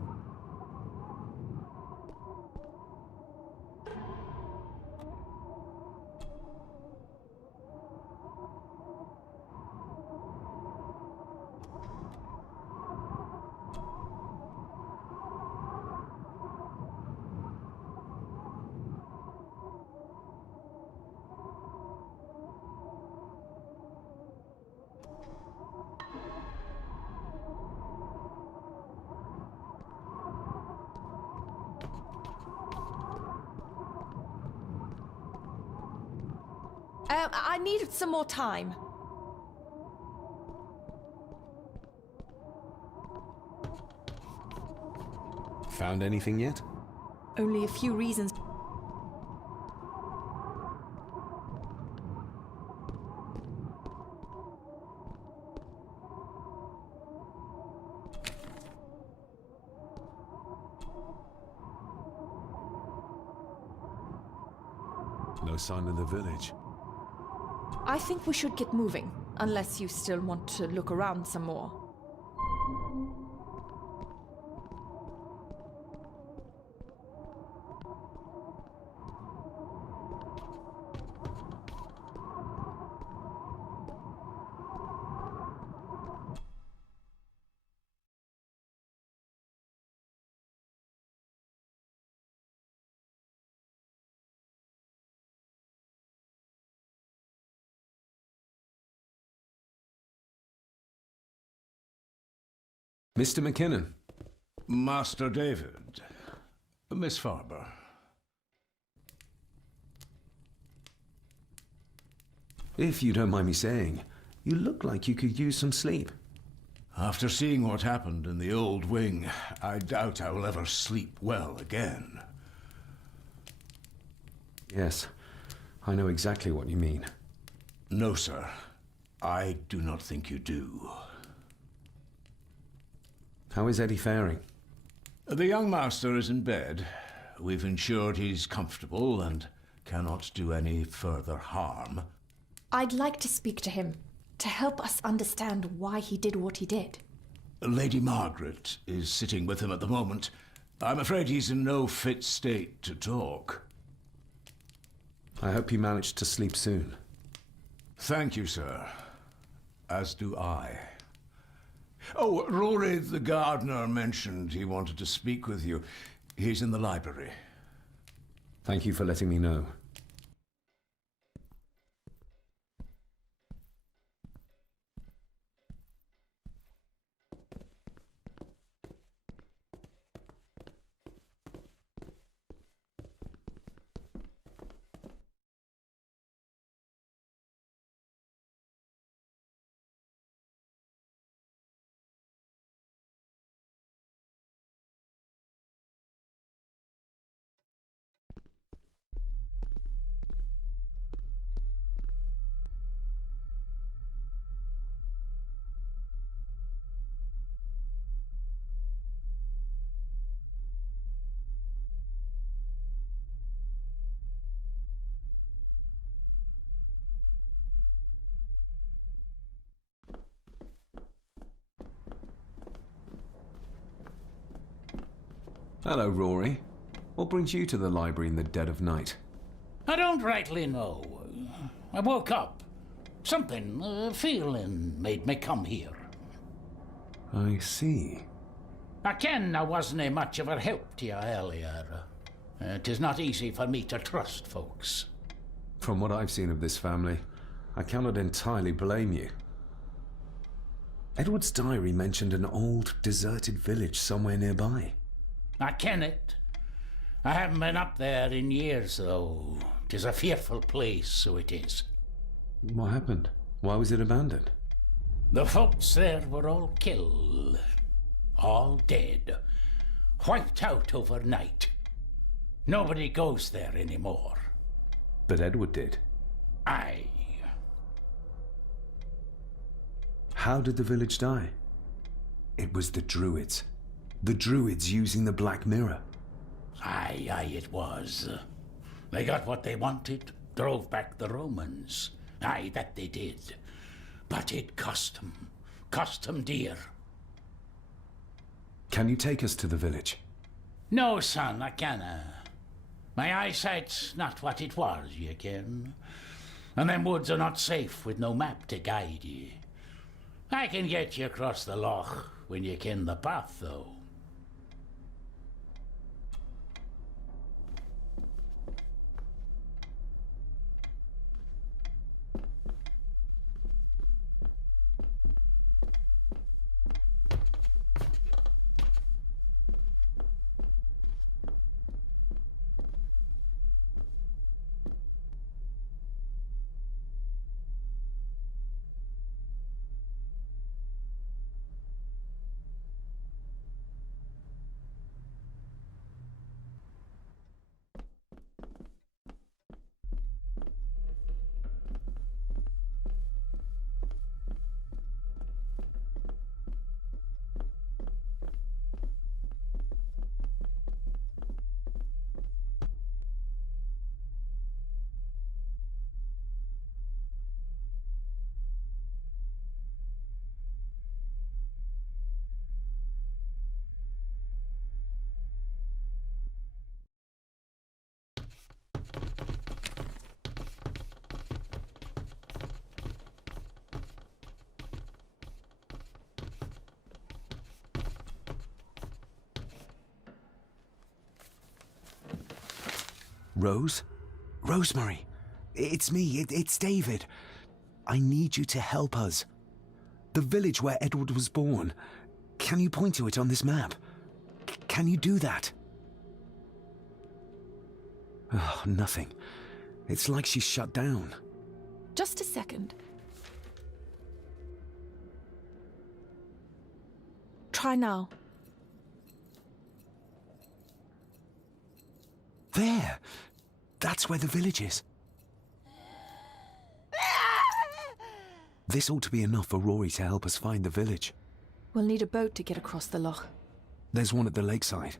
I needed some more time. Found anything yet? Only a few reasons. No sign of the village. I think we should get moving, unless you still want to look around some more. Mr. McKinnon. Master David. Miss Farber. If you don't mind me saying, you look like you could use some sleep. After seeing what happened in the old wing, I doubt I will ever sleep well again. Yes, I know exactly what you mean. No, sir. I do not think you do. How is Eddie faring? The young master is in bed. We've ensured he's comfortable and cannot do any further harm. I'd like to speak to him, to help us understand why he did what he did. Lady Margaret is sitting with him at the moment. I'm afraid he's in no fit state to talk. I hope you managed to sleep soon. Thank you, sir. As do I. Oh, Rory the gardener mentioned he wanted to speak with you. He's in the library. Thank you for letting me know. Hello, Rory. What brings you to the library in the dead of night? I don't rightly know. I woke up. Something, a feeling made me come here. I see. I ken I wasn't much of a help to you earlier. It is not easy for me to trust folks. From what I've seen of this family, I cannot entirely blame you. Edward's diary mentioned an old, deserted village somewhere nearby. I ken it. I haven't been up there in years, though. 'Tis a fearful place, so it is. What happened? Why was it abandoned? The folks there were all killed. All dead. Wiped out overnight. Nobody goes there anymore. But Edward did. Aye. How did the village die? It was the Druids. The Druids using the Black Mirror. Aye, it was. They got what they wanted, drove back the Romans. Aye, that they did. But it cost them dear. Can you take us to the village? No, son, I canna. My eyesight's not what it was, you ken. And them woods are not safe with no map to guide ye. I can get you across the loch when you ken the path, though. Rose? Rosemary! It's me, it's David. I need you to help us. The village where Edward was born. Can you point to it on this map? Can you do that? Oh, nothing. It's like she's shut down. Just a second. Try now. There! That's where the village is. This ought to be enough for Rory to help us find the village. We'll need a boat to get across the loch. There's one at the lakeside.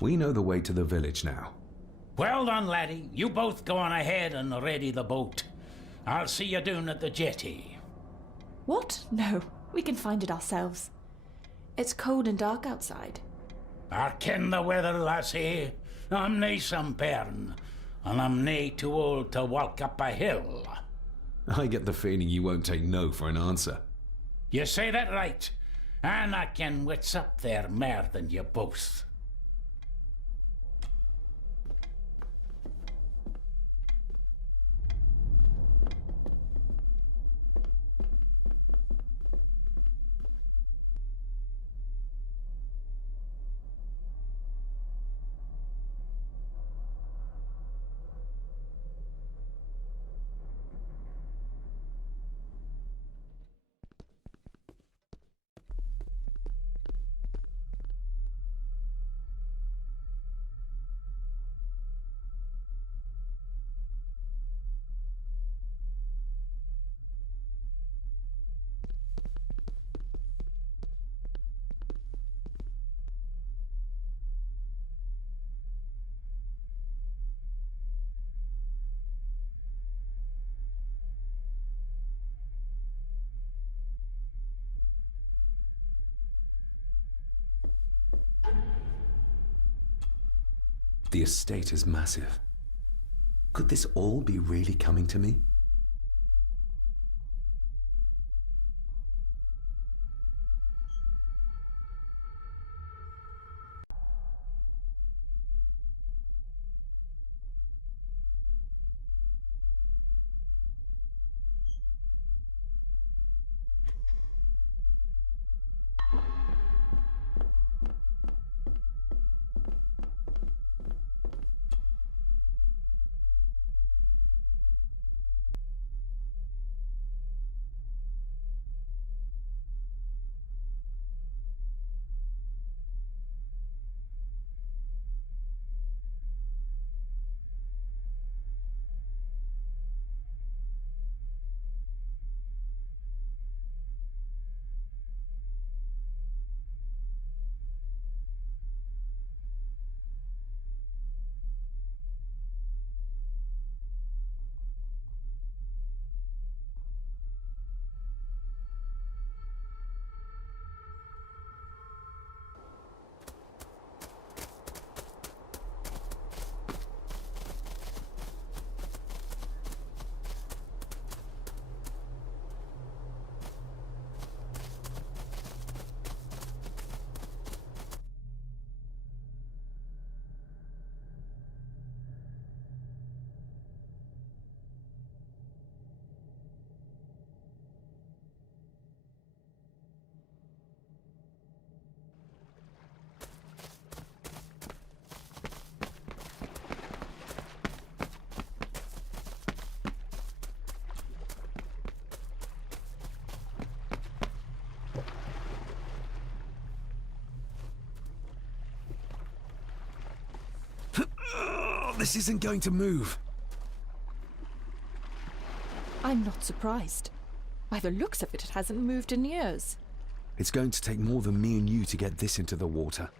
We know the way to the village now. Well done, laddie. You both go on ahead and ready the boat. I'll see you down at the jetty. What? No, we can find it ourselves. It's cold and dark outside. I ken the weather, lassie. I'm nae some bairn, and I'm nae too old to walk up a hill. I get the feeling you won't take no for an answer. You say that right, and I ken what's up there mair than you both. The estate is massive. Could this all be really coming to me? This isn't going to move. I'm not surprised. By the looks of it, it hasn't moved in years. It's going to take more than me and you to get this into the water.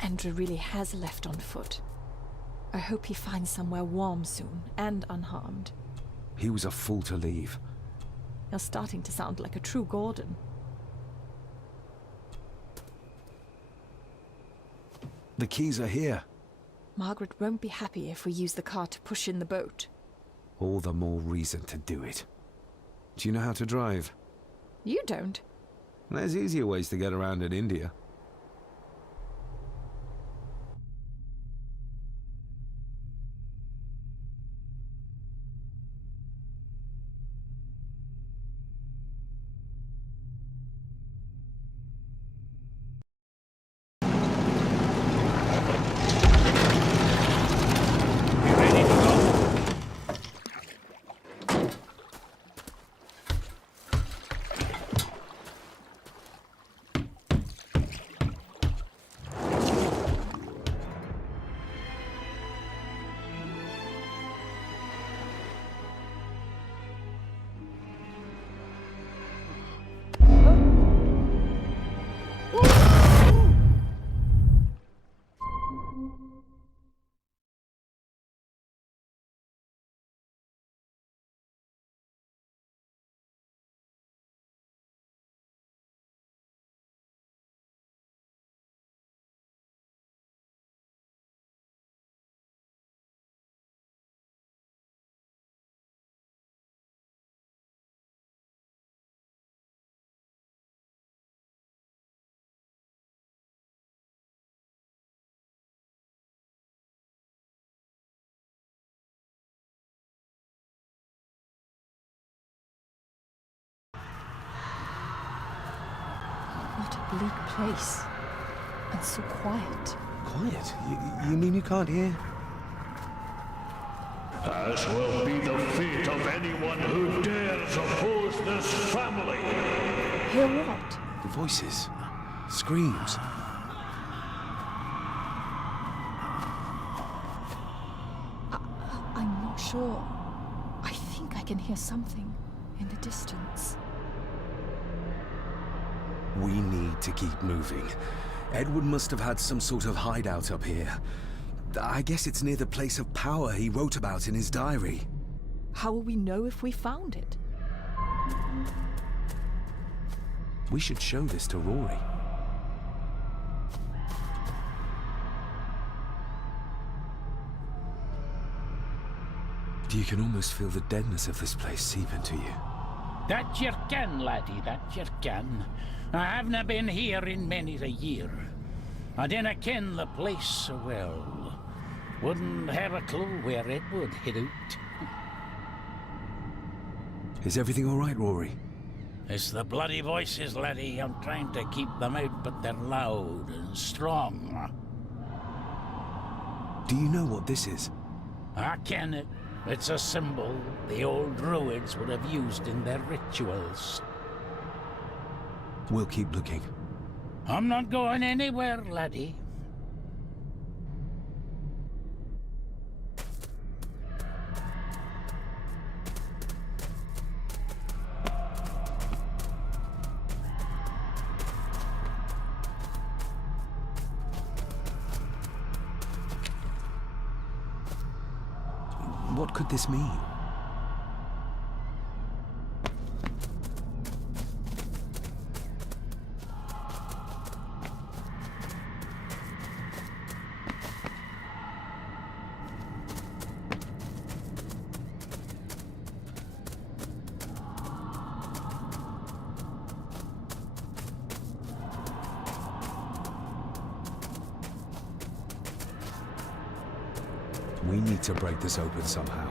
Andrew really has left on foot. I hope he finds somewhere warm soon, and unharmed. He was a fool to leave. You're starting to sound like a true Gordon. The keys are here. Margaret won't be happy if we use the car to push in the boat. All the more reason to do it. Do you know how to drive? You don't. There's easier ways to get around in India. What a bleak place. And so quiet. Quiet? You mean you can't hear? As will be the fate of anyone who dares oppose this family. Hear what? The voices. Screams. I'm not sure. I think I can hear something in the distance. We need to keep moving. Edward must have had some sort of hideout up here. I guess it's near the place of power he wrote about in his diary. How will we know if we found it? We should show this to Rory. You can almost feel the deadness of this place seep into you. That you can, laddie, that you can. I haven't been here in many a year. I dinna ken the place so well. Wouldn't have a clue where it would hit out. Is everything all right, Rory? It's the bloody voices, laddie. I'm trying to keep them out, but they're loud and strong. Do you know what this is? I ken it. It's a symbol the old druids would have used in their rituals. We'll keep looking. I'm not going anywhere, laddie. What could this mean? We need to break this open somehow.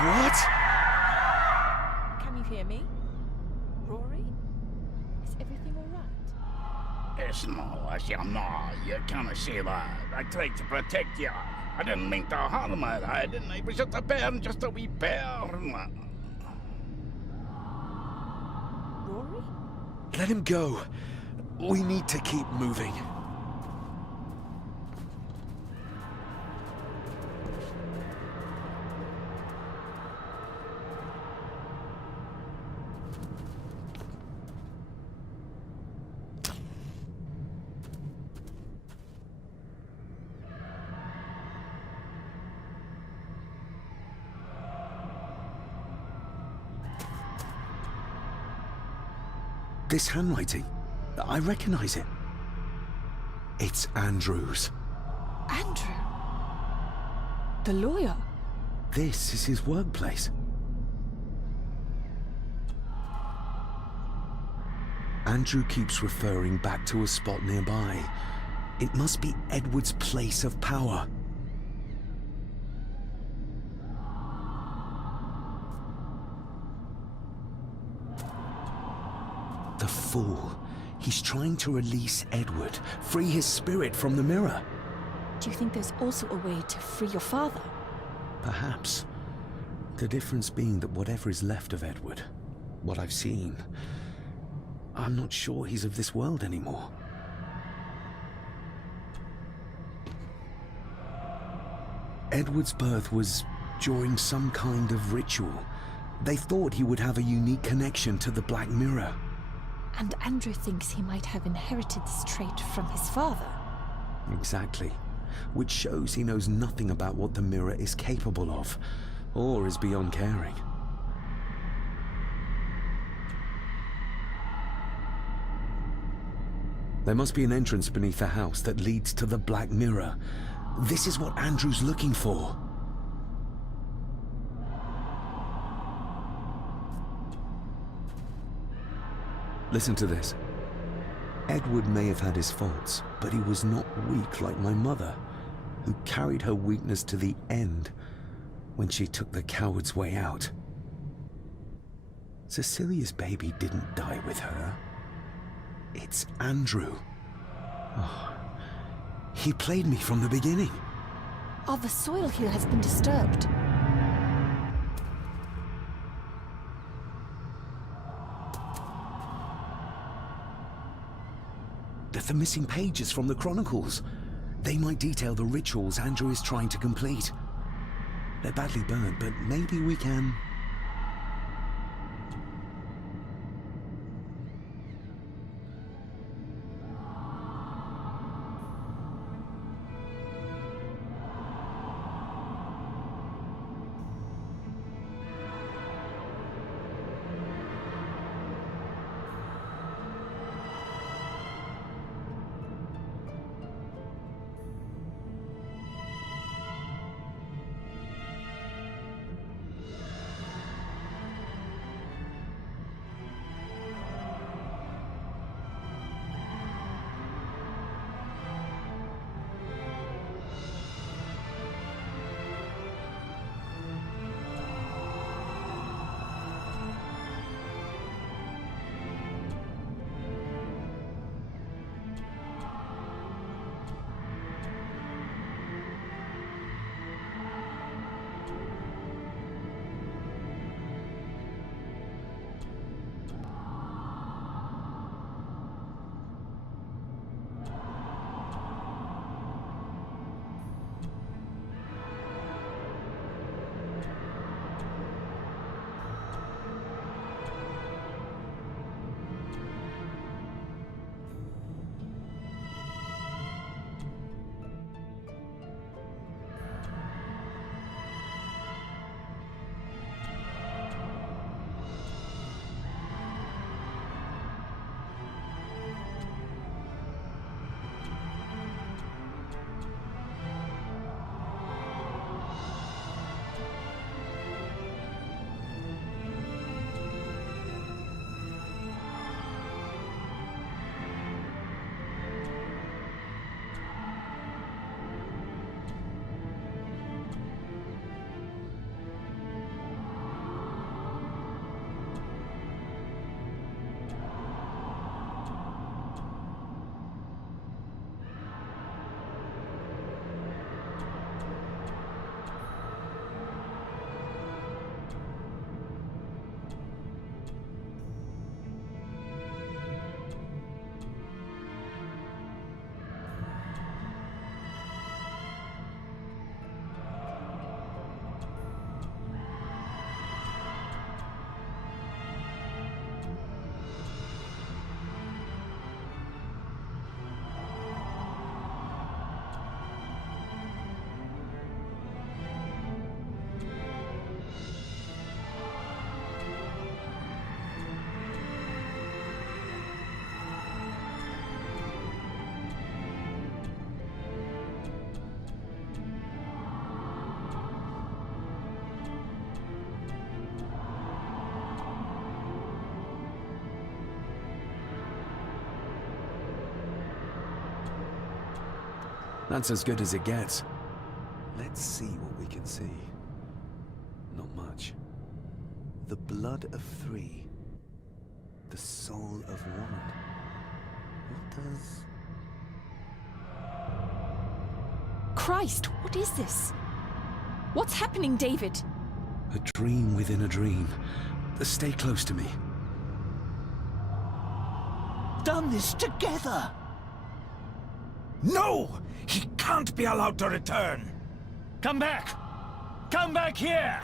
What? Can you hear me? Rory? Is everything all right? It's no, as you know, you can't say that. I tried to protect you. I didn't mean to harm you. I didn't. It was just a bear, just a wee bear. Rory? Let him go. We need to keep moving. This handwriting, I recognize it. It's Andrew's. Andrew? The lawyer? This is his workplace. Andrew keeps referring back to a spot nearby. It must be Edward's place of power. The fool. He's trying to release Edward, free his spirit from the mirror. Do you think there's also a way to free your father? Perhaps. The difference being that whatever is left of Edward, what I've seen, I'm not sure he's of this world anymore. Edward's birth was during some kind of ritual. They thought he would have a unique connection to the Black Mirror. And Andrew thinks he might have inherited this trait from his father. Exactly. Which shows he knows nothing about what the mirror is capable of, or is beyond caring. There must be an entrance beneath the house that leads to the Black Mirror. This is what Andrew's looking for. Listen to this. Edward may have had his faults, but he was not weak like my mother, who carried her weakness to the end when she took the coward's way out. Cecilia's baby didn't die with her. It's Andrew. Oh, he played me from the beginning. Oh, the soil here has been disturbed. The missing pages from the Chronicles. They might detail the rituals Andrew is trying to complete. They're badly burnt, but maybe we can... That's as good as it gets. Let's see what we can see. Not much. The blood of 3. The soul of 1. What does... Christ, what is this? What's happening, David? A dream within a dream. Stay close to me. Done this together! No! He can't be allowed to return! Come back! Come back here!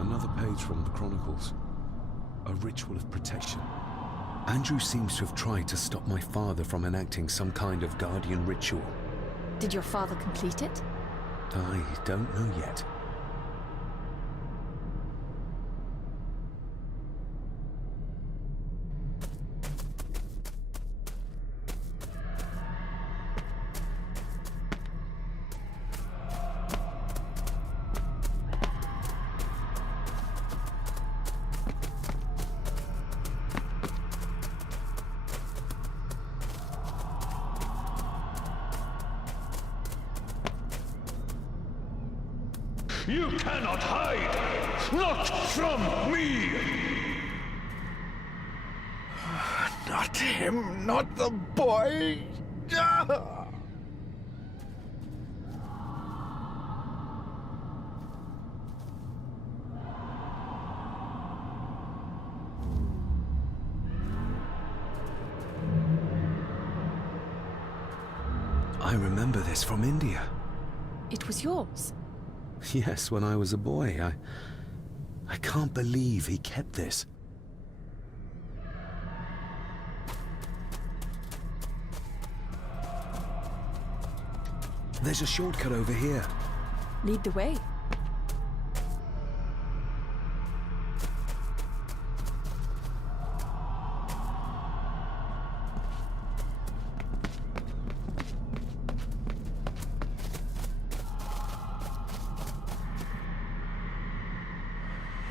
Another page from the Chronicles. A ritual of protection. Andrew seems to have tried to stop my father from enacting some kind of guardian ritual. Did your father complete it? I don't know yet. You cannot hide! Not from me! Not him, not the boy! I remember this from India. It was yours. Yes, when I was a boy. I can't believe he kept this. There's a shortcut over here. Lead the way.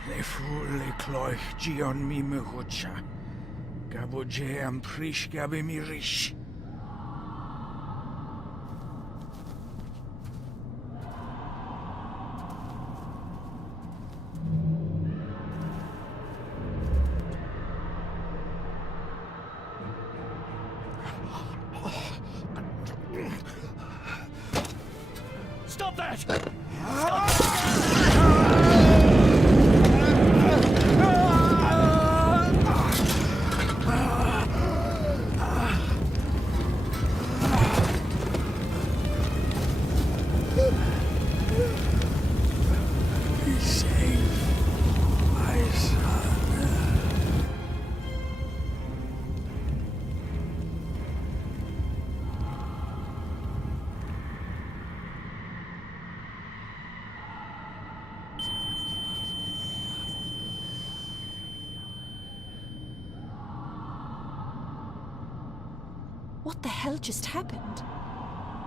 Le fu le cloich gion mi mehucha. Gaboje am prish gabe mi rish. Stop that! Be safe, my son. What the hell just happened?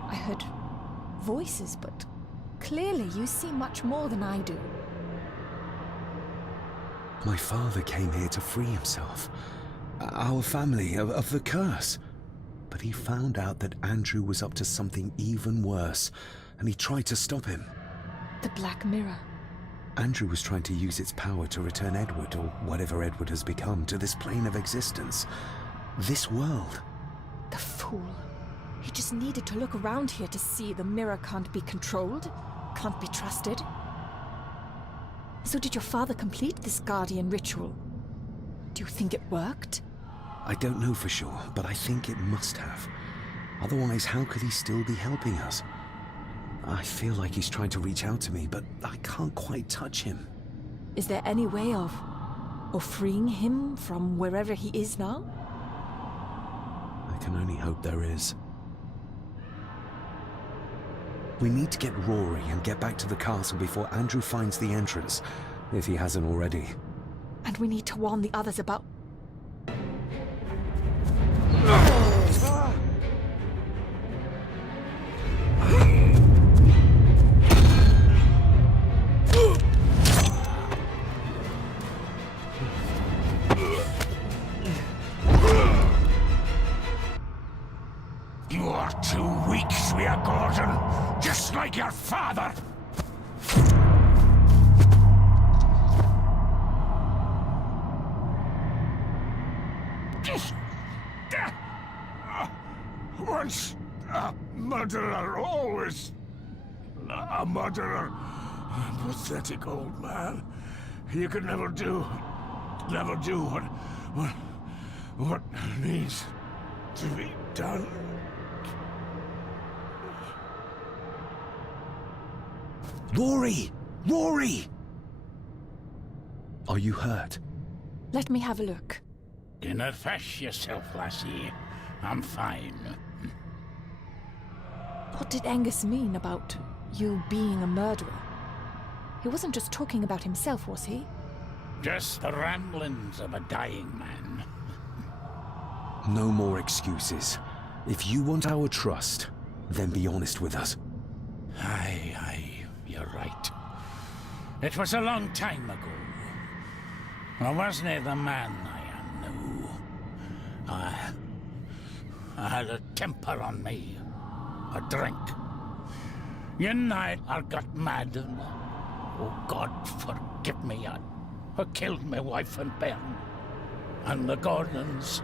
I heard voices, but clearly you see much more than I do. My father came here to free himself. Our family of the curse. But he found out that Andrew was up to something even worse, and he tried to stop him. The Black Mirror. Andrew was trying to use its power to return Edward, or whatever Edward has become, to this plane of existence. This world. The fool. He just needed to look around here to see the mirror can't be controlled, can't be trusted. So did your father complete this guardian ritual? Do you think it worked? I don't know for sure, but I think it must have. Otherwise, how could he still be helping us? I feel like he's trying to reach out to me, but I can't quite touch him. Is there any way of freeing him from wherever he is now? I can only hope there is. We need to get Rory and get back to the castle before Andrew finds the entrance, if he hasn't already. And we need to warn the others about... You are too weak, Swear Gordon, just like your father. Once a murderer, always a murderer. Pathetic old man. You could never do what needs to be done. Rory! Rory! Are you hurt? Let me have a look. Dinna fash yourself, lassie. I'm fine. What did Angus mean about you being a murderer? He wasn't just talking about himself, was he? Just the ramblings of a dying man. No more excuses. If you want our trust, then be honest with us. Aye, you're right. It was a long time ago. I wasn't the man I am now. I had a temper on me. A drink. One night I got mad and Oh, God, forgive me. I killed my wife and bairn. And the Gordons.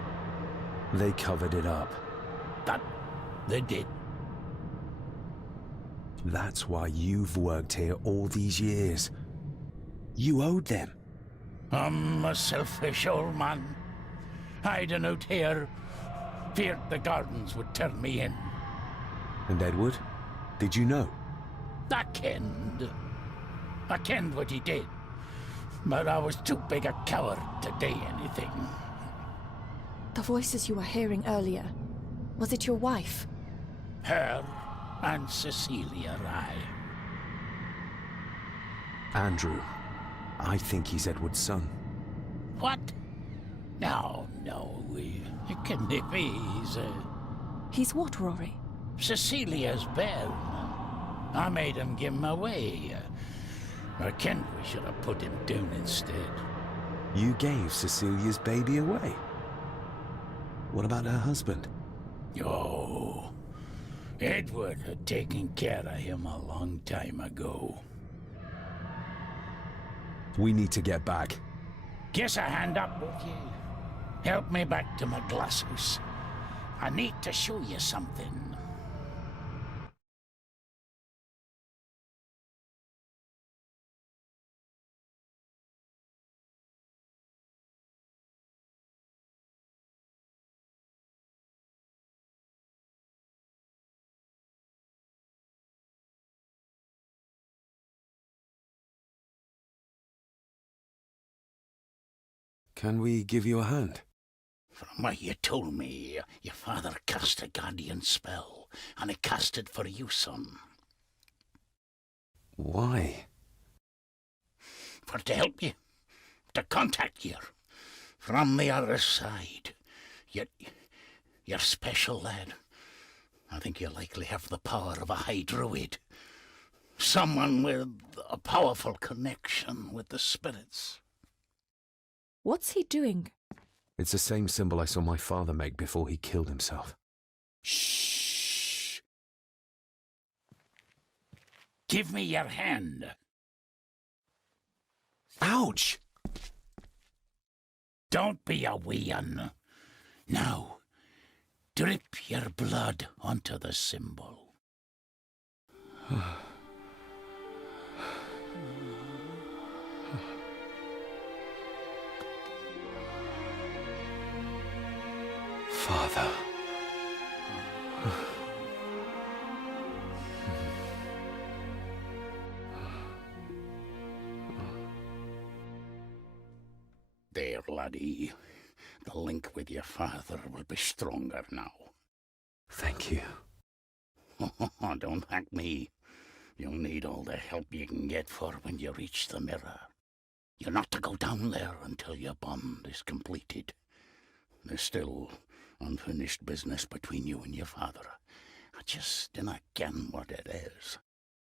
They covered it up. That they did. That's why you've worked here all these years. You owed them. I'm a selfish old man. Hiding out here. Feared the Gordons would turn me in. And Edward? Did you know? I kenned what he did. But I was too big a coward to do anything. The voices you were hearing earlier, was it your wife? Her and Cecilia Rye. Andrew. I think he's Edward's son. What? No, it can't be. He's what, Rory? Cecilia's bairn. I made him give him away. I kenned we should have put him down instead. You gave Cecilia's baby away? What about her husband? Oh, Edward had taken care of him a long time ago. We need to get back. Guess a hand up, would you? Help me back to my glasshouse. I need to show you something. Can we give you a hand? From what you told me, your father cast a guardian spell, and he cast it for you, son. Why? For to help you, to contact you, from the other side. You're special, lad. I think you likely have the power of a high druid. Someone with a powerful connection with the spirits. What's he doing? It's the same symbol I saw my father make before he killed himself. Shh! Give me your hand. Ouch! Don't be a wee un. Now, drip your blood onto the symbol. Father. There, laddie. The link with your father will be stronger now. Thank you. Don't thank me. You'll need all the help you can get for when you reach the mirror. You're not to go down there until your bond is completed. There's still unfinished business between you and your father. I just dinna ken what it is.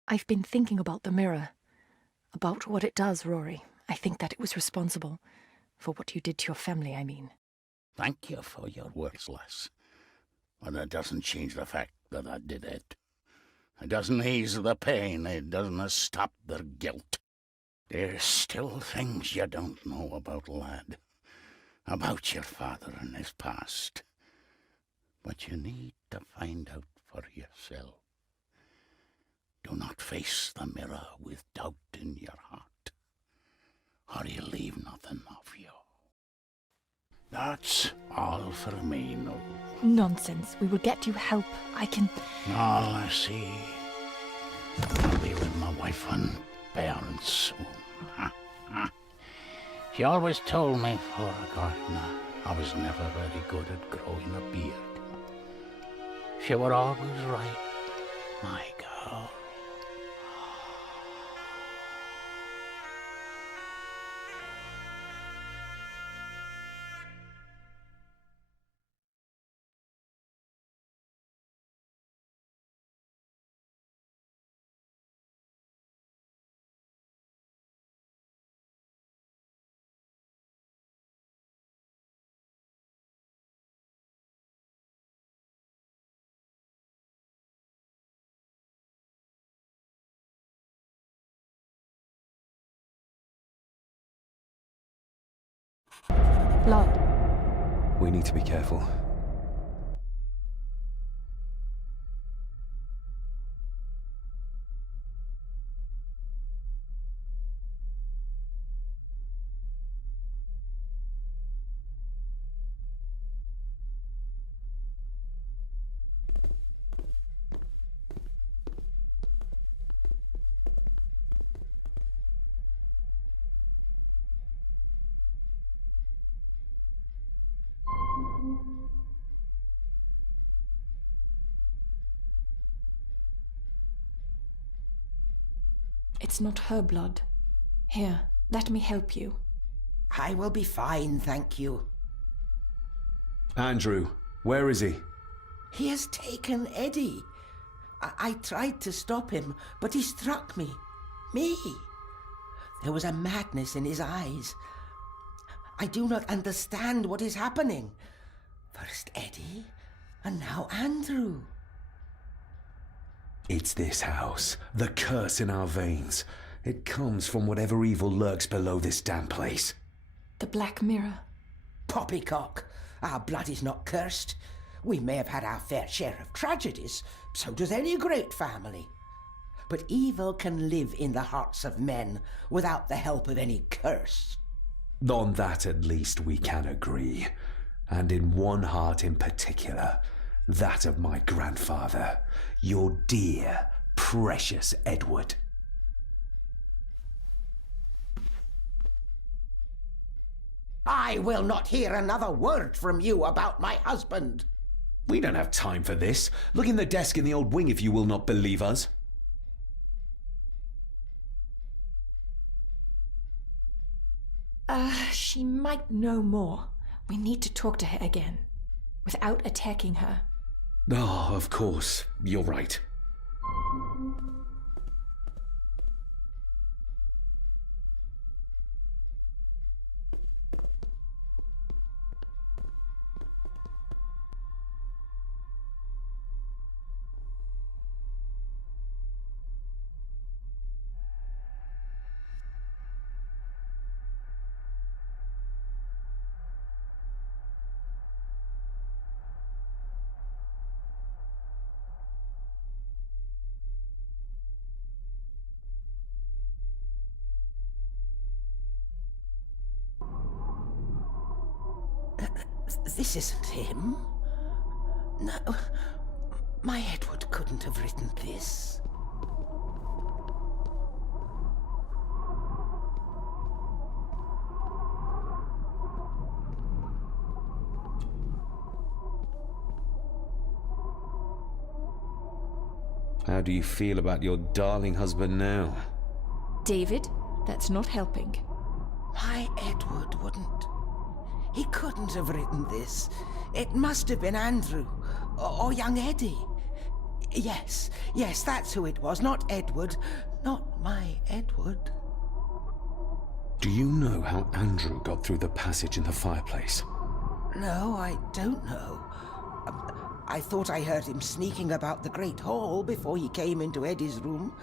I've been thinking about the mirror. About what it does, Rory. I think that it was responsible. For what you did to your family, I mean. Thank you for your words, lass. But it doesn't change the fact that I did it. It doesn't ease the pain. It doesn't stop their guilt. There's still things you don't know about, lad. About your father and his past. But you need to find out for yourself. Do not face the mirror with doubt in your heart, or you'll leave nothing of you. That's all for me, no. Nonsense. We will get you help. I can... All I see. I'll be with my wife and parents soon. She always told me for a gardener I was never very good at growing a beard. She were always right, my girl. Blood. We need to be careful. It's not her blood. Here, let me help you. I will be fine, thank you. Andrew, where is he? He has taken Eddie. I tried to stop him, but he struck me. Me. There was a madness in his eyes. I do not understand what is happening. First Eddie, and now Andrew. It's this house. The curse in our veins. It comes from whatever evil lurks below this damn place. The Black Mirror. Poppycock. Our blood is not cursed. We may have had our fair share of tragedies. So does any great family. But evil can live in the hearts of men without the help of any curse. On that, at least, we can agree. And in one heart in particular. That of my grandfather. Your dear, precious Edward. I will not hear another word from you about my husband. We don't have time for this. Look in the desk in the old wing if you will not believe us. She might know more. We need to talk to her again. Without attacking her. Oh, of course. You're right. This isn't him. No, my Edward couldn't have written this. How do you feel about your darling husband now? David, that's not helping. My Edward wouldn't. He couldn't have written this. It must have been Andrew, or young Eddie. Yes, that's who it was, not Edward. Not my Edward. Do you know how Andrew got through the passage in the fireplace? No, I don't know. I thought I heard him sneaking about the Great Hall before he came into Eddie's room,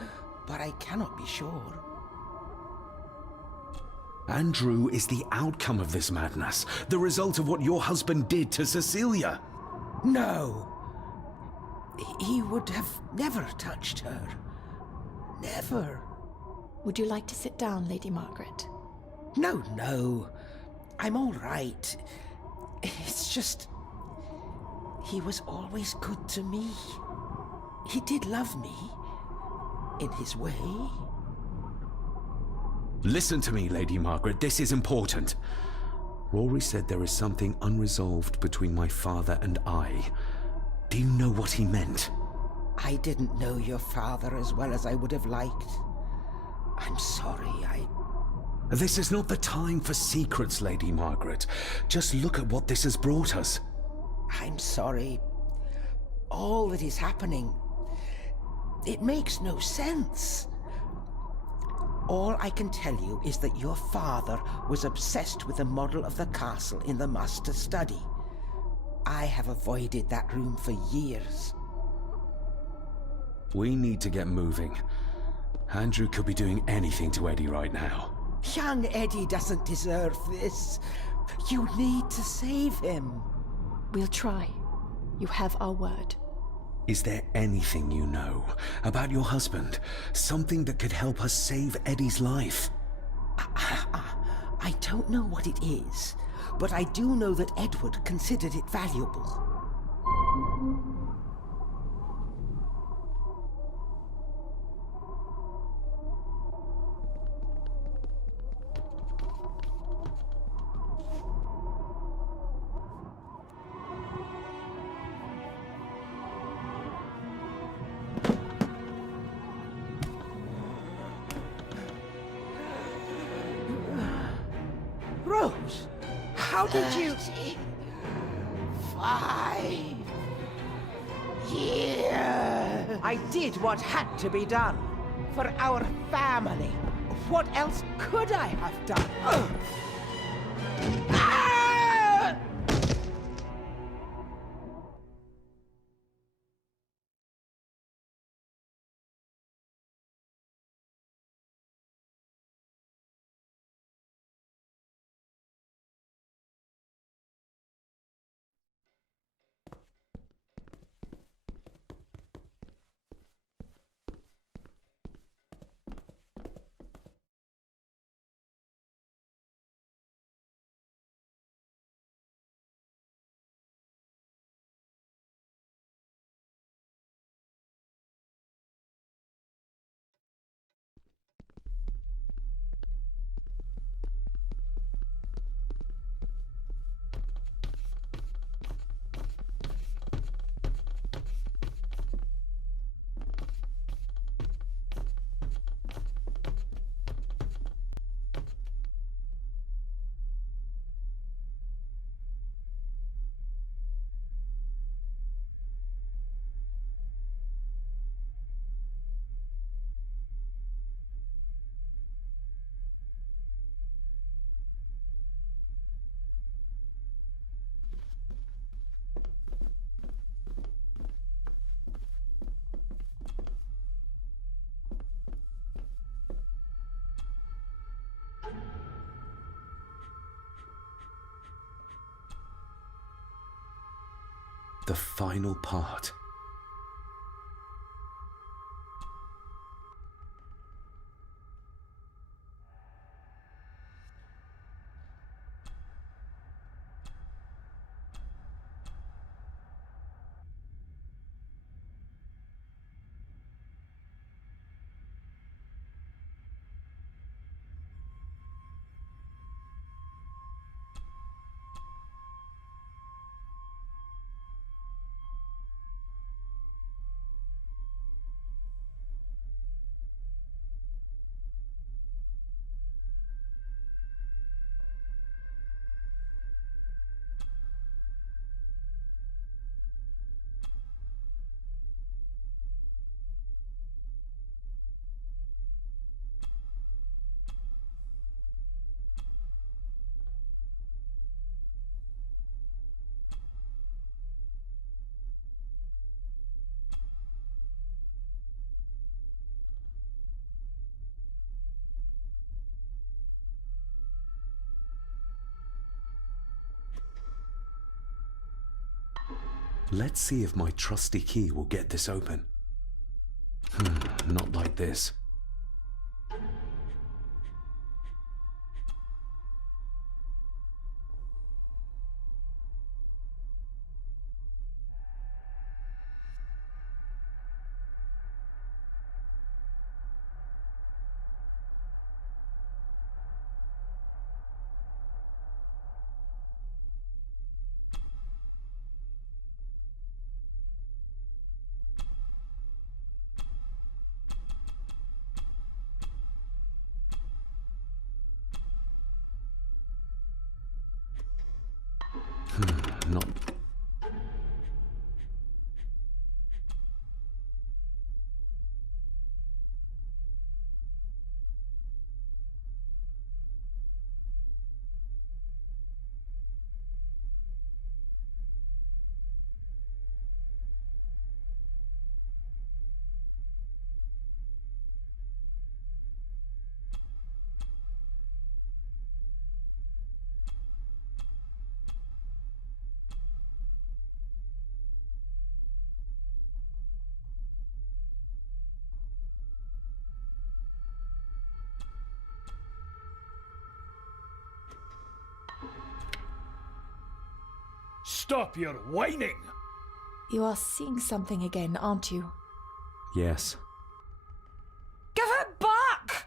but I cannot be sure. Andrew is the outcome of this madness, the result of what your husband did to Cecilia. No. He would have never touched her. Never. Would you like to sit down, Lady Margaret? No. I'm all right. It's just... he was always good to me. He did love me. In his way. Listen to me, Lady Margaret. This is important. Rory said there is something unresolved between my father and I. Do you know what he meant? I didn't know your father as well as I would have liked. I'm sorry, This is not the time for secrets, Lady Margaret. Just look at what this has brought us. I'm sorry. All that is happening... it makes no sense. All I can tell you is that your father was obsessed with the model of the castle in the master study. I have avoided that room for years. We need to get moving. Andrew could be doing anything to Eddie right now. Young Eddie doesn't deserve this. You need to save him. We'll try. You have our word. Is there anything you know about your husband? Something that could help us save Eddie's life? I don't know what it is, but I do know that Edward considered it valuable. Rose, how did you... 5 years. I did what had to be done. For our family. What else could I have done? The final part. Let's see if my trusty key will get this open. Not like this. Not... Stop your whining! You are seeing something again, aren't you? Yes. Give it back!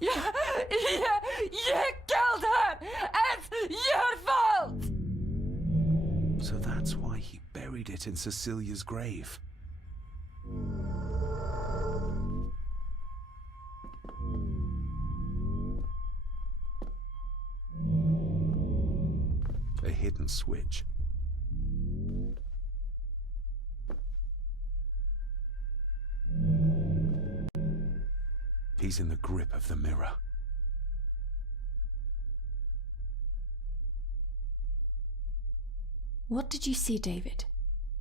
You killed her! It's your fault! So that's why he buried it in Cecilia's grave. A hidden switch. He's in the grip of the mirror. What did you see, David?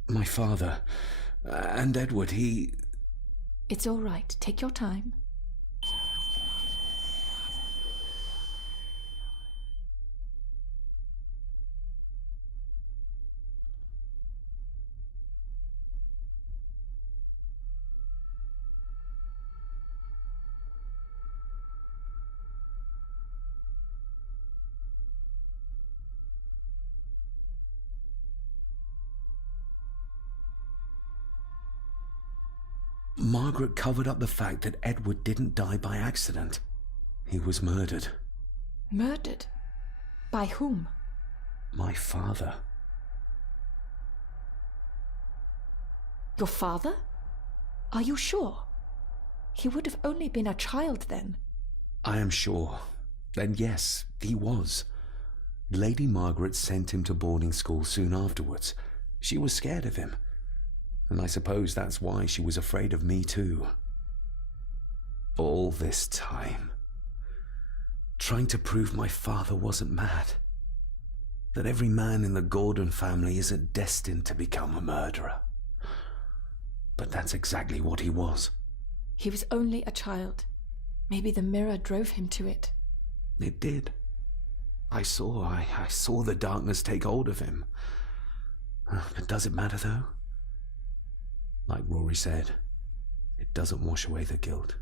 My father. And Edward, he... It's all right. Take your time. Margaret covered up the fact that Edward didn't die by accident. He was murdered. Murdered? By whom? My father. Your father? Are you sure? He would have only been a child then. I am sure. And yes, he was. Lady Margaret sent him to boarding school soon afterwards. She was scared of him. And I suppose that's why she was afraid of me too. All this time, trying to prove my father wasn't mad. That every man in the Gordon family isn't destined to become a murderer. But that's exactly what he was. He was only a child. Maybe the mirror drove him to it. It did. I saw the darkness take hold of him. But does it matter though? Like Rory said, it doesn't wash away the guilt.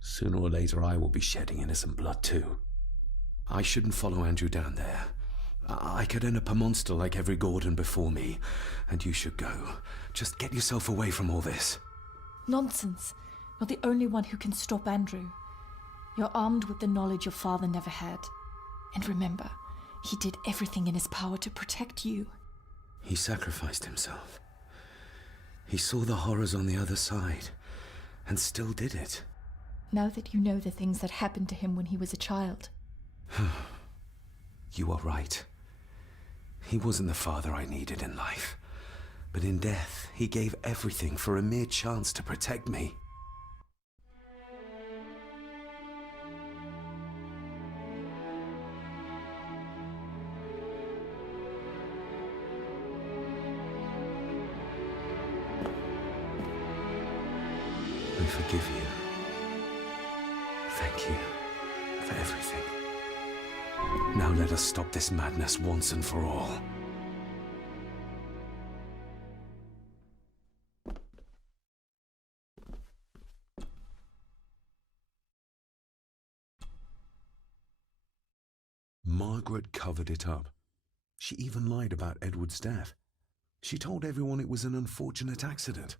Sooner or later I will be shedding innocent blood too. I shouldn't follow Andrew down there. I could end up a monster like every Gordon before me, and you should go. Just get yourself away from all this. Nonsense. You're the only one who can stop Andrew. You're armed with the knowledge your father never had. And remember, he did everything in his power to protect you. He sacrificed himself. He saw the horrors on the other side, and still did it. Now that you know the things that happened to him when he was a child. You are right. He wasn't the father I needed in life. But in death, he gave everything for a mere chance to protect me. I forgive you. Thank you for everything. Now let us stop this madness once and for all. Margaret covered it up. She even lied about Edward's death. She told everyone it was an unfortunate accident.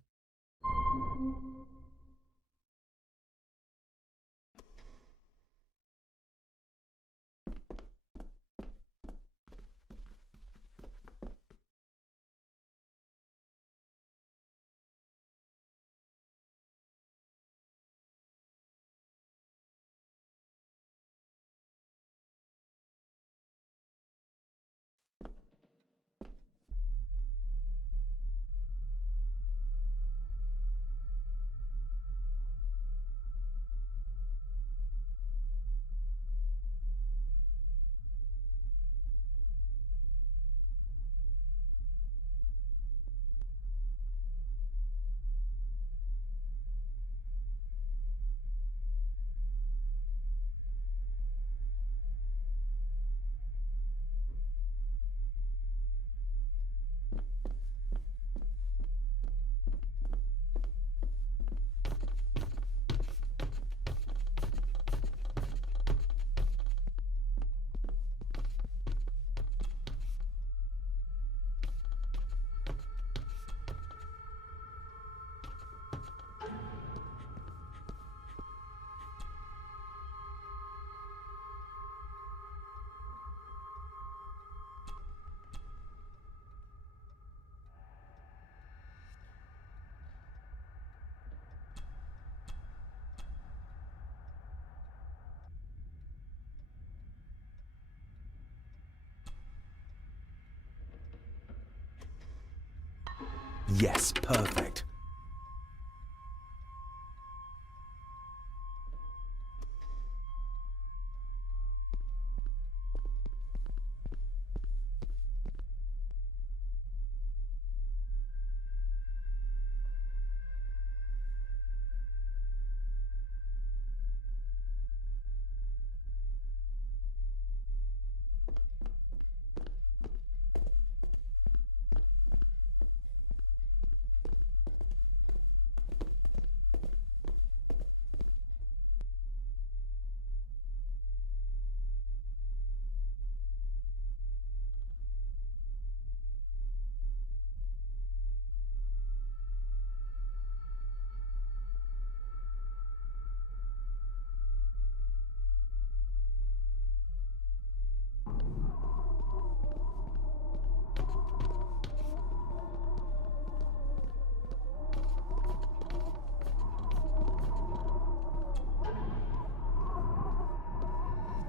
Yes, perfect.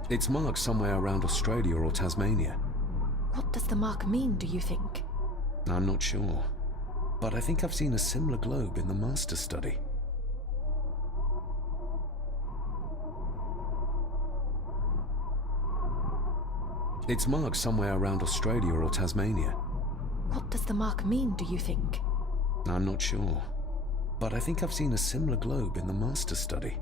It's marked somewhere around Australia or Tasmania. What does the mark mean, do you think? I'm not sure, but I think I've seen a similar globe in the Master Study. It's marked somewhere around Australia or Tasmania. What does the mark mean, do you think? I'm not sure, but I think I've seen a similar globe in the Master Study.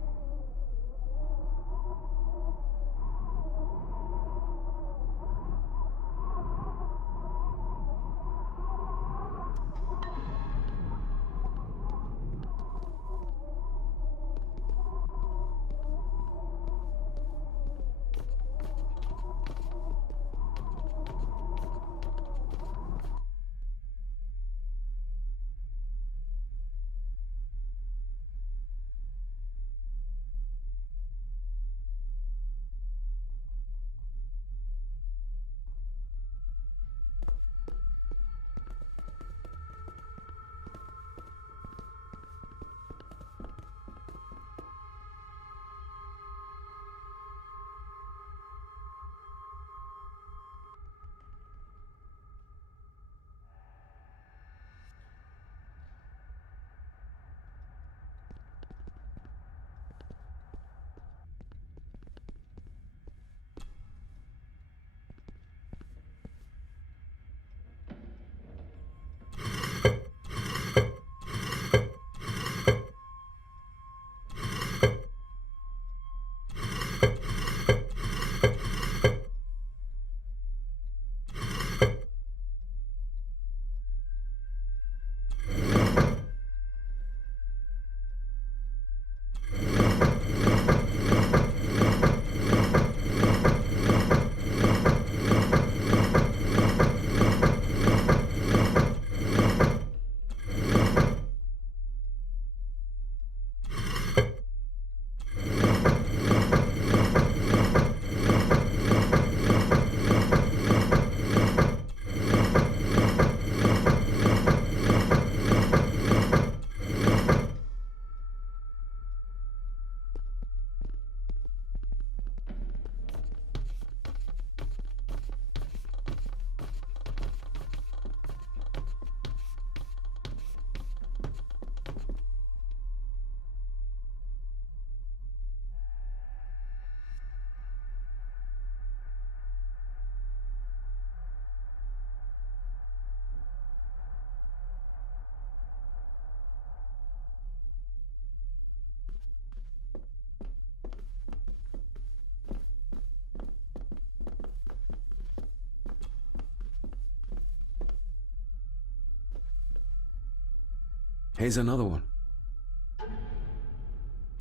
Here's another one.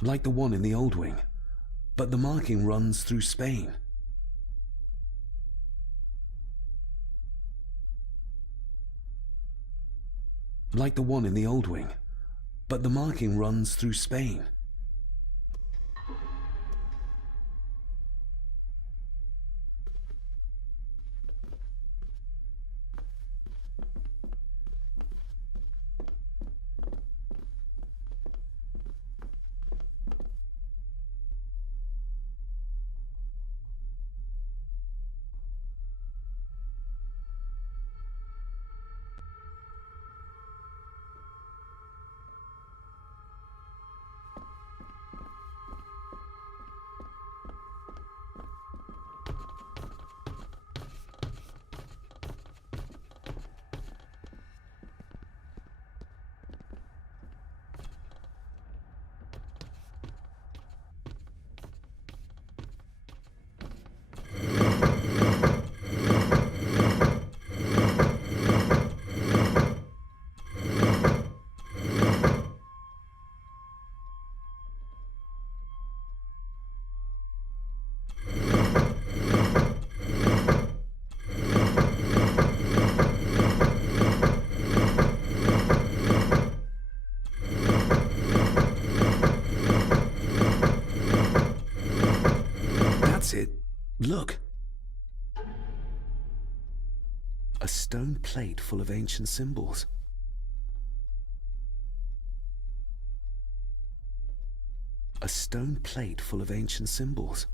Like the one in the old wing, but the marking runs through Spain. Like the one in the old wing, but the marking runs through Spain. Look! A stone plate full of ancient symbols. A stone plate full of ancient symbols.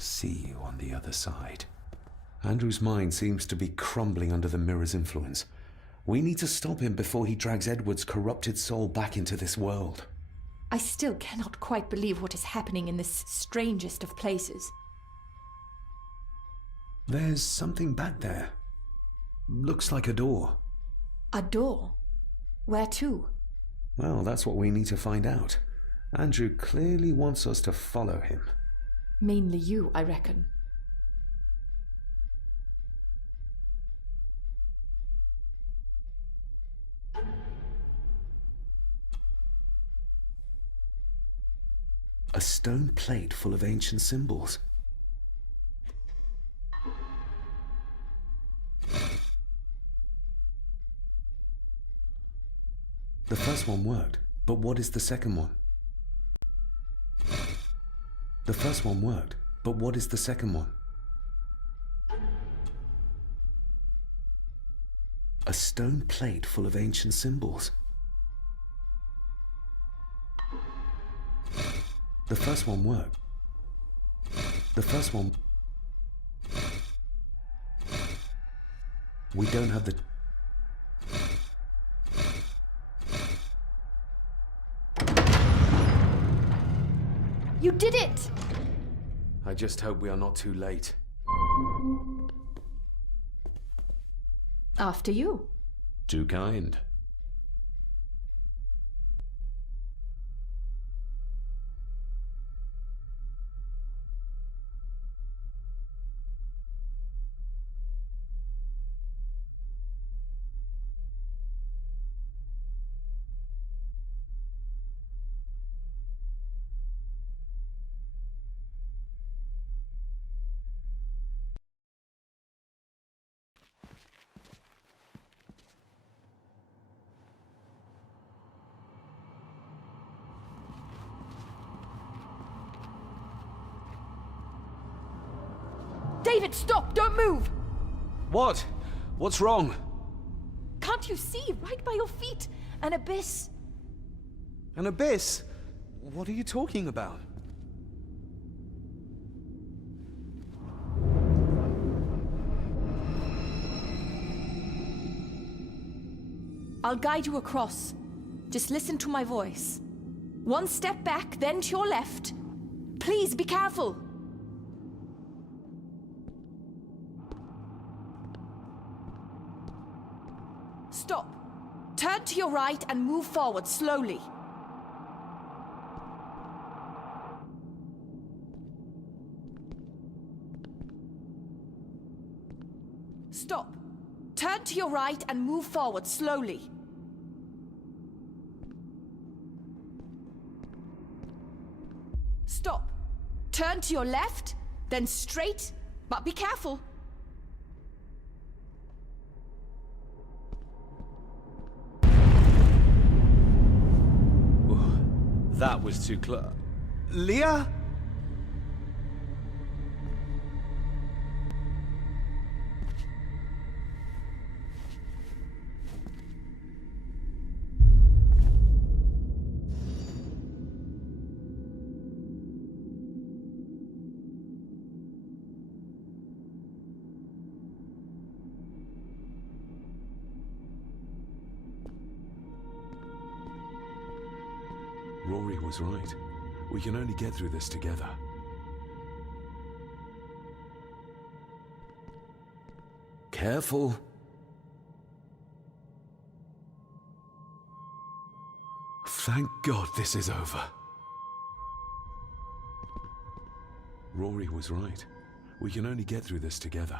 See you on the other side. Andrew's mind seems to be crumbling under the mirror's influence. We need to stop him before he drags Edward's corrupted soul back into this world. I still cannot quite believe what is happening in this strangest of places. There's something back there. Looks like a door. A door? Where to? Well, that's what we need to find out. Andrew clearly wants us to follow him. Mainly you, I reckon. A stone plate full of ancient symbols. The first one worked, but what is the second one? The first one worked, but what is the second one? A stone plate full of ancient symbols. The first one worked. The first one... We don't have the... You did it! I just hope we are not too late. After you. Too kind. David, stop! Don't move! What? What's wrong? Can't you see? Right by your feet. An abyss. An abyss? What are you talking about? I'll guide you across. Just listen to my voice. One step back, then to your left. Please be careful. Stop. Turn to your right and move forward slowly. Stop. Turn to your right and move forward slowly. Stop. Turn to your left, then straight, but be careful. That was too close. Leah? was right. We can only get through this together. Careful. Thank God this is over. Rory was right. We can only get through this together.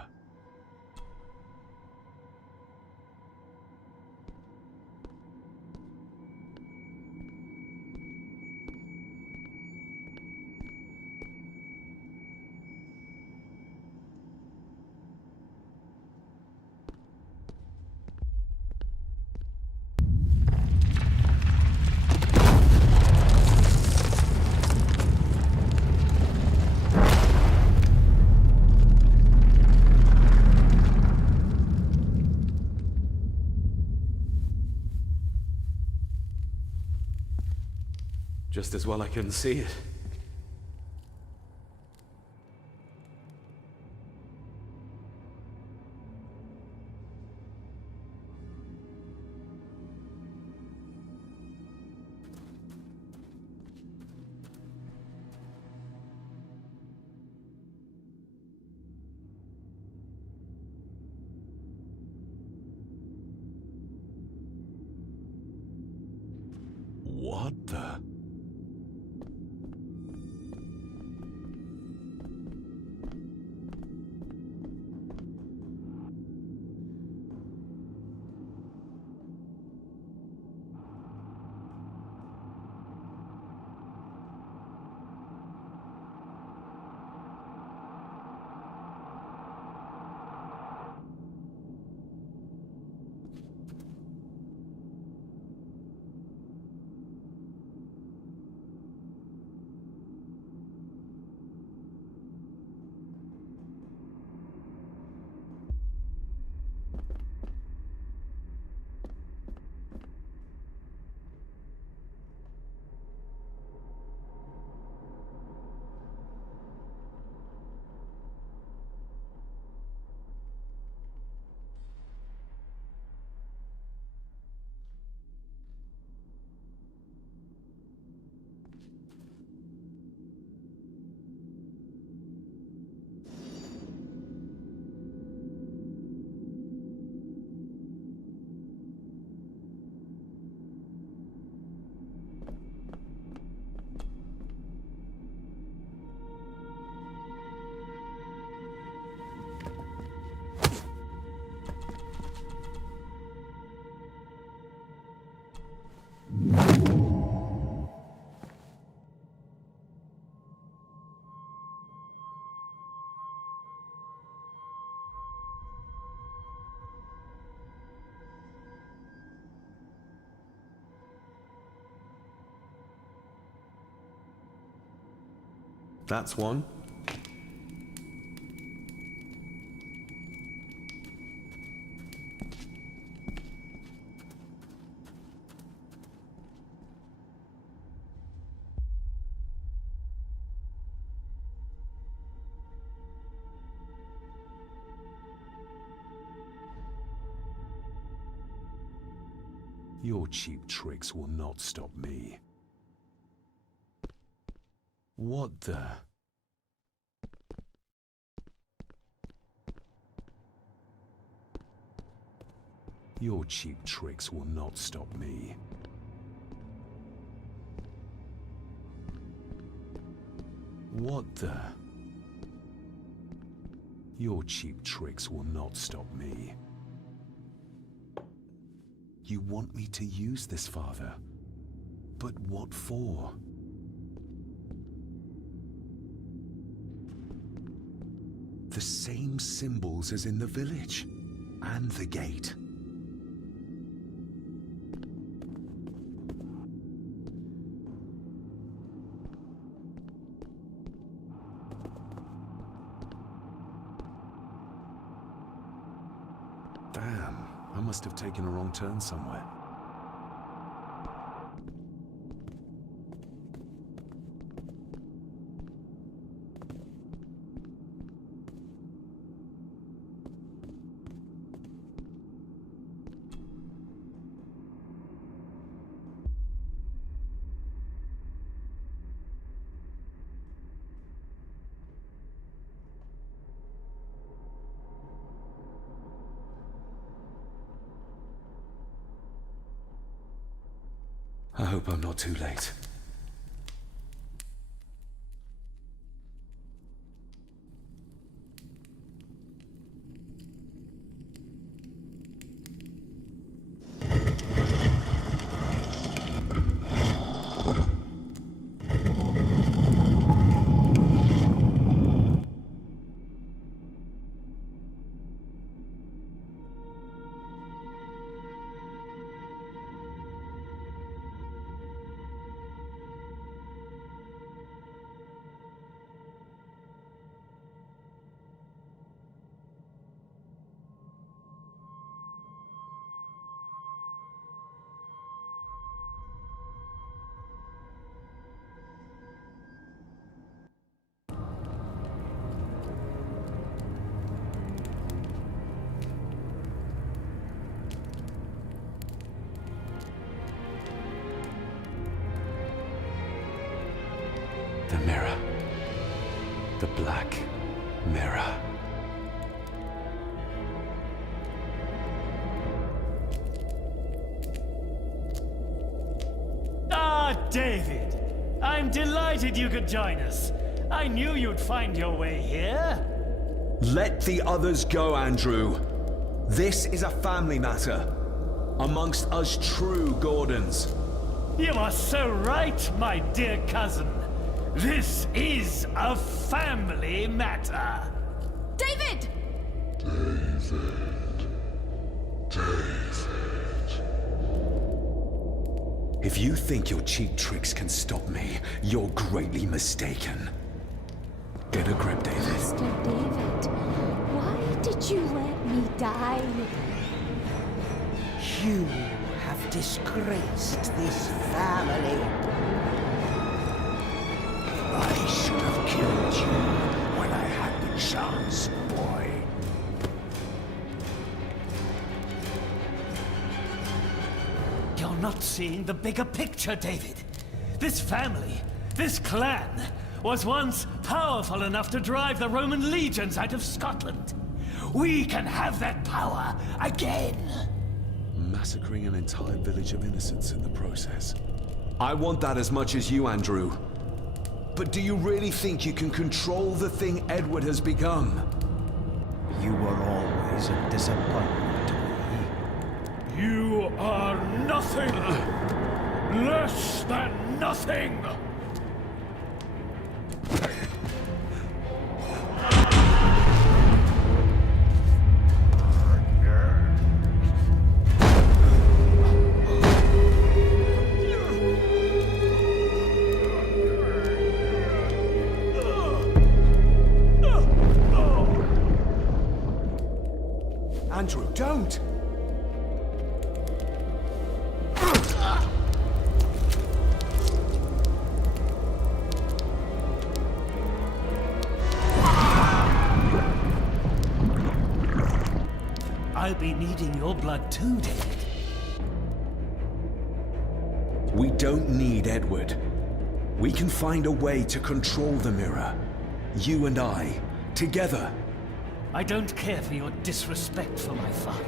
Just as well I couldn't see it. What the? That's one. Your cheap tricks will not stop me. What the? Your cheap tricks will not stop me. What the? Your cheap tricks will not stop me. You want me to use this, Father? But what for? The same symbols as in the village, and the gate. Damn, I must have taken a wrong turn somewhere. I hope I'm not too late. The mirror. The black mirror. Ah, David! I'm delighted you could join us. I knew you'd find your way here. Let the others go, Andrew. This is a family matter. Amongst us true Gordons. You are so right, my dear cousin. This is a family matter. David! If you think your cheap tricks can stop me, you're greatly mistaken. Get a grip, David. Master David, why did you let me die? You have disgraced this family. I should have killed you when I had the chance, boy. You're not seeing the bigger picture, David. This family, this clan, was once powerful enough to drive the Roman legions out of Scotland. We can have that power again. Massacring an entire village of innocents in the process. I want that as much as you, Andrew. But do you really think you can control the thing Edward has become? You were always a disappointment to me. You are nothing! Less than nothing! Andrew, don't! I'll be needing your blood too, David. We don't need Edward. We can find a way to control the mirror. You and I, together. I don't care for your disrespect for my father.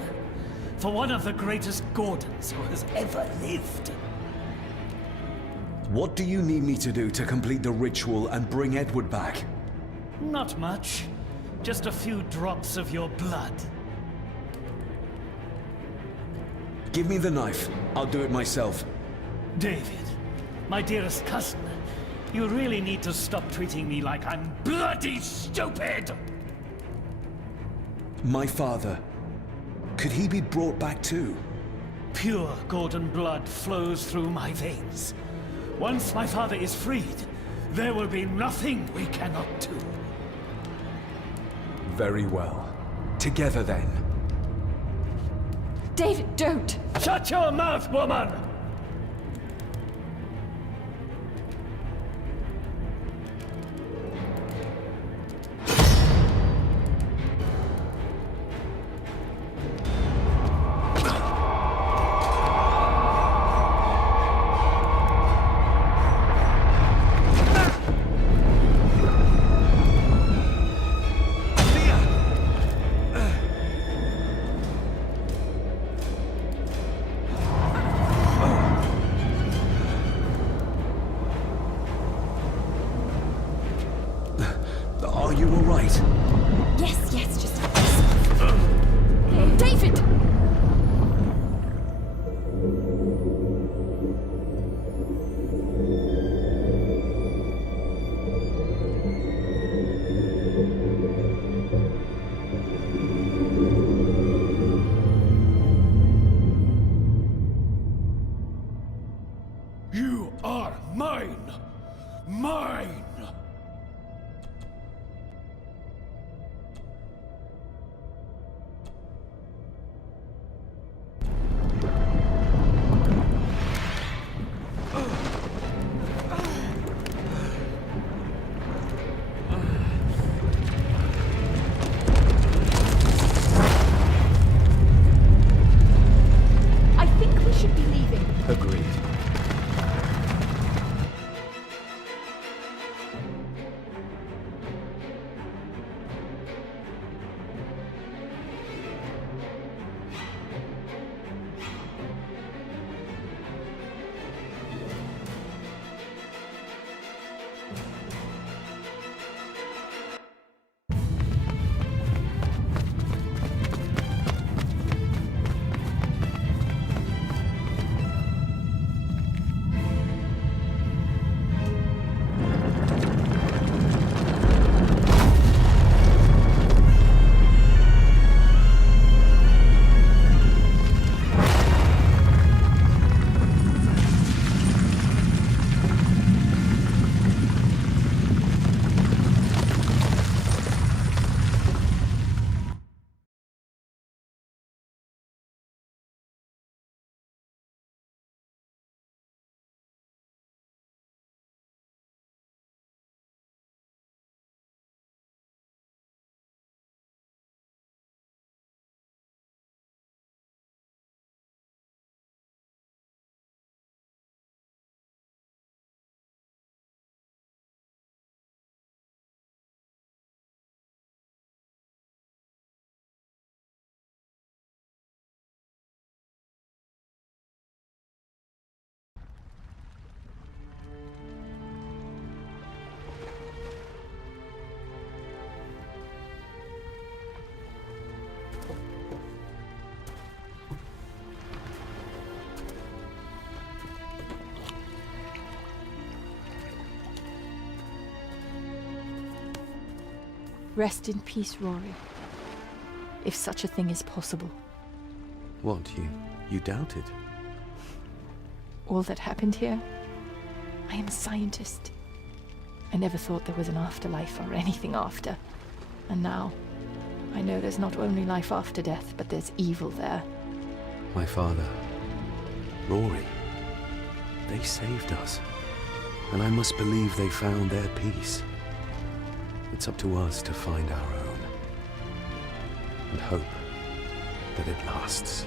For one of the greatest Gordons who has ever lived. What do you need me to do to complete the ritual and bring Edward back? Not much. Just a few drops of your blood. Give me the knife. I'll do it myself. David, my dearest cousin, you really need to stop treating me like I'm bloody stupid! My father. Could he be brought back too? Pure Gordon blood flows through my veins. Once my father is freed, there will be nothing we cannot do. Very well. Together then. David, don't! Shut your mouth, woman! Rest in peace, Rory. If such a thing is possible. What, you doubted? All that happened here? I am a scientist. I never thought there was an afterlife or anything after. And now, I know there's not only life after death, but there's evil there. My father, Rory, they saved us. And I must believe they found their peace. It's up to us to find our own. And hope that it lasts.